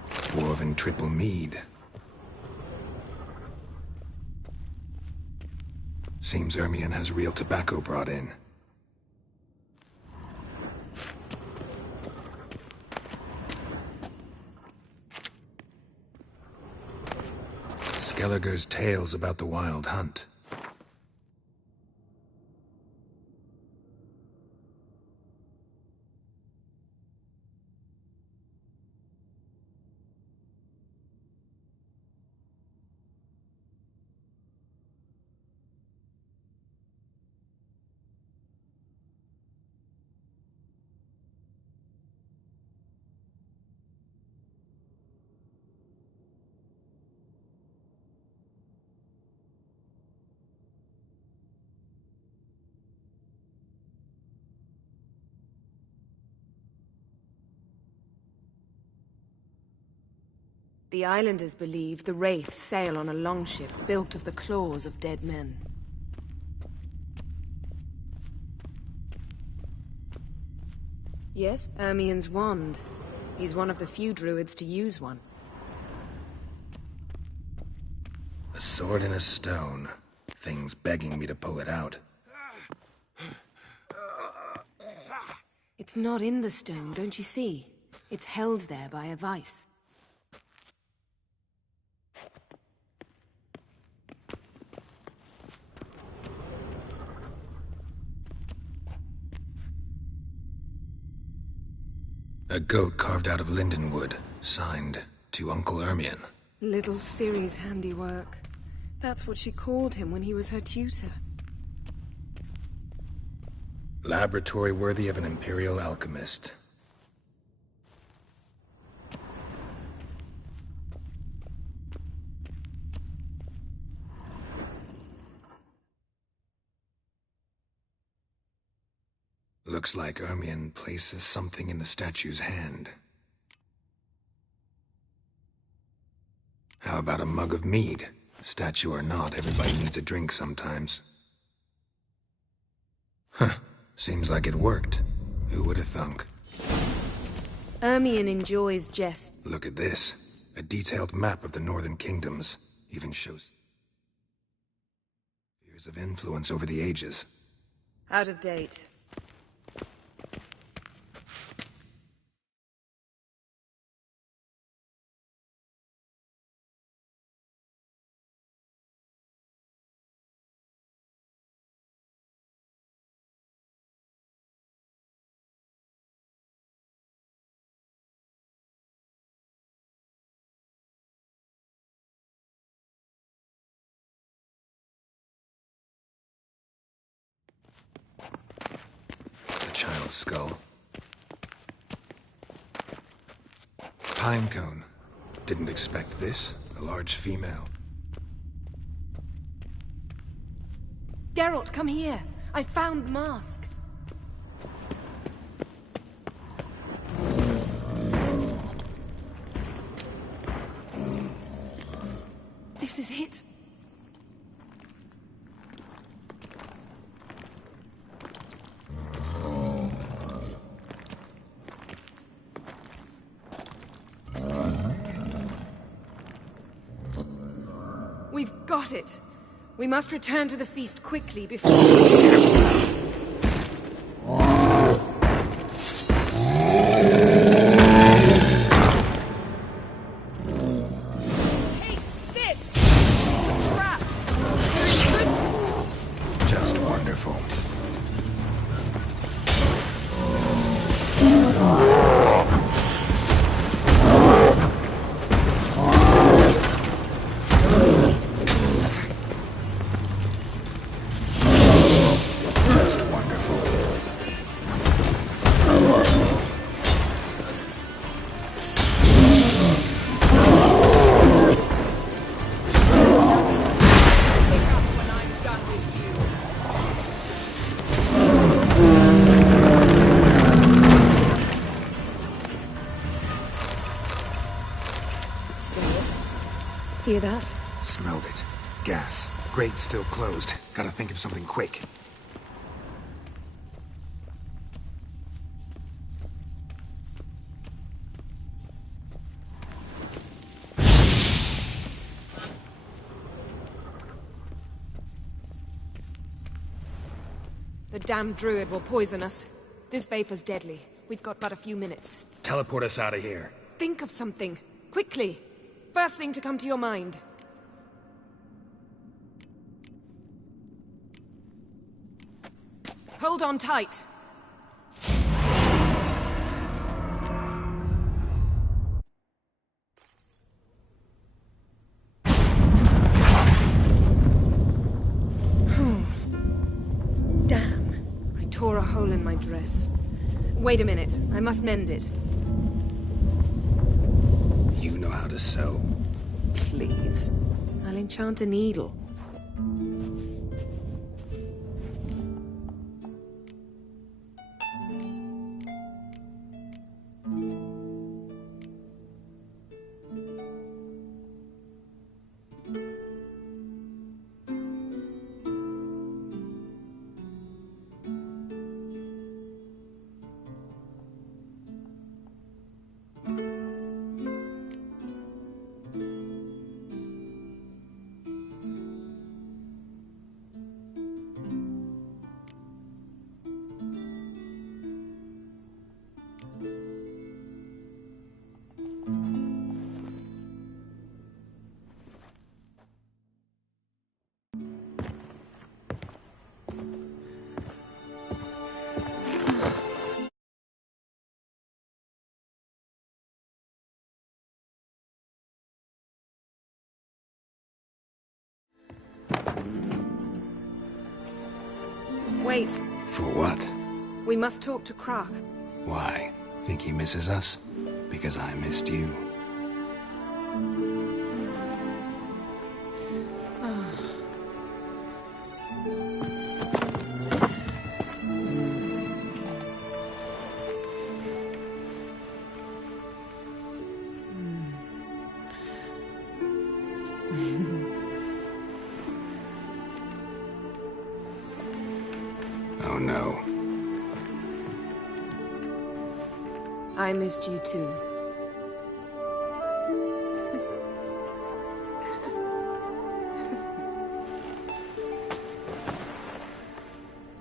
Dwarven triple mead. Seems Ermien has real tobacco brought in. Skellige's tales about the Wild Hunt. The islanders believe the Wraiths sail on a longship built of the claws of dead men. Yes, Ermien's wand. He's one of the few druids to use one. A sword in a stone. Thing's begging me to pull it out. It's not in the stone, don't you see? It's held there by a vice. A goat carved out of lindenwood, signed to Uncle Ermien. Little Ciri's handiwork. That's what she called him when he was her tutor. Laboratory worthy of an imperial alchemist. Looks like Ermien places something in the statue's hand. How about a mug of mead? Statue or not, everybody needs a drink sometimes. Huh. Seems like it worked. Who would have thunk? Ermien enjoys jests. Look at this. A detailed map of the northern kingdoms. Even shows spheres of influence over the ages. Out of date. Child's skull. Pinecone. Didn't expect this. A large female. Geralt, come here. I found the mask. This is it. We've got it. We must return to the feast quickly before... Taste this! It's a trap! Just wonderful. Hear that? Smelled it. Gas. Grate still closed. Gotta think of something quick. The damned druid will poison us. This vapor's deadly. We've got but a few minutes. Teleport us out of here. Think of something. Quickly. First thing to come to your mind. Hold on tight. Damn. I tore a hole in my dress. Wait a minute. I must mend it. You know how to sew. Please. I'll enchant a needle. Wait. For what? We must talk to Croc. Why? Think he misses us? Because I missed you. Oh no. I missed you too.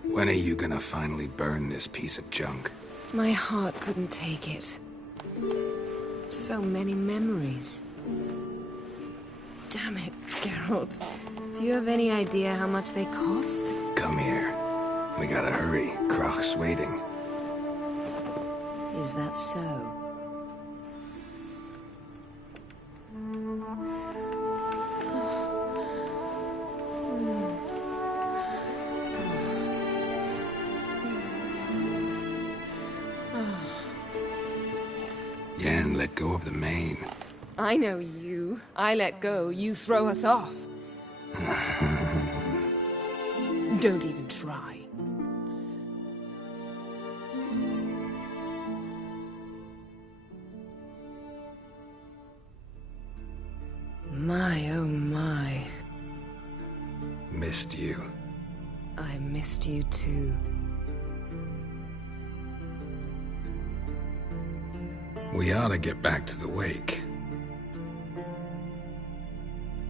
When are you gonna finally burn this piece of junk? My heart couldn't take it. So many memories. Damn it, Geralt. Do you have any idea how much they cost? Come here. We gotta hurry. Croc's waiting. Is that so? Yen, let go of the mane. I know you. I let go, you throw us off. Don't even try. My, oh my. Missed you. I missed you too. We ought to get back to the wake.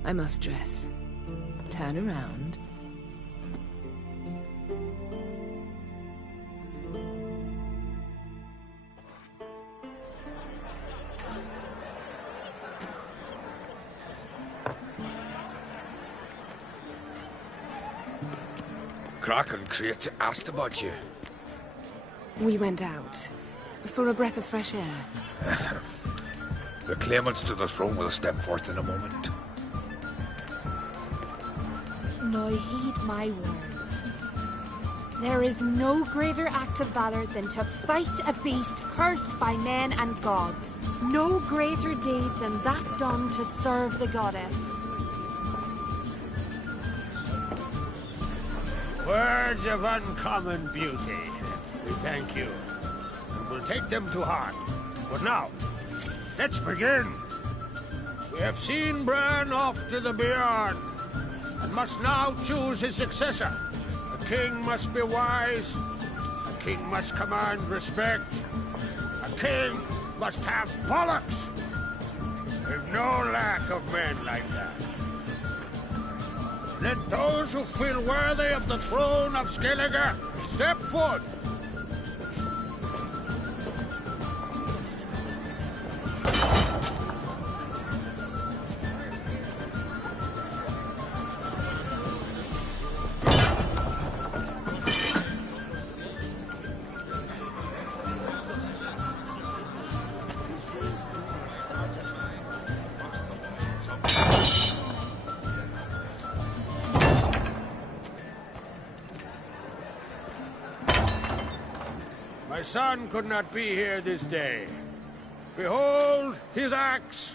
I must dress. Turn around. Croc and Crate asked about you. We went out. For a breath of fresh air. The claimants to the throne will step forth in a moment. Now heed my words. There is no greater act of valor than to fight a beast cursed by men and gods. No greater deed than that done to serve the goddess. Words of uncommon beauty. We thank you. And we'll take them to heart. But now, let's begin. We have seen Bran off to the Beyond, and must now choose his successor. A king must be wise. A king must command respect. A king must have bollocks. We've no lack of men like that. Let those who feel worthy of the throne of Skellige step forward. My son could not be here this day. Behold his axe!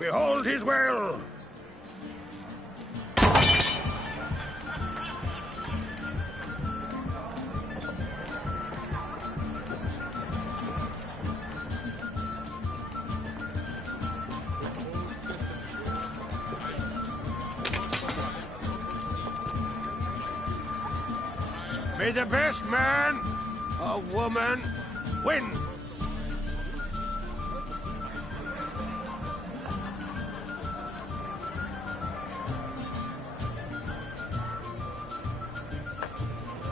Behold his will! May the best man or woman win!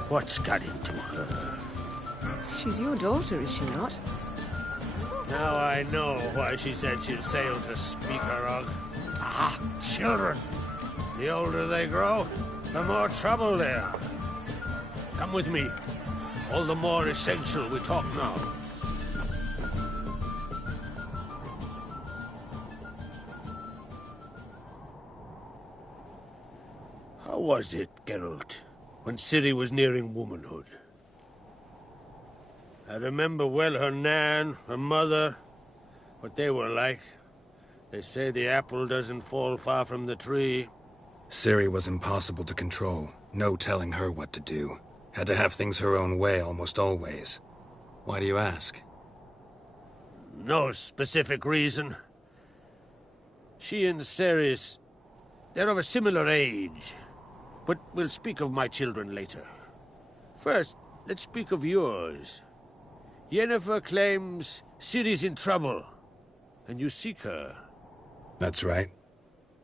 What's got into her? She's your daughter, is she not? Now I know why she said she'd sail to speak her of. Ah, children. The older they grow, the more trouble they are. Come with me. All the more essential we talk now. How was it, Geralt, when Ciri was nearing womanhood? I remember well her nan, her mother, what they were like. They say the apple doesn't fall far from the tree. Ciri was impossible to control. No telling her what to do. Had to have things her own way almost always. Why do you ask? No specific reason. She and Ceres, they're of a similar age. But we'll speak of my children later. First, let's speak of yours. Yennefer claims Ciri's in trouble, and you seek her. That's right.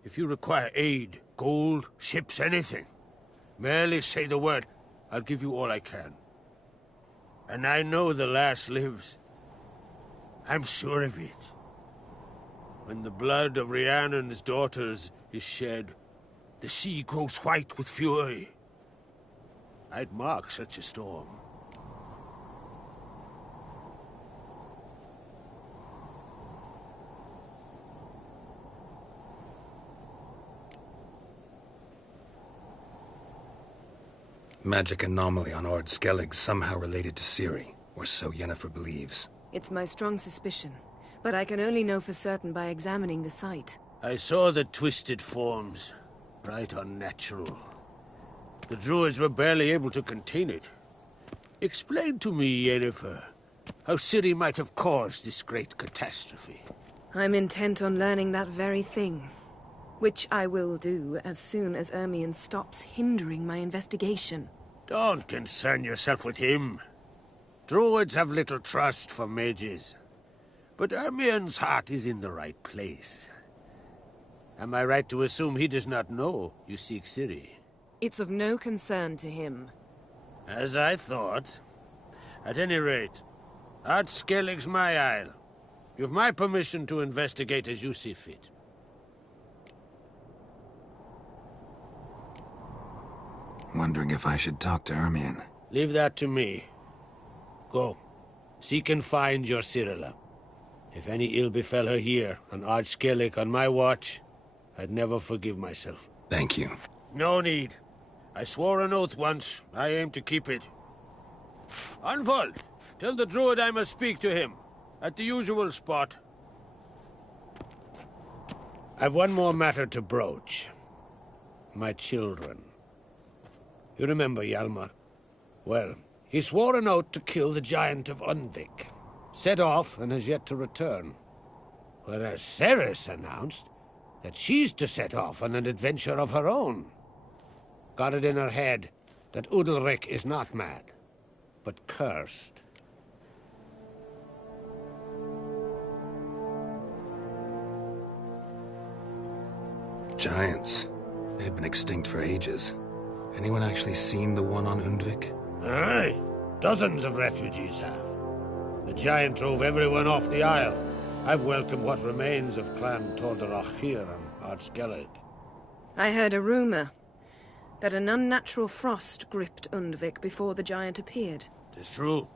If you require aid, gold, ships, anything, merely say the word. I'll give you all I can. And I know the lass lives. I'm sure of it. When the blood of Rhiannon's daughters is shed, the sea grows white with fury. I'd mark such a storm. Magic anomaly on Ard Skellig somehow related to Ciri, or so Yennefer believes. It's my strong suspicion, but I can only know for certain by examining the site. I saw the twisted forms. Right unnatural. The druids were barely able to contain it. Explain to me, Yennefer, how Ciri might have caused this great catastrophe. I'm intent on learning that very thing. Which I will do as soon as Ermion stops hindering my investigation. Don't concern yourself with him. Druids have little trust for mages. But Ermion's heart is in the right place. Am I right to assume he does not know you seek Ciri? It's of no concern to him. As I thought. At any rate, Ard Skellig's my isle. You've my permission to investigate as you see fit. Wondering if I should talk to Ermion. Leave that to me. Go. Seek and find your Cyrilla. If any ill befell her here, on Ard Skellig on my watch, I'd never forgive myself. Thank you. No need. I swore an oath once. I aim to keep it. Anvold, tell the druid I must speak to him. At the usual spot. I've one more matter to broach. My children. You remember Hjalmar? Well, he swore an oath to kill the giant of Undvik. Set off and has yet to return. Whereas Ceres announced that she's to set off on an adventure of her own. Got it in her head that Udalric is not mad, but cursed. Giants. They've been extinct for ages. Anyone actually seen the one on Undvik? Aye. Dozens of refugees have. The giant drove everyone off the isle. I've welcomed what remains of Clan Tordarach here on Ard Skellig. I heard a rumor that an unnatural frost gripped Undvik before the giant appeared. It's true.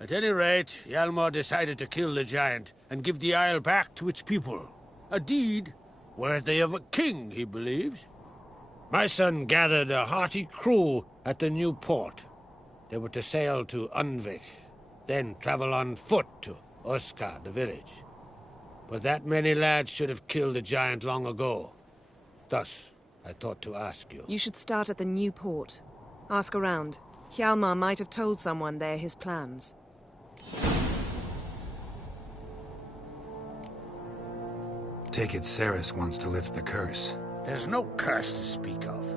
At any rate, Hjalmar decided to kill the giant and give the isle back to its people. A deed worthy of a king, he believes. My son gathered a hearty crew at the new port. They were to sail to Undvik. then travel on foot to Uska, the village. But that many lads should have killed the giant long ago. Thus, I thought to ask you. You should start at the new port. Ask around. Hjalmar might have told someone there his plans. Take it Ceres wants to lift the curse. There's no curse to speak of.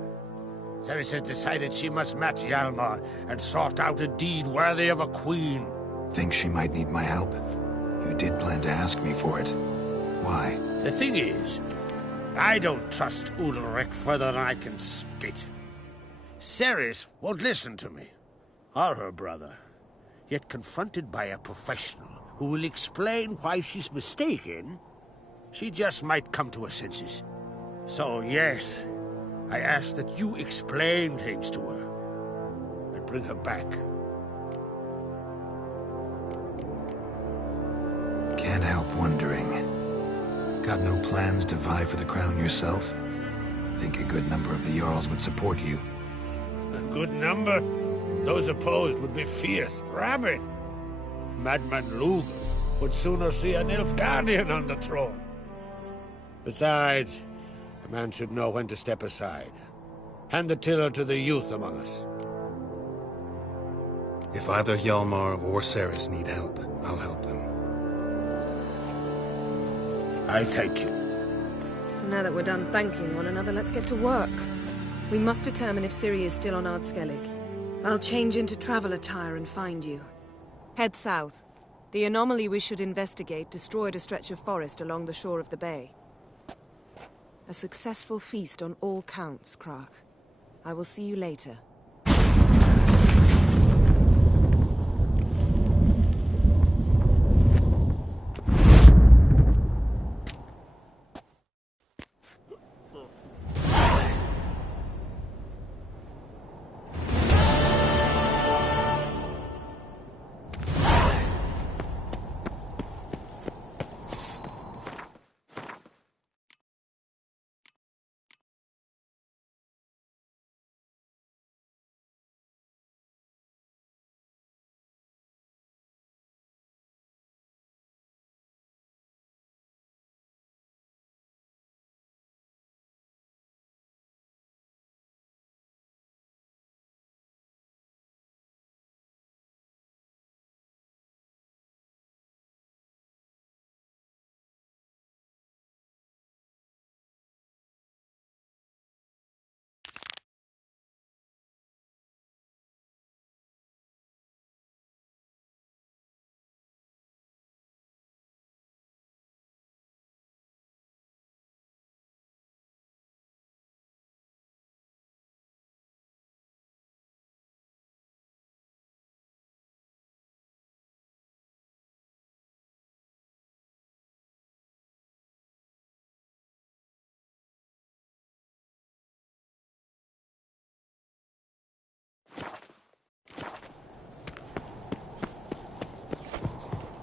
Ceres has decided she must match Hjalmar and sort out a deed worthy of a queen. Think she might need my help? You did plan to ask me for it. Why? The thing is, I don't trust Ulrich further than I can spit. Ceres won't listen to me, or her brother. Yet confronted by a professional who will explain why she's mistaken, she just might come to her senses. So yes, I ask that you explain things to her and bring her back. Can't help wondering. Got no plans to vie for the crown yourself? Think a good number of the Jarls would support you. A good number? Those opposed would be fierce, rabid. Madman Lugas would sooner see an Nilfgaardian on the throne. Besides, a man should know when to step aside. Hand the tiller to the youth among us. If either Hjalmar or Ceres need help, I'll help them. I thank you. Now that we're done thanking one another, let's get to work. We must determine if Ciri is still on Ardskellig. I'll change into travel attire and find you. Head south. The anomaly we should investigate destroyed a stretch of forest along the shore of the bay. A successful feast on all counts, Krak. I will see you later.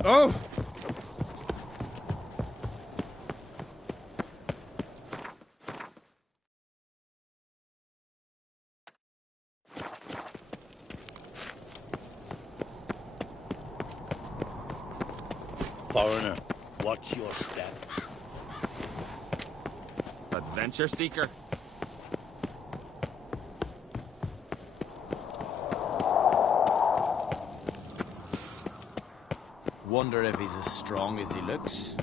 Oh! Foreigner, watch your step. Adventure seeker? Wonder if he's as strong as he looks.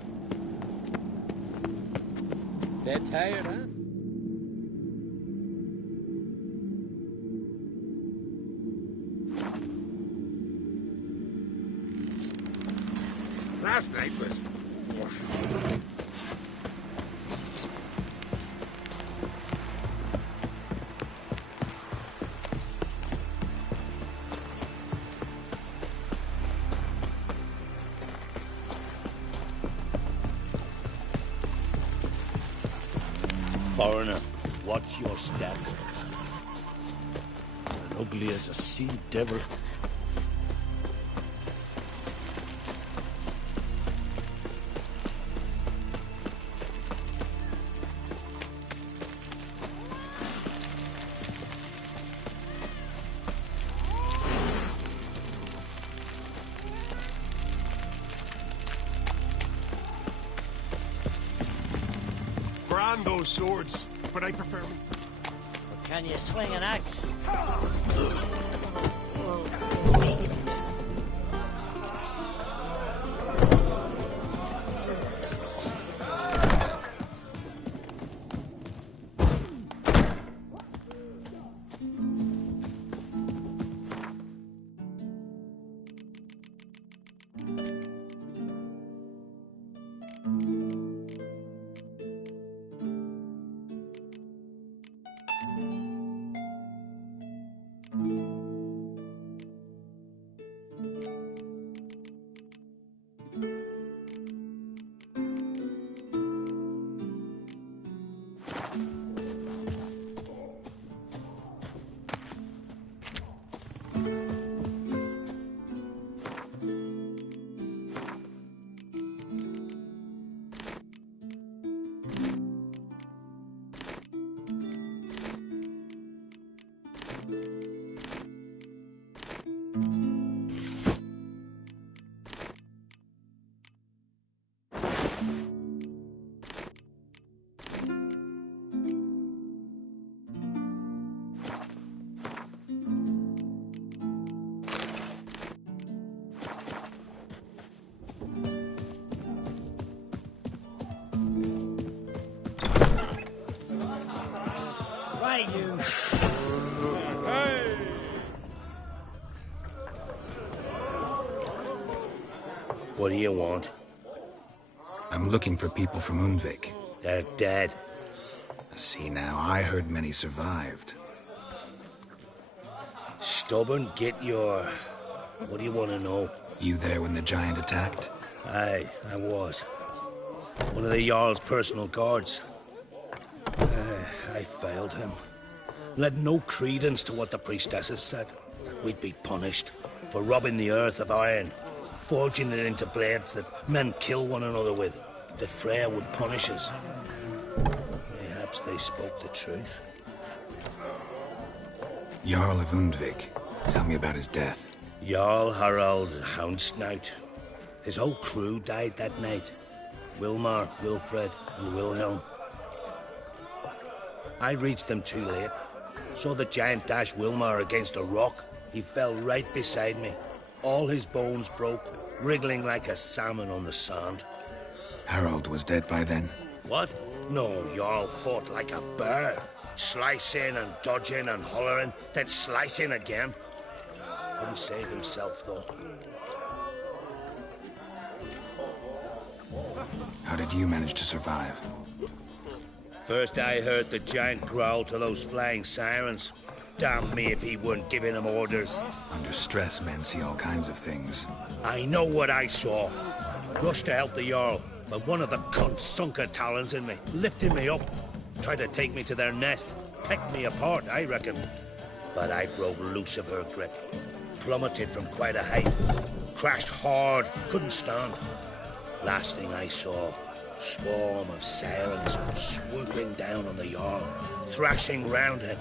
Dead tired, huh? Last night was... Foreigner, watch your step. And ugly as a sea devil. understand those swords, but I prefer... But can you swing an axe? You. Hey! What do you want? I'm looking for people from Undvik. They're dead. See now, I heard many survived. Stubborn, get your... What do you want to know? You there when the giant attacked? Aye, I was. One of the Jarl's personal guards. I failed him. Led no credence to what the priestesses said. We'd be punished for robbing the earth of iron, forging it into blades that men kill one another with, that Freya would punish us. Perhaps they spoke the truth. Jarl of Undvik. Tell me about his death. Jarl Harald Houndsnout. His whole crew died that night. Wilmar, Wilfred, and Wilhelm. I reached them too late. Saw the giant dash Wilmar against a rock. He fell right beside me. All his bones broke, wriggling like a salmon on the sand. Harold was dead by then? What? No, Jarl fought like a bear. Slicing and dodging and hollering, then slicing again. Couldn't save himself, though. How did you manage to survive? First I heard the giant growl to those flying sirens. Damn me if he weren't giving them orders. Under stress, men see all kinds of things. I know what I saw. Rushed to help the Jarl, but one of the cunts sunk her talons in me, lifting me up. Tried to take me to their nest. Pecked me apart, I reckon. But I broke loose of her grip. Plummeted from quite a height. Crashed hard, couldn't stand. Last thing I saw, swarm of sirens swooping down on the Jarl, thrashing round him.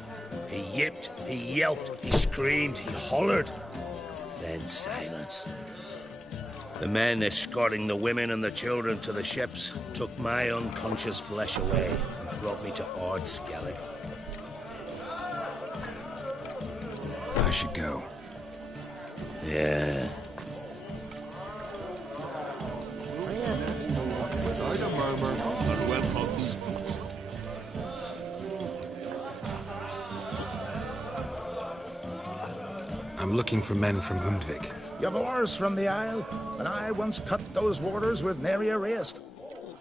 He yipped, he yelped, he screamed, he hollered. Then silence. The men escorting the women and the children to the ships took my unconscious flesh away and brought me to Ard Skellig. I should go. Yeah. Without a murmur and well hugs. I'm looking for men from Undvik. You've oars from the Isle, and I once cut those waters with nary a waste.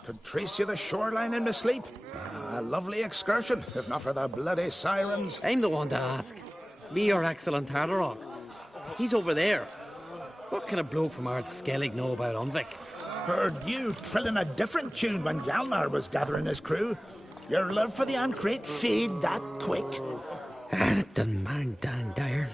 Could trace you the shoreline in my sleep. A lovely excursion, if not for the bloody sirens. I'm the one to ask. Me, your excellent Tardarog. He's over there. What can a bloke from Ard Skellig know about Undvik? Heard you trilling a different tune when Hjalmar was gathering his crew. Your love for the Ancrate fade that quick. That doesn't mind Dan Dyer.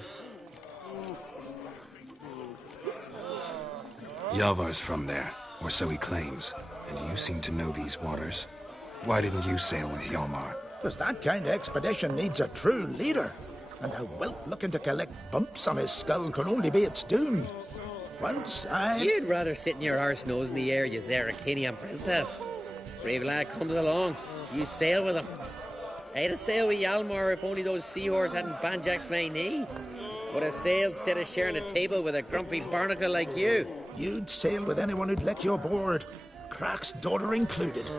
Yavar's from there, or so he claims, and you seem to know these waters. Why didn't you sail with Hjalmar? Because that kind of expedition needs a true leader, and a whelp looking to collect bumps on his skull could only be its doom. Once I... You'd rather sit in your arse nose in the air, you Zarakinian princess. Brave lad comes along, You sail with him. I'd have sailed with Hjalmar if only those seahorses hadn't banjaxed my knee. Would have sailed instead of sharing a table with a grumpy barnacle like you. You'd sail with anyone who'd let you aboard. Crack's daughter included.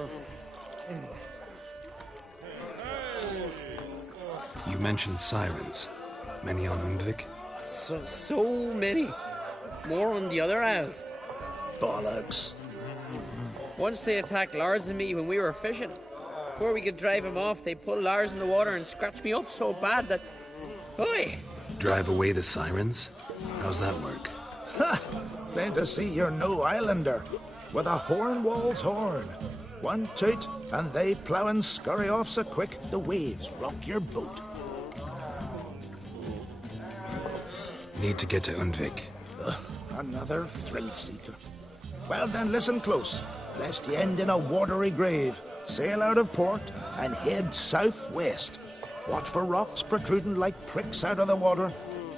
You mentioned sirens. Many on Undvik? So many. More on the other isles. Bollocks. Once they attacked Lars and me when we were fishing. Before we could drive him off, they pulled Lars in the water and scratched me up so bad that... Oi! Drive away the sirens? How's that work? Ha! Plain to see you're no islander. With a horn wall's horn. One toot, and they plough and scurry off so quick the waves rock your boat. Need to get to Undvik. Another thrill-seeker. Well then, listen close, lest you end in a watery grave. Sail out of port and head southwest. Watch for rocks protruding like pricks out of the water.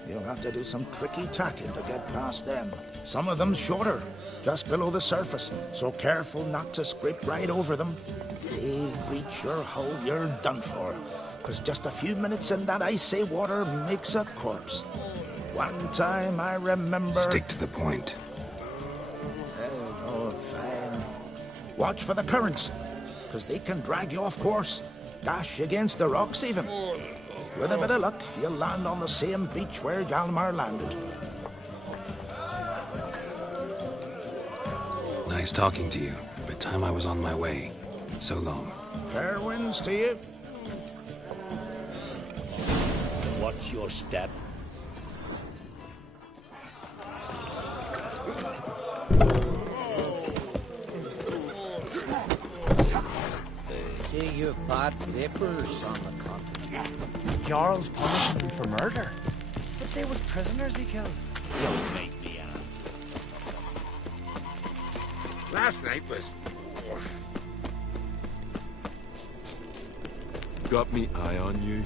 You'll have to do some tricky tacking to get past them. Some of them shorter, just below the surface, so careful not to scrape right over them. They breach your hull, you're done for. 'Cause just a few minutes in that icy water makes a corpse. One time I remember... Stick to the point. Oh, fine. Watch for the currents, 'cause they can drag you off course. Dash against the rocks even. With a bit of luck, you'll land on the same beach where Hjalmar landed. Nice talking to you, but time I was on my way. So long. Fair winds to you. Watch your step. See, you bad papers on the continent. Jarl's punished them for murder. But they was prisoners he killed. Don't make me out. Last night was... Got me eye on you.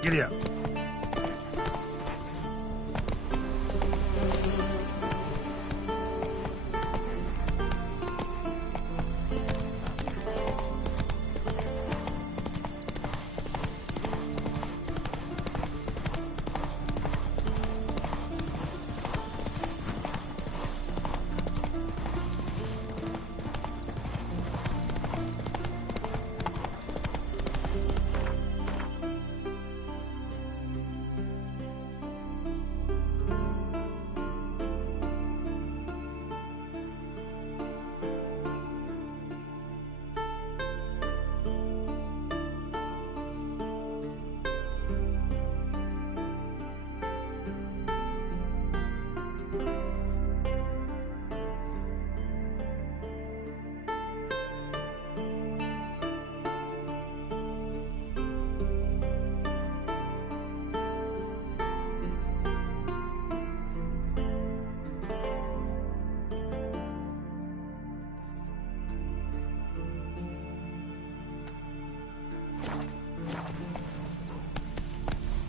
Giddy up.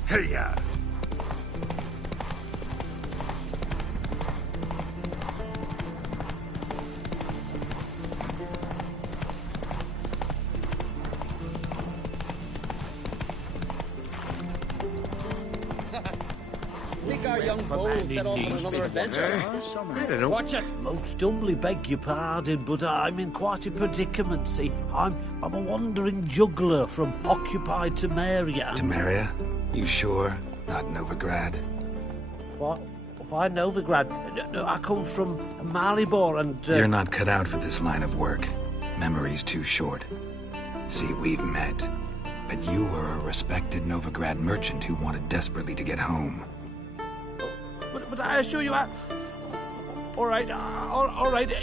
Hey-ya! Think our young bull set off on another adventure? I don't know. Watch it! Most humbly beg your pardon, but I'm in quite a predicament. See, I'm a wandering juggler from occupied Temeria. Temeria? You sure? Not Novigrad? What? Why Novigrad? No, I come from Maribor and... You're not cut out for this line of work. Memory's too short. See, we've met. But you were a respected Novigrad merchant who wanted desperately to get home. but I assure you, all right,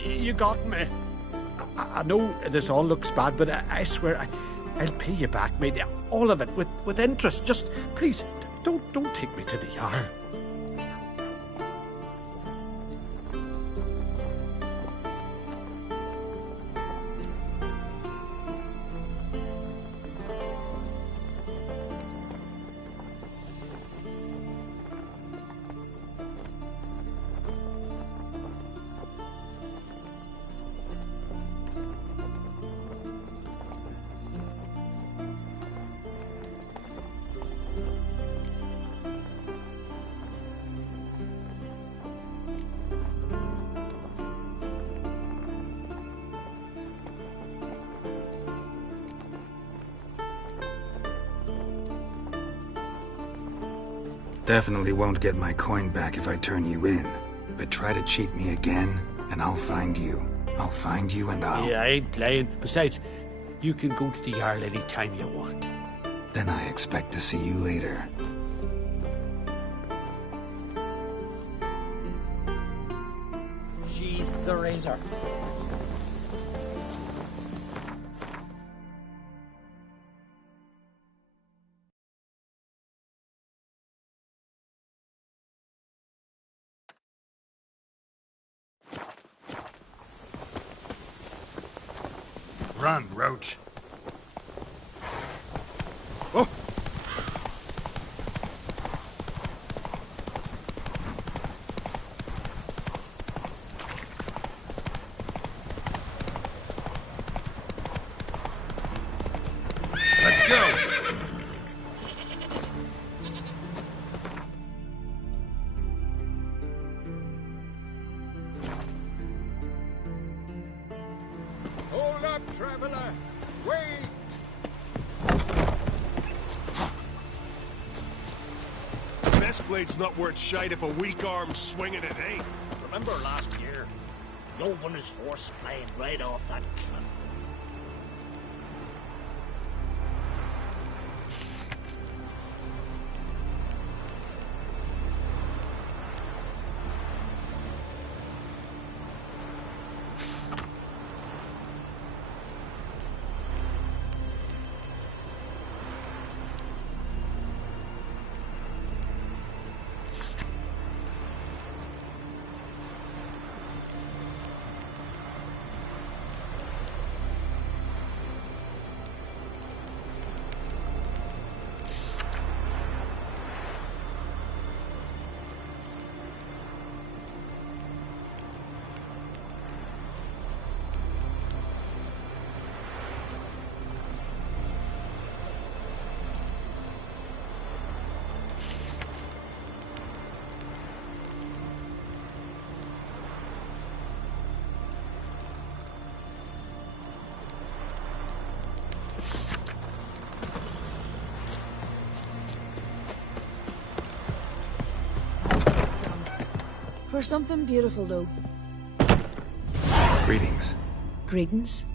you got me. I know this all looks bad, but I swear I'll pay you back, mate. All of it, with interest. Just, please, don't take me to the Jarl. Definitely won't get my coin back if I turn you in. But try to cheat me again, and I'll find you. I'll find you and I'll... Yeah, I ain't lying. Besides, you can go to the Jarl any time you want. Then I expect to see you later. Sheathe the razor. Run, Roach. Oh! Let's go! Hold up, traveler! Wait! Best blade's not worth shite if a weak arm's swinging it ain't. Remember last year? Yov and his horse flying right off that cliff. For something beautiful, though. Greetings. Greetings.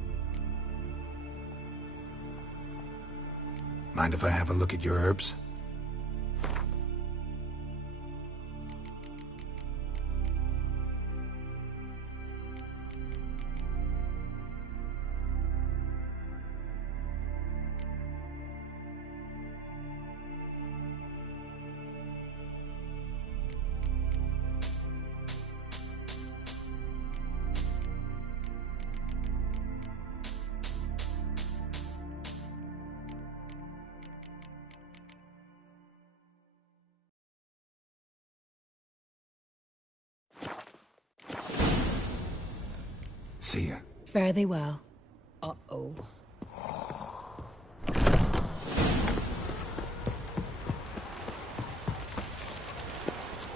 Mind if I have a look at your herbs? See ya. Fare thee well. Uh-oh.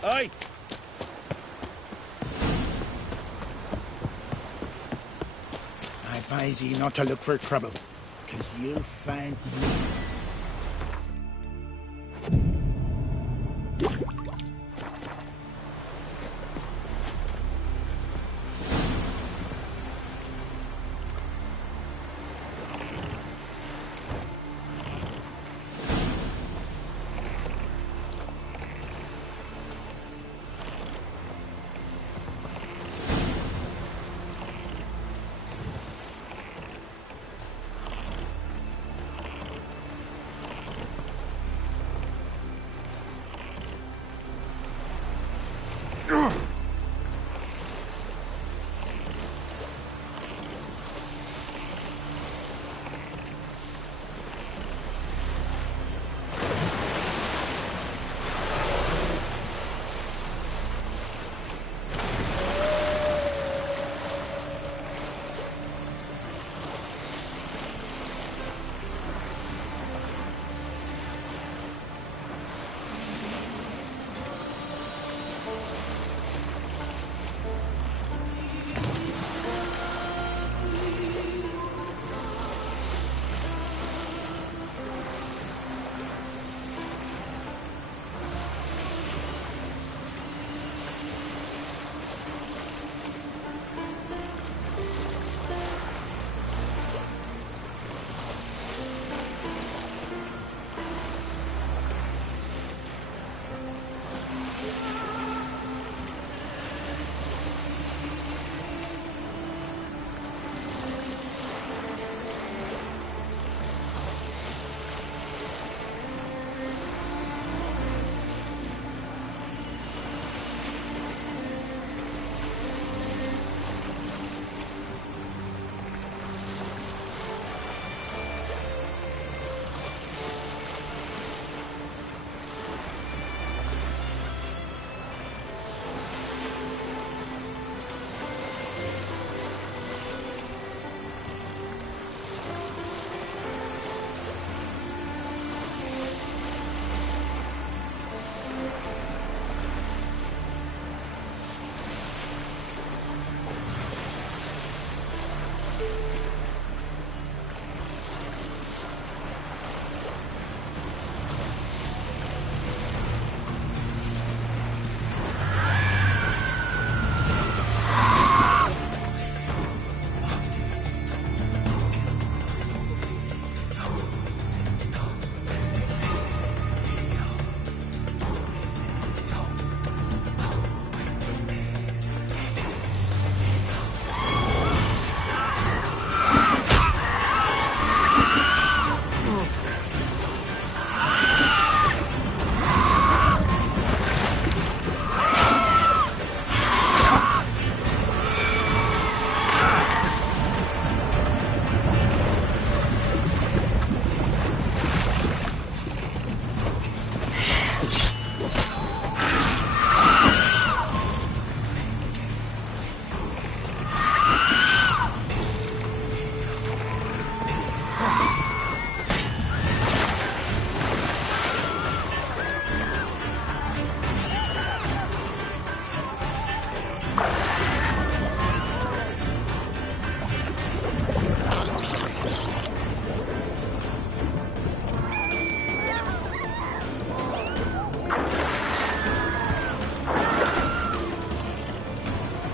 Aye. I advise ye not to look for trouble, because you'll find me.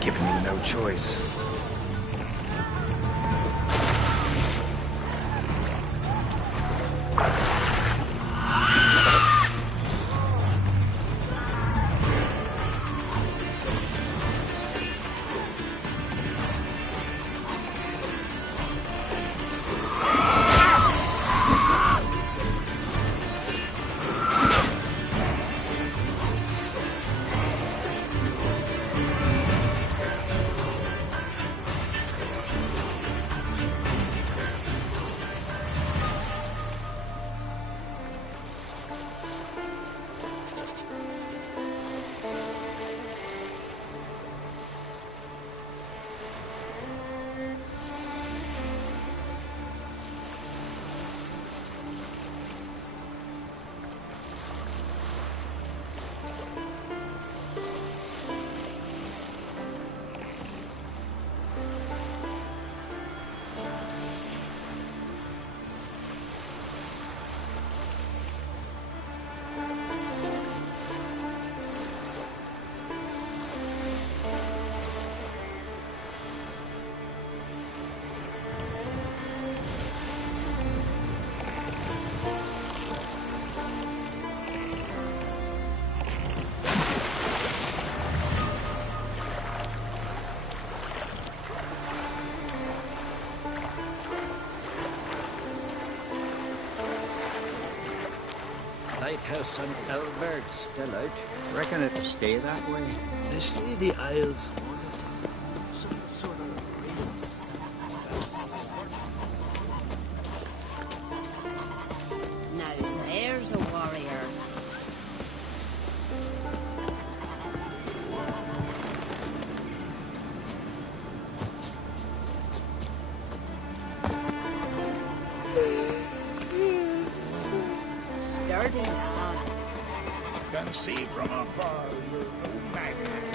given me no choice. Lighthouse on Elbert still out. Reckon it'll stay that way. They say the Isles haunted. Some sort of Now there's a warrior. Sturdy lad. Can see from afar you're no magnet.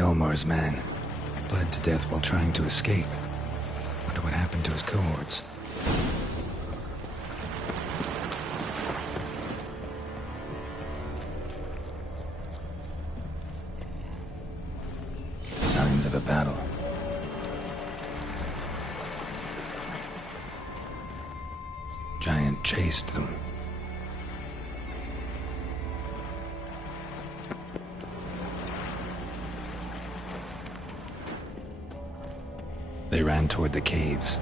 Hjalmar's man. Bled to death while trying to escape. Wonder what happened to his cohorts. Signs of a battle. Giant chased them. They ran toward the caves.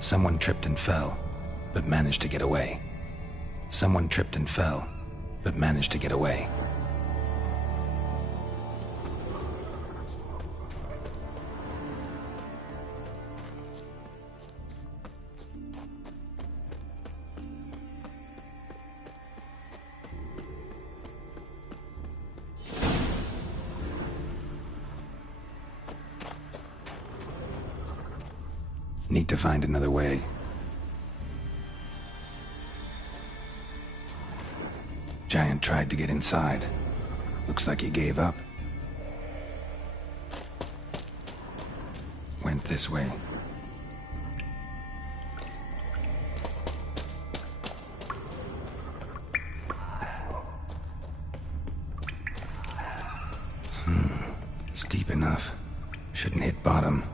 Someone tripped and fell, but managed to get away. Someone tripped and fell, but managed to get away. Need to find another way. Giant tried to get inside. Looks like he gave up. Went this way. It's deep enough. Shouldn't hit bottom.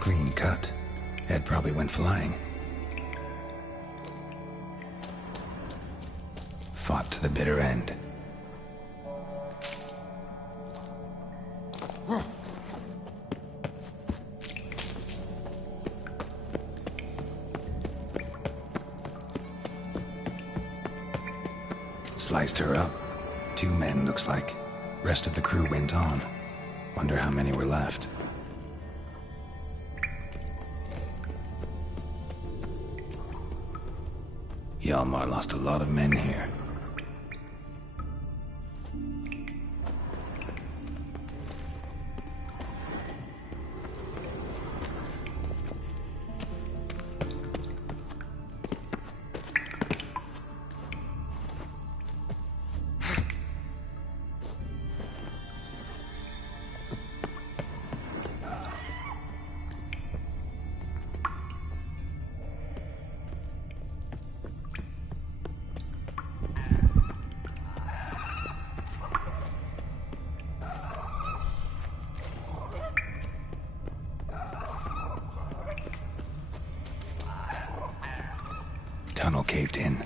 Clean cut. Head probably went flying. Fought to the bitter end. Sliced her up. 2 men, looks like. Rest of the crew went on. Wonder how many were left. Hjalmar lost a lot of men here. Tunnel caved in.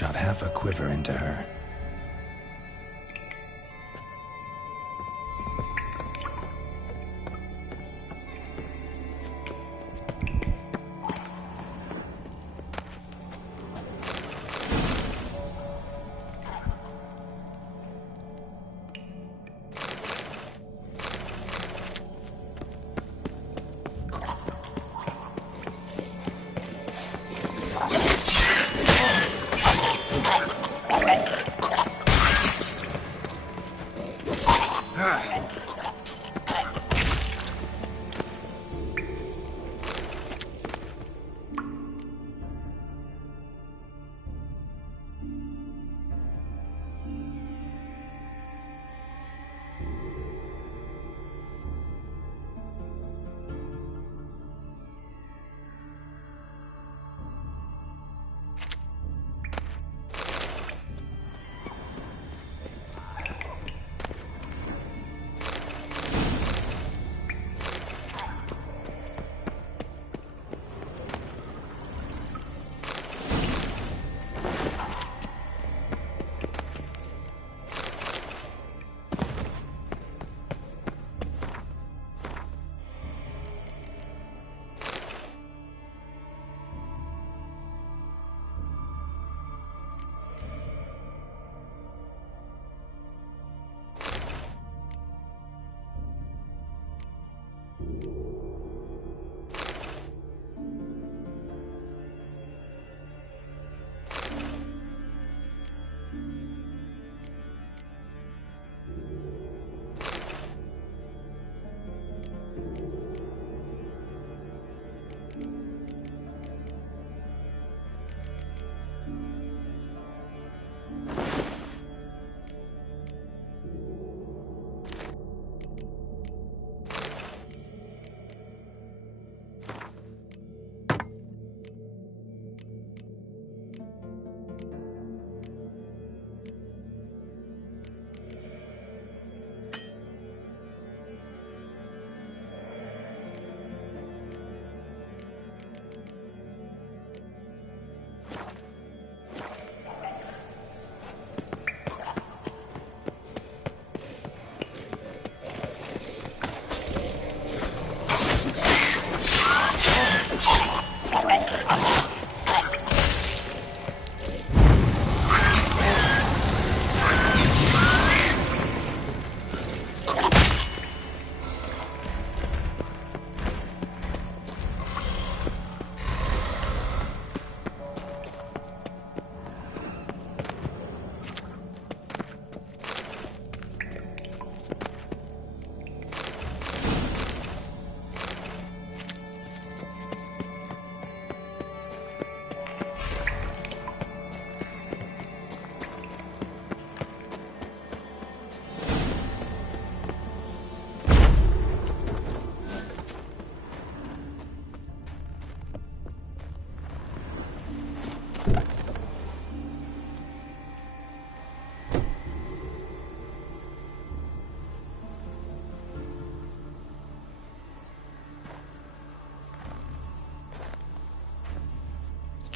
shot half a quiver into her.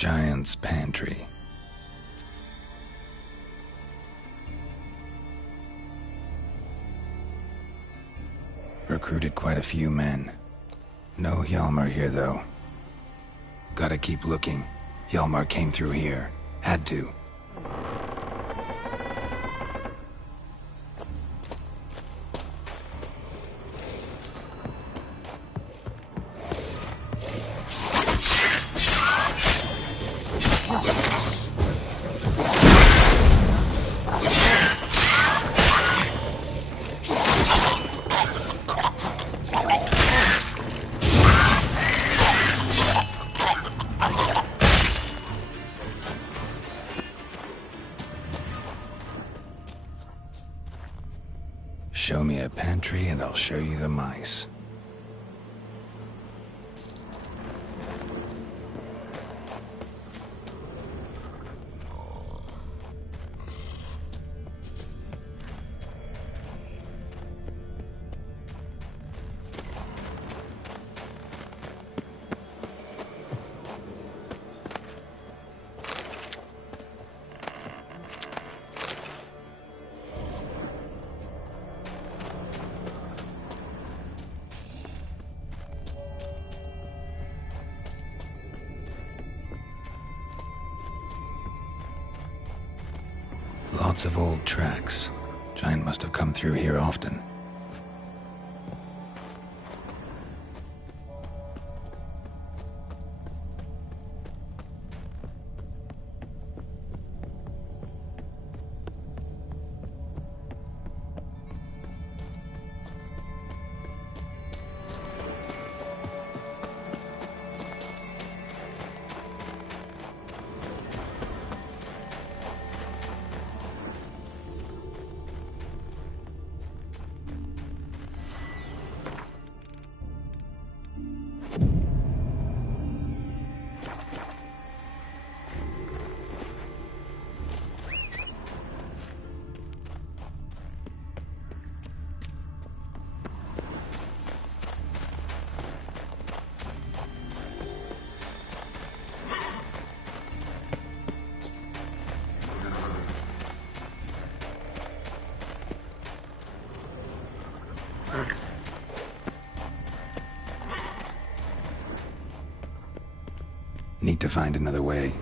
Giant's Pantry. Recruited quite a few men. No Hjalmar here, though. Gotta keep looking. Hjalmar came through here. Had to. Show me a pantry and I'll show you the mice. Lots of old tracks. Giant must have come through here often. Need to find another way.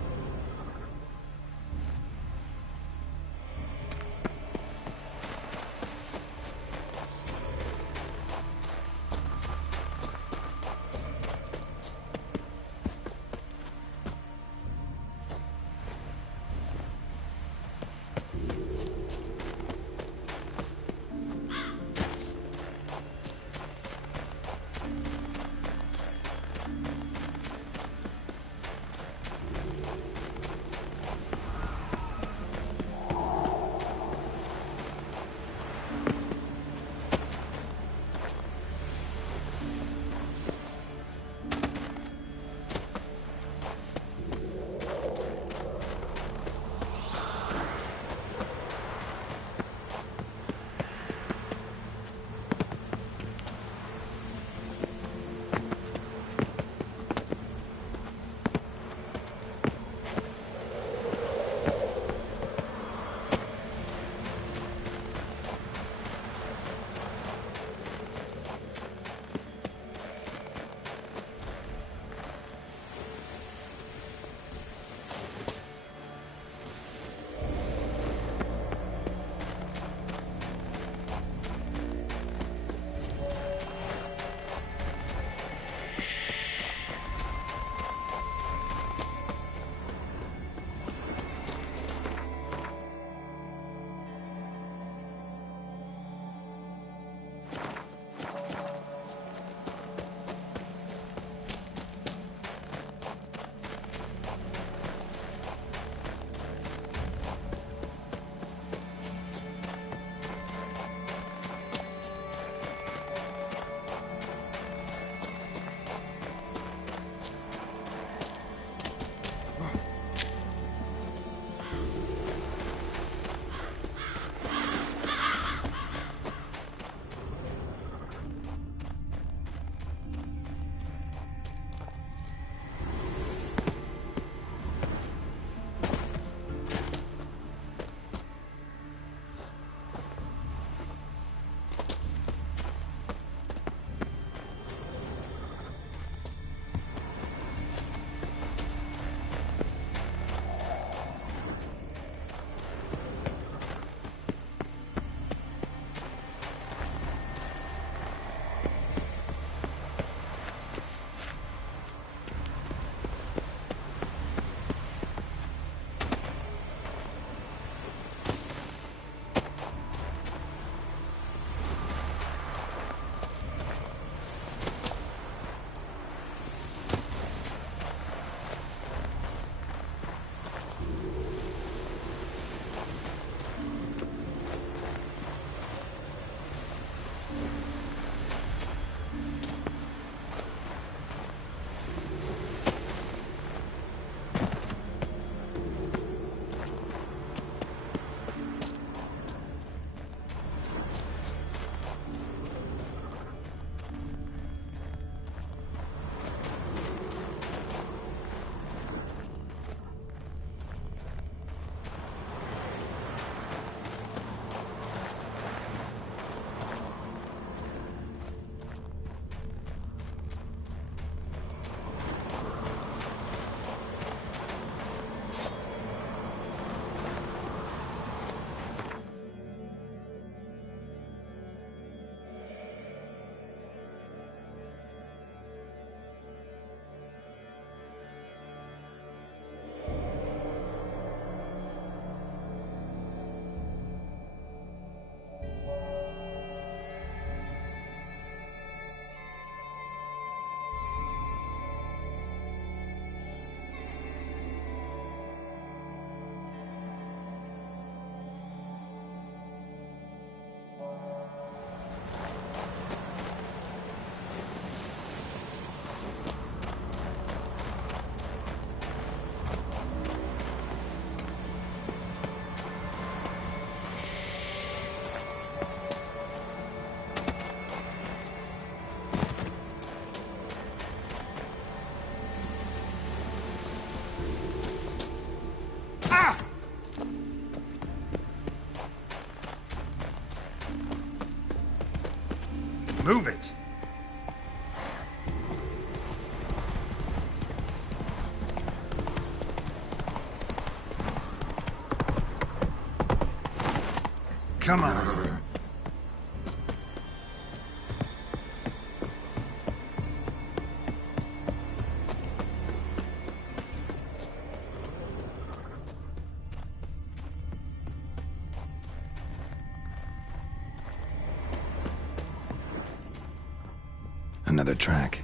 Move it! Come on. Another track.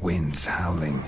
Winds howling.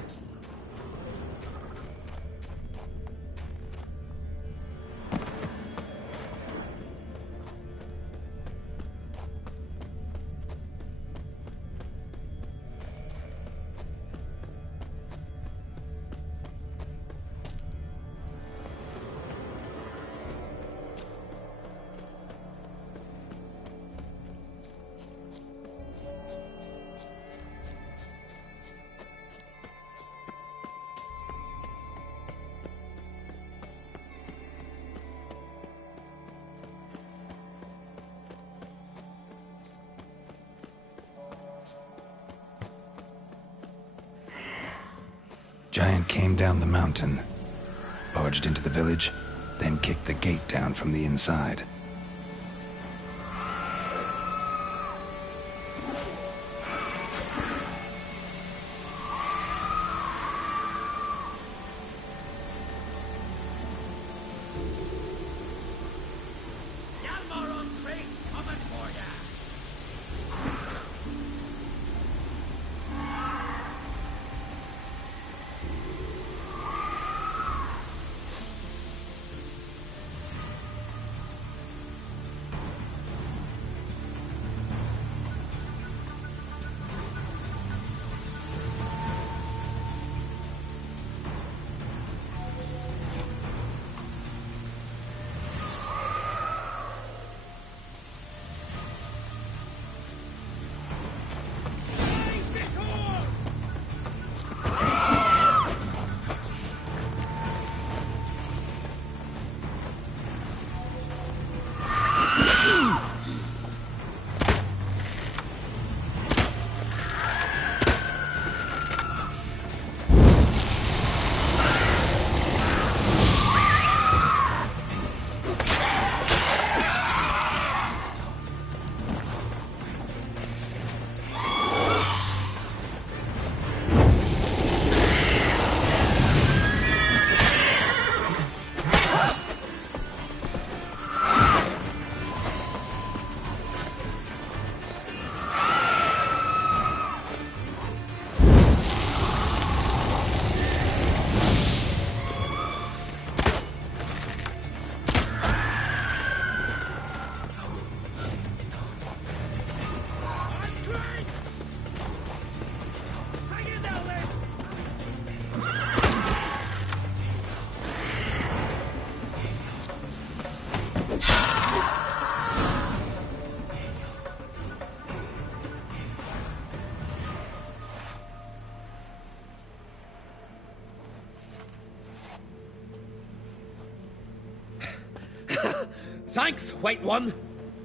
Giant came down the mountain, barged into the village, then kicked the gate down from the inside. Thanks, White One.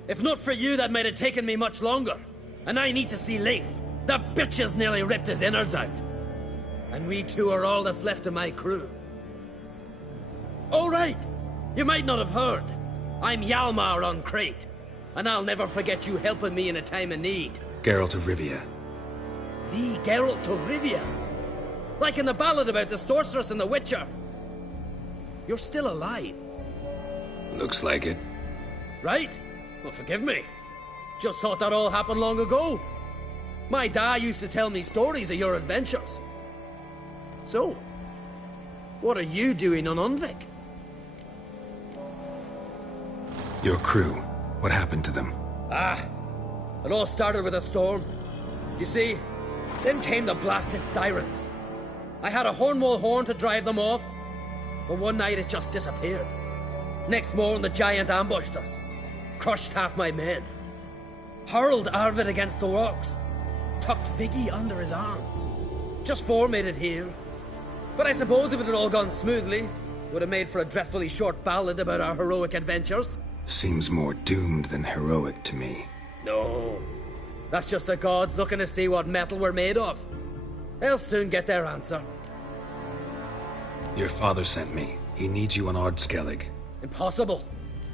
If not for you, that might have taken me much longer. And I need to see Leif. The bitch has nearly ripped his innards out. And we two are all that's left of my crew. All right. You might not have heard. I'm Hjalmar on Crete. And I'll never forget you helping me in a time of need. Geralt of Rivia. The Geralt of Rivia? Like in the ballad about the sorceress and the witcher. You're still alive. Looks like it. Right? Well, forgive me. Just thought that all happened long ago. My dad used to tell me stories of your adventures. So, what are you doing on Unvik? Your crew. What happened to them? It all started with a storm. You see, then came the blasted sirens. I had a Hornwall horn to drive them off, but one night it just disappeared. Next morning the giant ambushed us, crushed half my men, hurled Arvid against the rocks, tucked Viggy under his arm. Just four made it here. But I suppose if it had all gone smoothly, would have made for a dreadfully short ballad about our heroic adventures. Seems more doomed than heroic to me. No. That's just the gods looking to see what metal we're made of. They'll soon get their answer. Your father sent me. He needs you on Ardskellig. Impossible.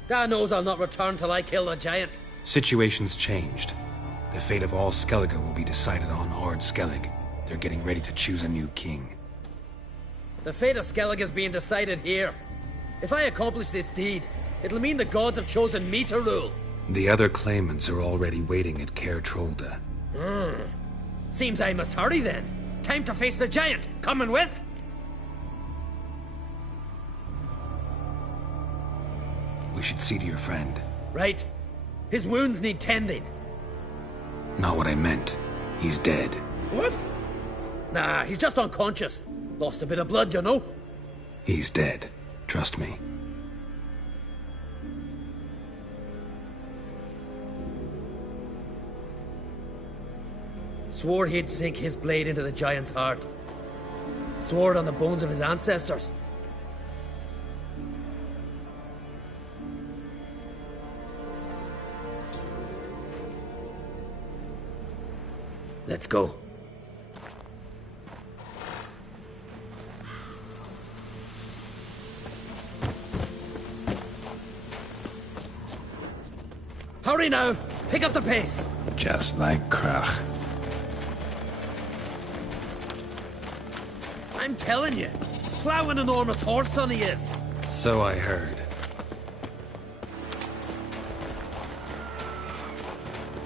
Dad knows I'll not return till I kill the giant. Situation's changed. The fate of all Skellige will be decided on Ardskellig. They're getting ready to choose a new king. The fate of Skellig is being decided here. If I accomplish this deed, it'll mean the gods have chosen me to rule. The other claimants are already waiting at Caer Trolda. Seems I must hurry then. Time to face the giant. Coming with? We should see to your friend. Right. His wounds need tending. Not what I meant. He's dead. What? Nah, he's just unconscious. Lost a bit of blood, you know. He's dead. Trust me. Swore he'd sink his blade into the giant's heart. Swore it on the bones of his ancestors. Let's go. Hurry now! Pick up the pace! Just like Krach. I'm telling you, plow an enormous horse son he is. So I heard.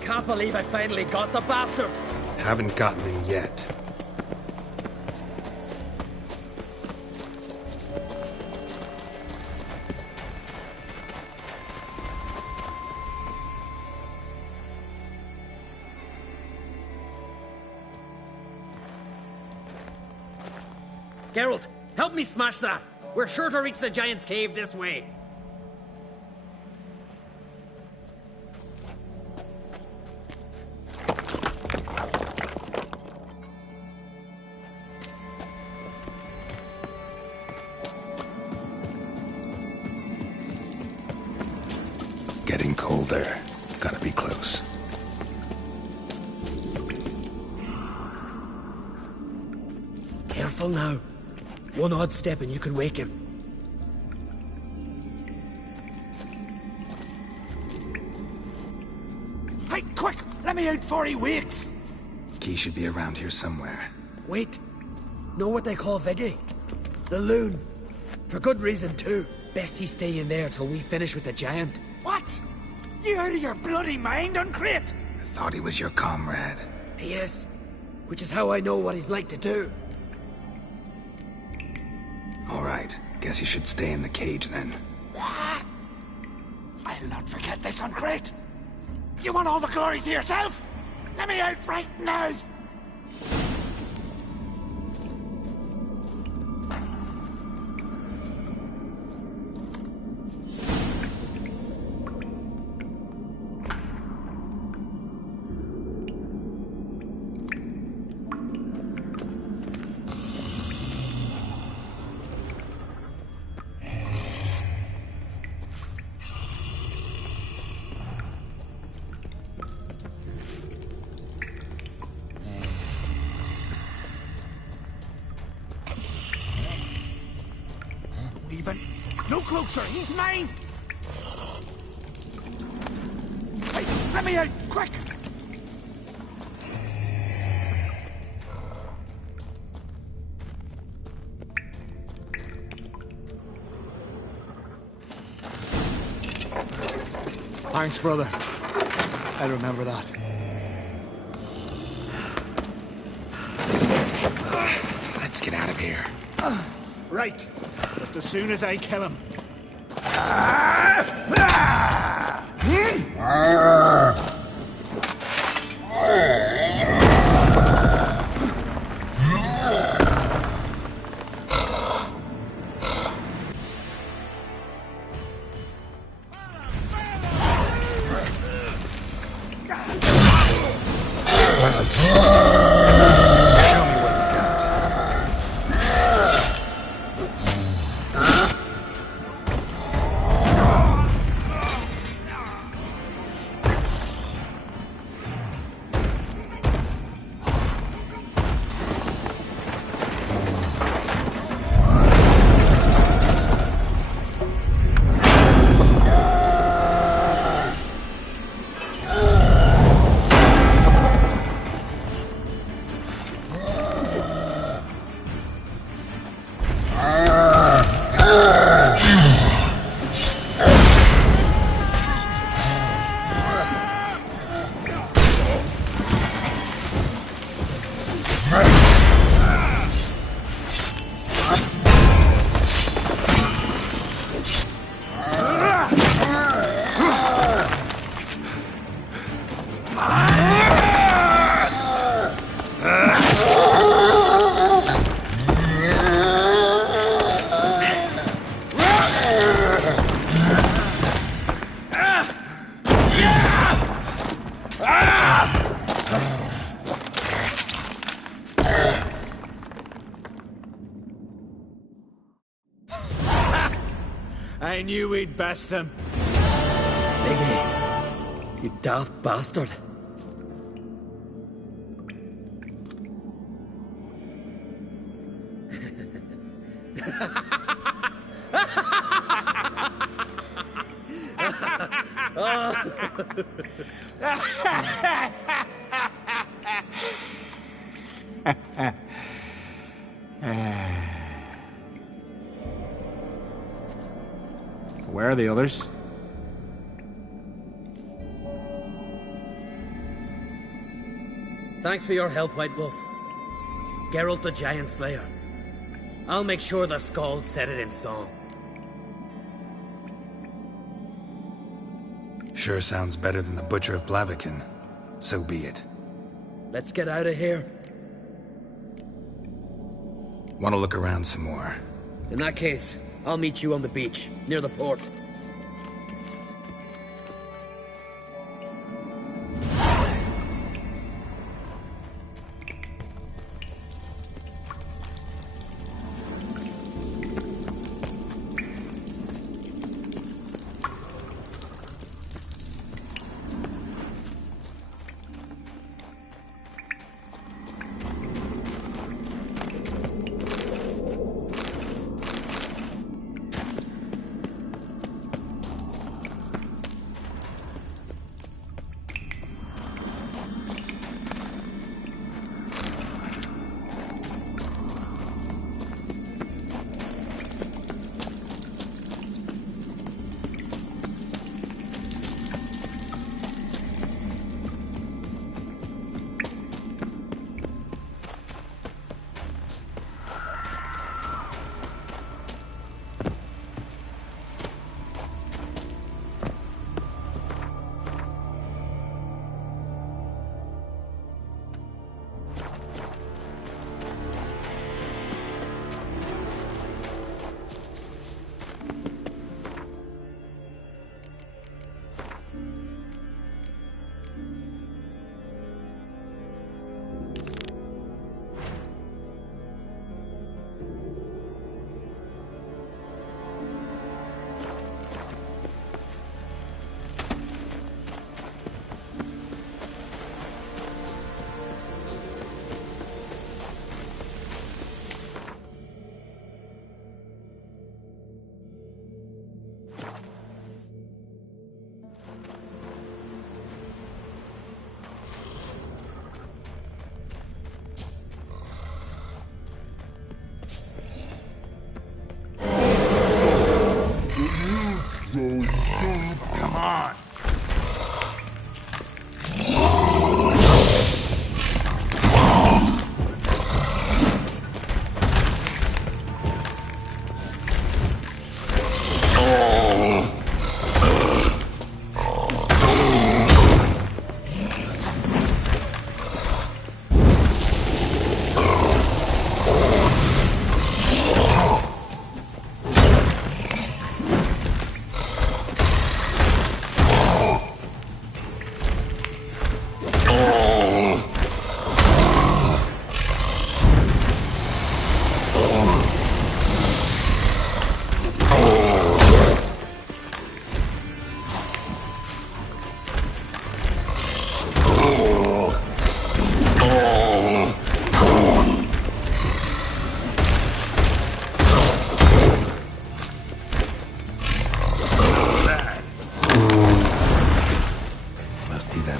Can't believe I finally got the bastard. Haven't gotten him yet. Geralt, help me smash that. We're sure to reach the giant's cave this way. Getting colder. Gotta be close. Careful now. One odd step and you could wake him. Hey, quick! Let me out before he wakes! Key should be around here somewhere. Wait. Know what they call Viggy? The loon. For good reason, too. Best he stay in there till we finish with the giant. What? You out of your bloody mind on Crete? I thought he was your comrade. He is. Which is how I know what he's like to do. All right. Guess he should stay in the cage then. What? I'll not forget this on Crete. You want all the glory to yourself? Let me out right now! No closer! He's mine! Hey, let me out! Quick! Thanks, brother. I remember that. Let's get out of here. Right. Just as soon as I kill him. I knew we'd best him. Biggie, you daft bastard. Where are the others? Thanks for your help, White Wolf. Geralt the Giant Slayer. I'll make sure the Scald said it in song. Sure sounds better than the Butcher of Blaviken. So be it. Let's get out of here. Want to look around some more? In that case, I'll meet you on the beach, near the port. Come on.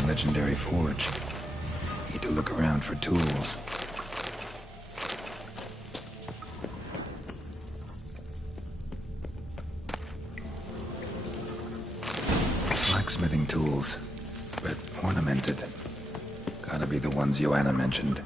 Legendary forge. Need to look around for tools. Blacksmithing tools, but ornamented. Gotta be the ones Joanna mentioned.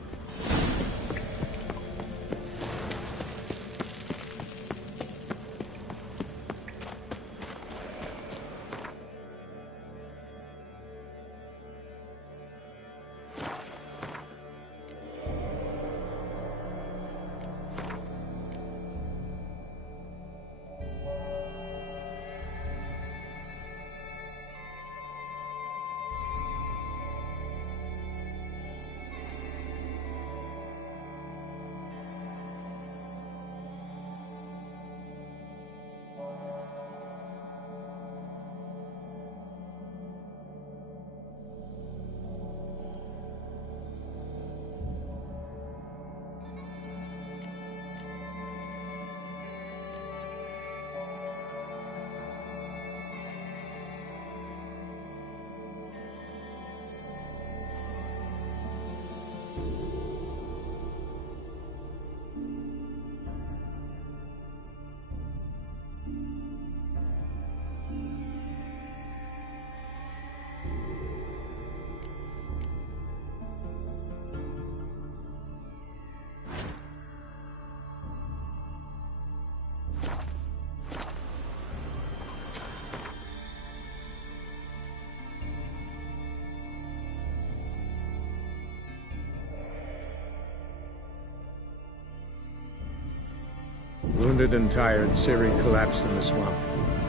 Wounded and tired, Ciri collapsed in the swamp.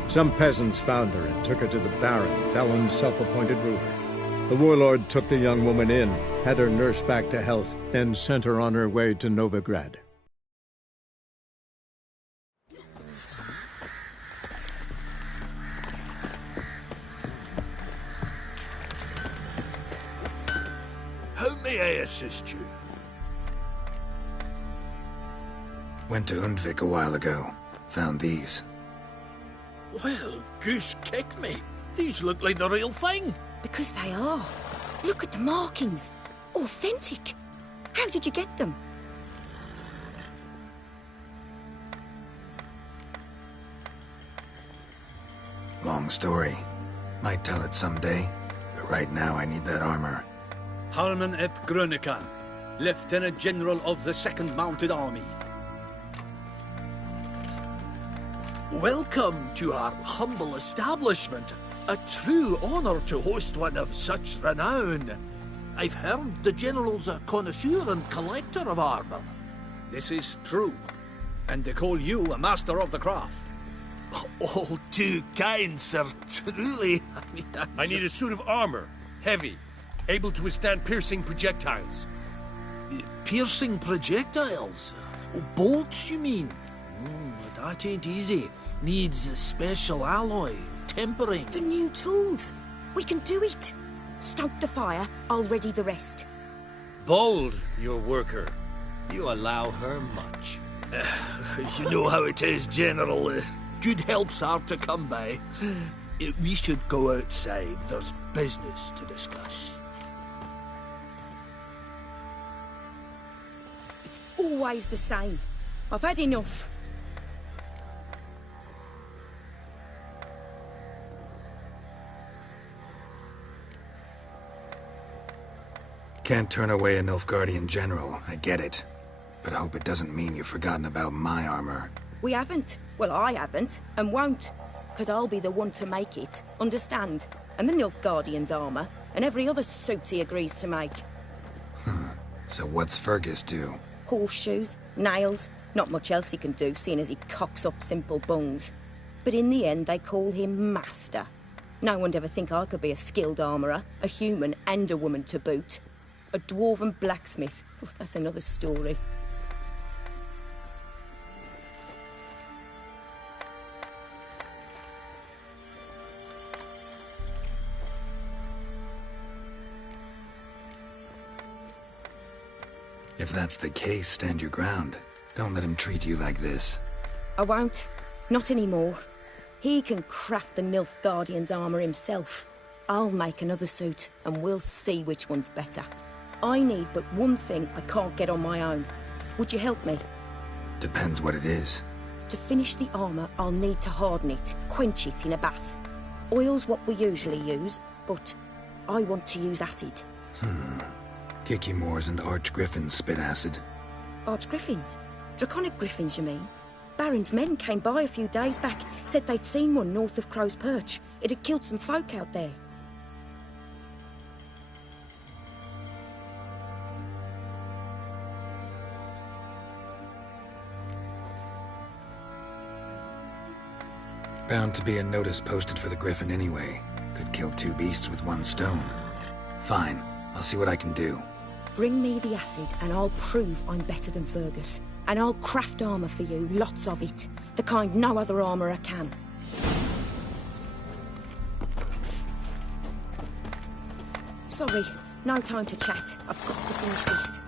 Some peasants found her and took her to the Baron, Valen's self-appointed ruler. The warlord took the young woman in, had her nursed back to health, then sent her on her way to Novigrad. How may I assist you? Went to Undvik a while ago. Found these. Well, goose kick me. These look like the real thing. Because they are. Look at the markings. Authentic. How did you get them? Long story. Might tell it someday, but right now I need that armor. Harman ep Grönikan, Lieutenant General of the 2nd Mounted Army. Welcome to our humble establishment. A true honor to host one of such renown. I've heard the General's a connoisseur and collector of armor. This is true. And they call you a master of the craft. All too kind, sir. Truly. I need a suit of armor. Heavy. Able to withstand piercing projectiles. Piercing projectiles? Oh, bolts, you mean? That ain't easy. Needs a special alloy, tempering. The new tools. We can do it. Stoke the fire, I'll ready the rest. Bold, your worker. You allow her much. You know how it is, General. Good help's hard to come by. We should go outside. There's business to discuss. It's always the same. I've had enough. Can't turn away a Nilfgaardian general, I get it. But I hope it doesn't mean you've forgotten about my armor. We haven't. Well, I haven't, and won't. Because I'll be the one to make it, understand? And the Nilfgaardian's armor, and every other suit he agrees to make. So what's Fergus do? Horseshoes, nails, not much else he can do, seeing as he cocks up simple bungs. But in the end, they call him Master. No one'd ever think I could be a skilled armourer, a human and a woman to boot. A dwarven blacksmith. Oh, that's another story. If that's the case, stand your ground. Don't let him treat you like this. I won't. Not anymore. He can craft the Nilfgaardian's armour himself. I'll make another suit, and we'll see which one's better. I need but one thing I can't get on my own. Would you help me? Depends what it is. To finish the armour, I'll need to harden it, quench it in a bath. Oil's what we usually use, but I want to use acid. Kikimoors and Archgriffins spit acid. Archgriffins? Draconic griffins, you mean? Baron's men came by a few days back, said they'd seen one north of Crow's Perch. It had killed some folk out there. Bound to be a notice posted for the Griffin anyway. Could kill two beasts with one stone. Fine, I'll see what I can do. Bring me the acid and I'll prove I'm better than Fergus. And I'll craft armour for you, lots of it. The kind no other armourer can. Sorry, no time to chat. I've got to finish this.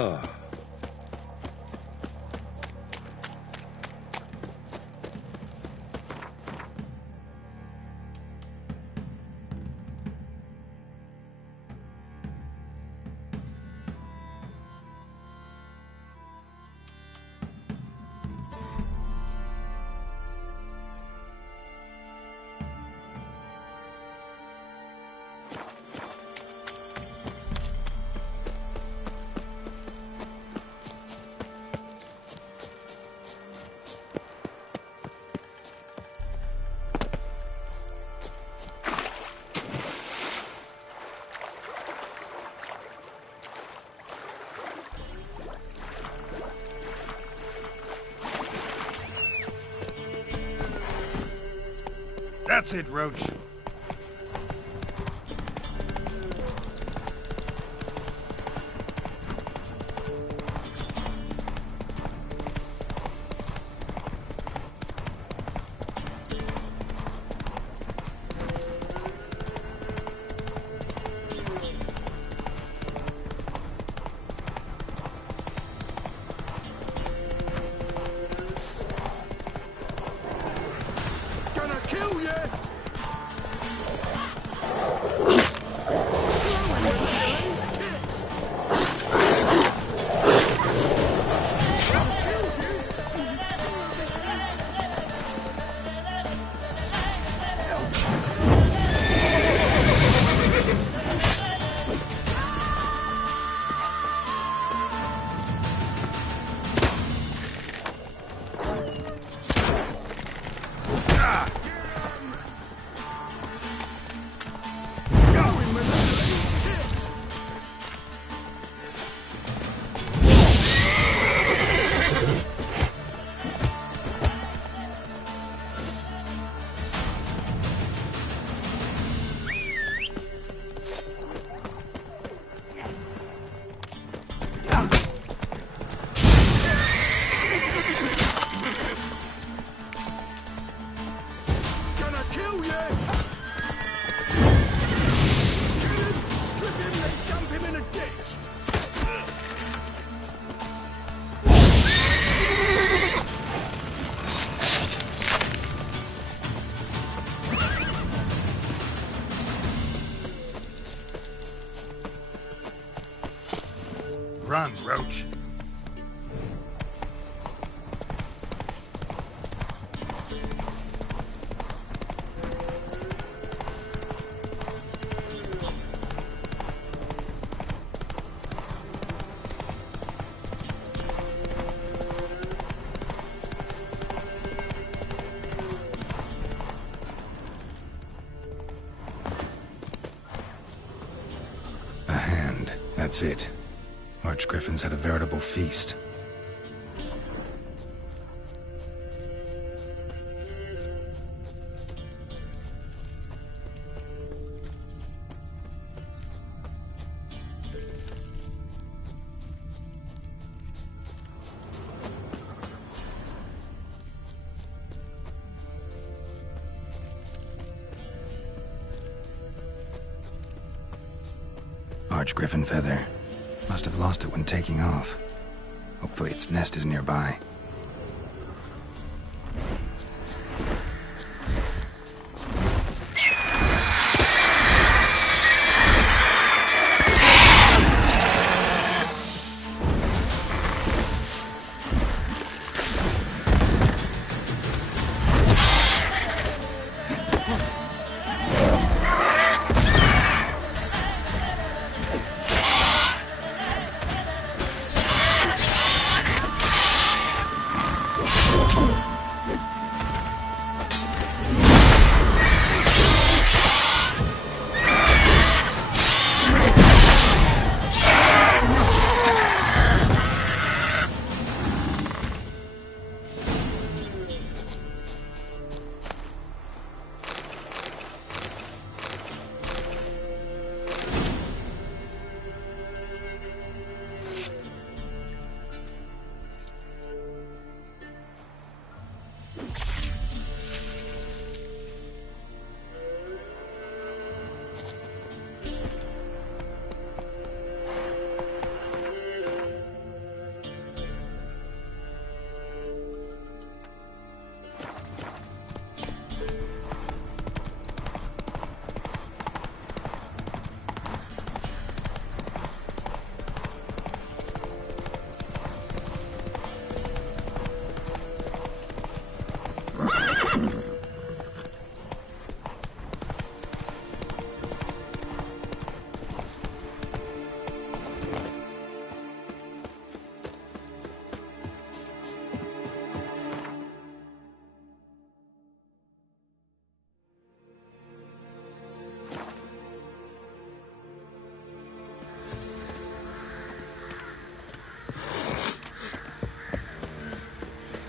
Oh. That's it, Roach. Run, Roach. A hand. That's it. Archgriffins had a veritable feast. Archgriffin feather. Must have lost it when taking off. Hopefully its nest is nearby.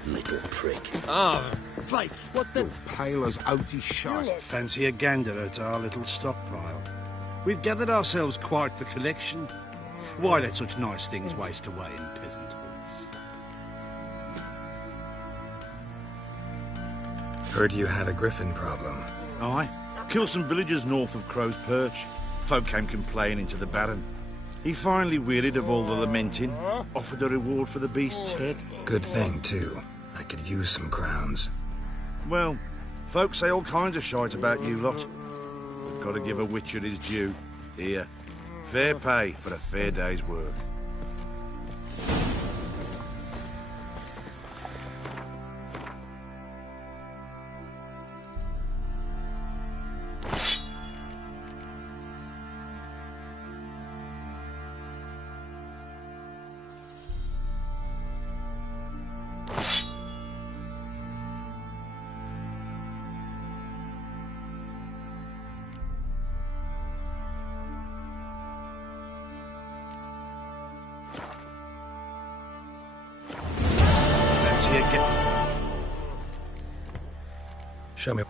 Little prick. Ah, Flake, what the pale as outy shot? Fancy a gander at our little stockpile. We've gathered ourselves quite the collection. Why let such nice things waste away in peasant hoods? Heard you had a griffin problem. Aye. Killed some villagers north of Crow's Perch. Folk came complaining to the Baron. He finally wearied of all the lamenting, offered a reward for the beast's head. Good thing, too. I could use some crowns. Well, folks say all kinds of shite about you lot. But gotta give a witcher his due. Here, fair pay for a fair day's work. Show me.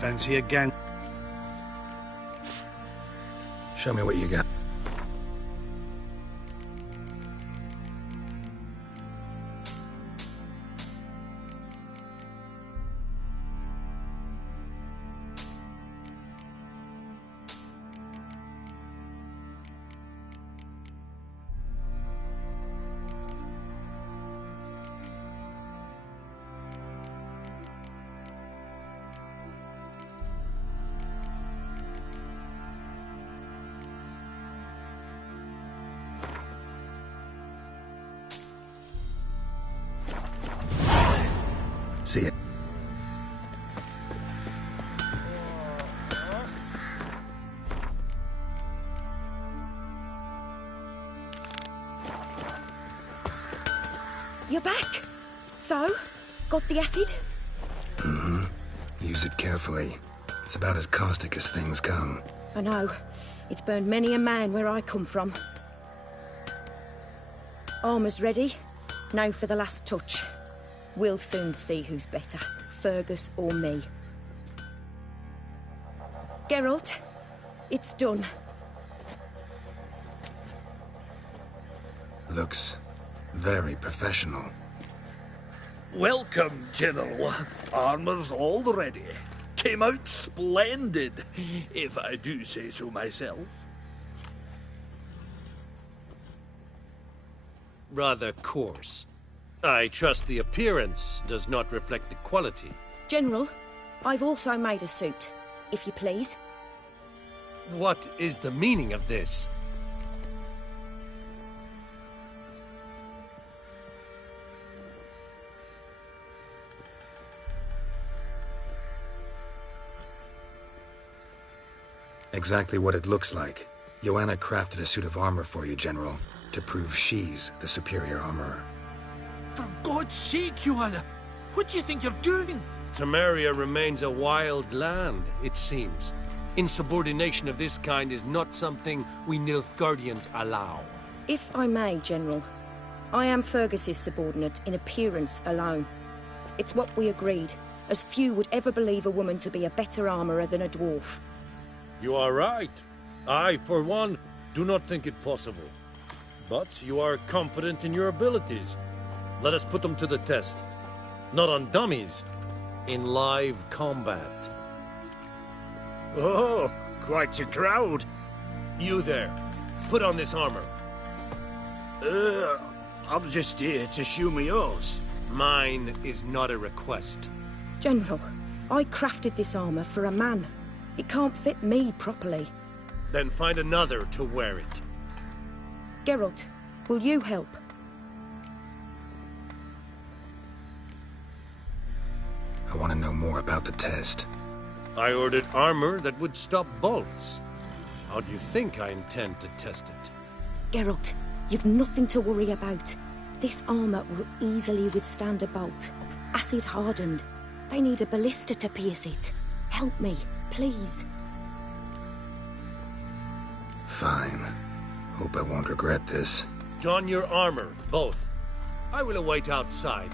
Fancy a gang? Show me what you got. See it. You're back. So, got the acid? Mm-hmm. Use it carefully. It's about as caustic as things come. I know. It's burned many a man where I come from. Armour's ready. Now for the last touch. We'll soon see who's better, Fergus or me. Geralt, it's done. Looks very professional. Welcome, General. Armor's all ready. Came out splendid, if I do say so myself. Rather coarse. I trust the appearance does not reflect the quality. General, I've also made a suit, if you please. What is the meaning of this? Exactly what it looks like. Joanna crafted a suit of armor for you, General, to prove she's the superior armorer. For God's sake, Joanna! What do you think you're doing? Temeria remains a wild land, it seems. Insubordination of this kind is not something we Nilfgaardians allow. If I may, General, I am Fergus's subordinate in appearance alone. It's what we agreed, as few would ever believe a woman to be a better armourer than a dwarf. You are right. I, for one, do not think it possible. But you are confident in your abilities. Let us put them to the test. Not on dummies, in live combat. Oh, quite a crowd. You there, put on this armor. I'm just here to show me yours. Mine is not a request. General, I crafted this armour for a man. It can't fit me properly. Then find another to wear it. Geralt, will you help? I want to know more about the test. I ordered armor that would stop bolts. How do you think I intend to test it? Geralt, you've nothing to worry about. This armour will easily withstand a bolt. Acid hardened. They need a ballista to pierce it. Help me, please. Fine. Hope I won't regret this. Don your armor, both. I will await outside.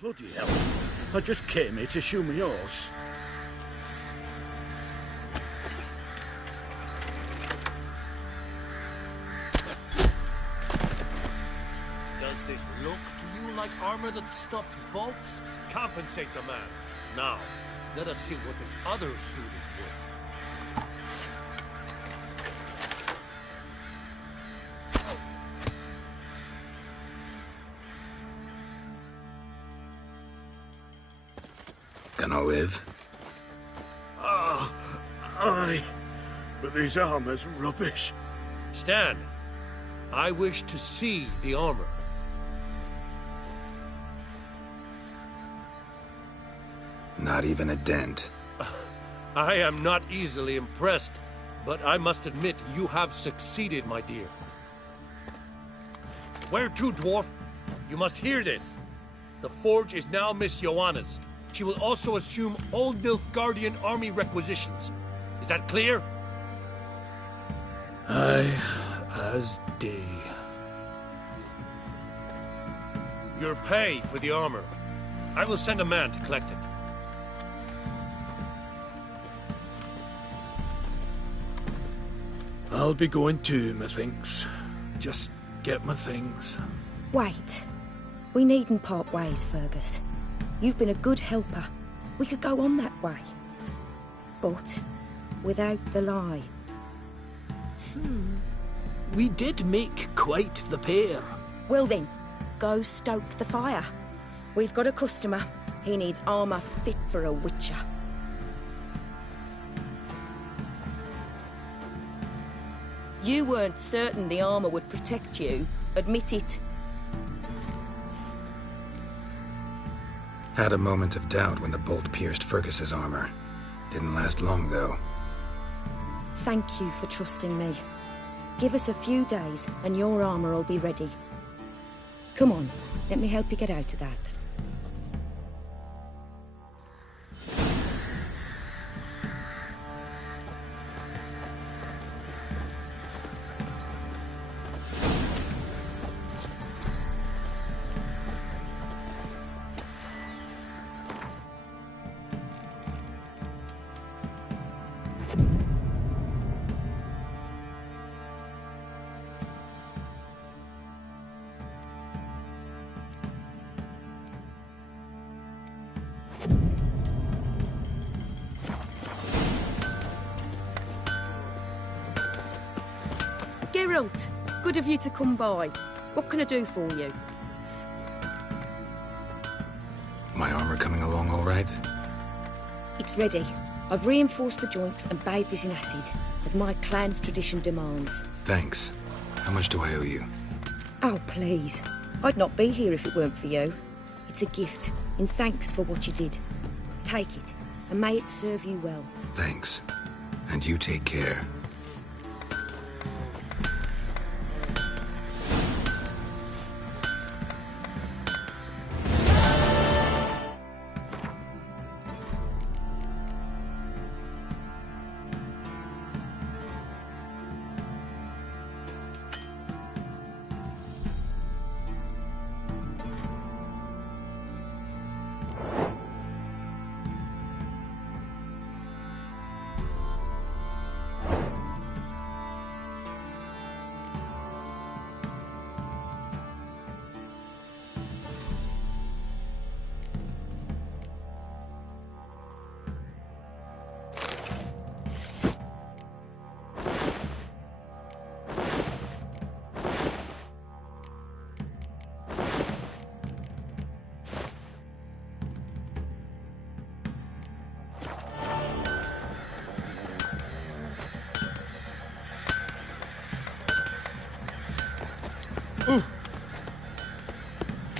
Bloody hell. I just came here to show me yours. Does this look to you like armor that stops bolts? Compensate the man. Now, let us see what this other suit is worth. Gonna live? Aye. But this armor's rubbish. Stand. I wish to see the armor. Not even a dent. I am not easily impressed, but I must admit you have succeeded, my dear. Where to, dwarf? You must hear this. The forge is now Miss Joanna's. She will also assume all Nilfgaardian army requisitions. Is that clear? Aye, as day. Your pay for the armor. I will send a man to collect it. I'll be going too, methinks. Just get my things. Wait. We needn't part ways, Fergus. You've been a good helper. We could go on that way. But without the lie. We did make quite the pair. Well then, go stoke the fire. We've got a customer. He needs armour fit for a witcher. You weren't certain the armour would protect you. Admit it. Had a moment of doubt when the bolt pierced Fergus's armor. Didn't last long, though. Thank you for trusting me. Give us a few days and your armour will be ready. Come on, let me help you get out of that. Geralt, good of you to come by. What can I do for you? My armor coming along all right? It's ready. I've reinforced the joints and bathed it in acid, as my clan's tradition demands. Thanks. How much do I owe you? Oh, please. I'd not be here if it weren't for you. It's a gift, in thanks for what you did. Take it, and may it serve you well. Thanks. And you take care.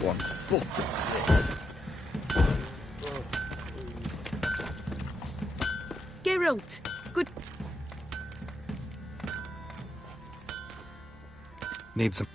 One fucking face. Geralt, good... Need some...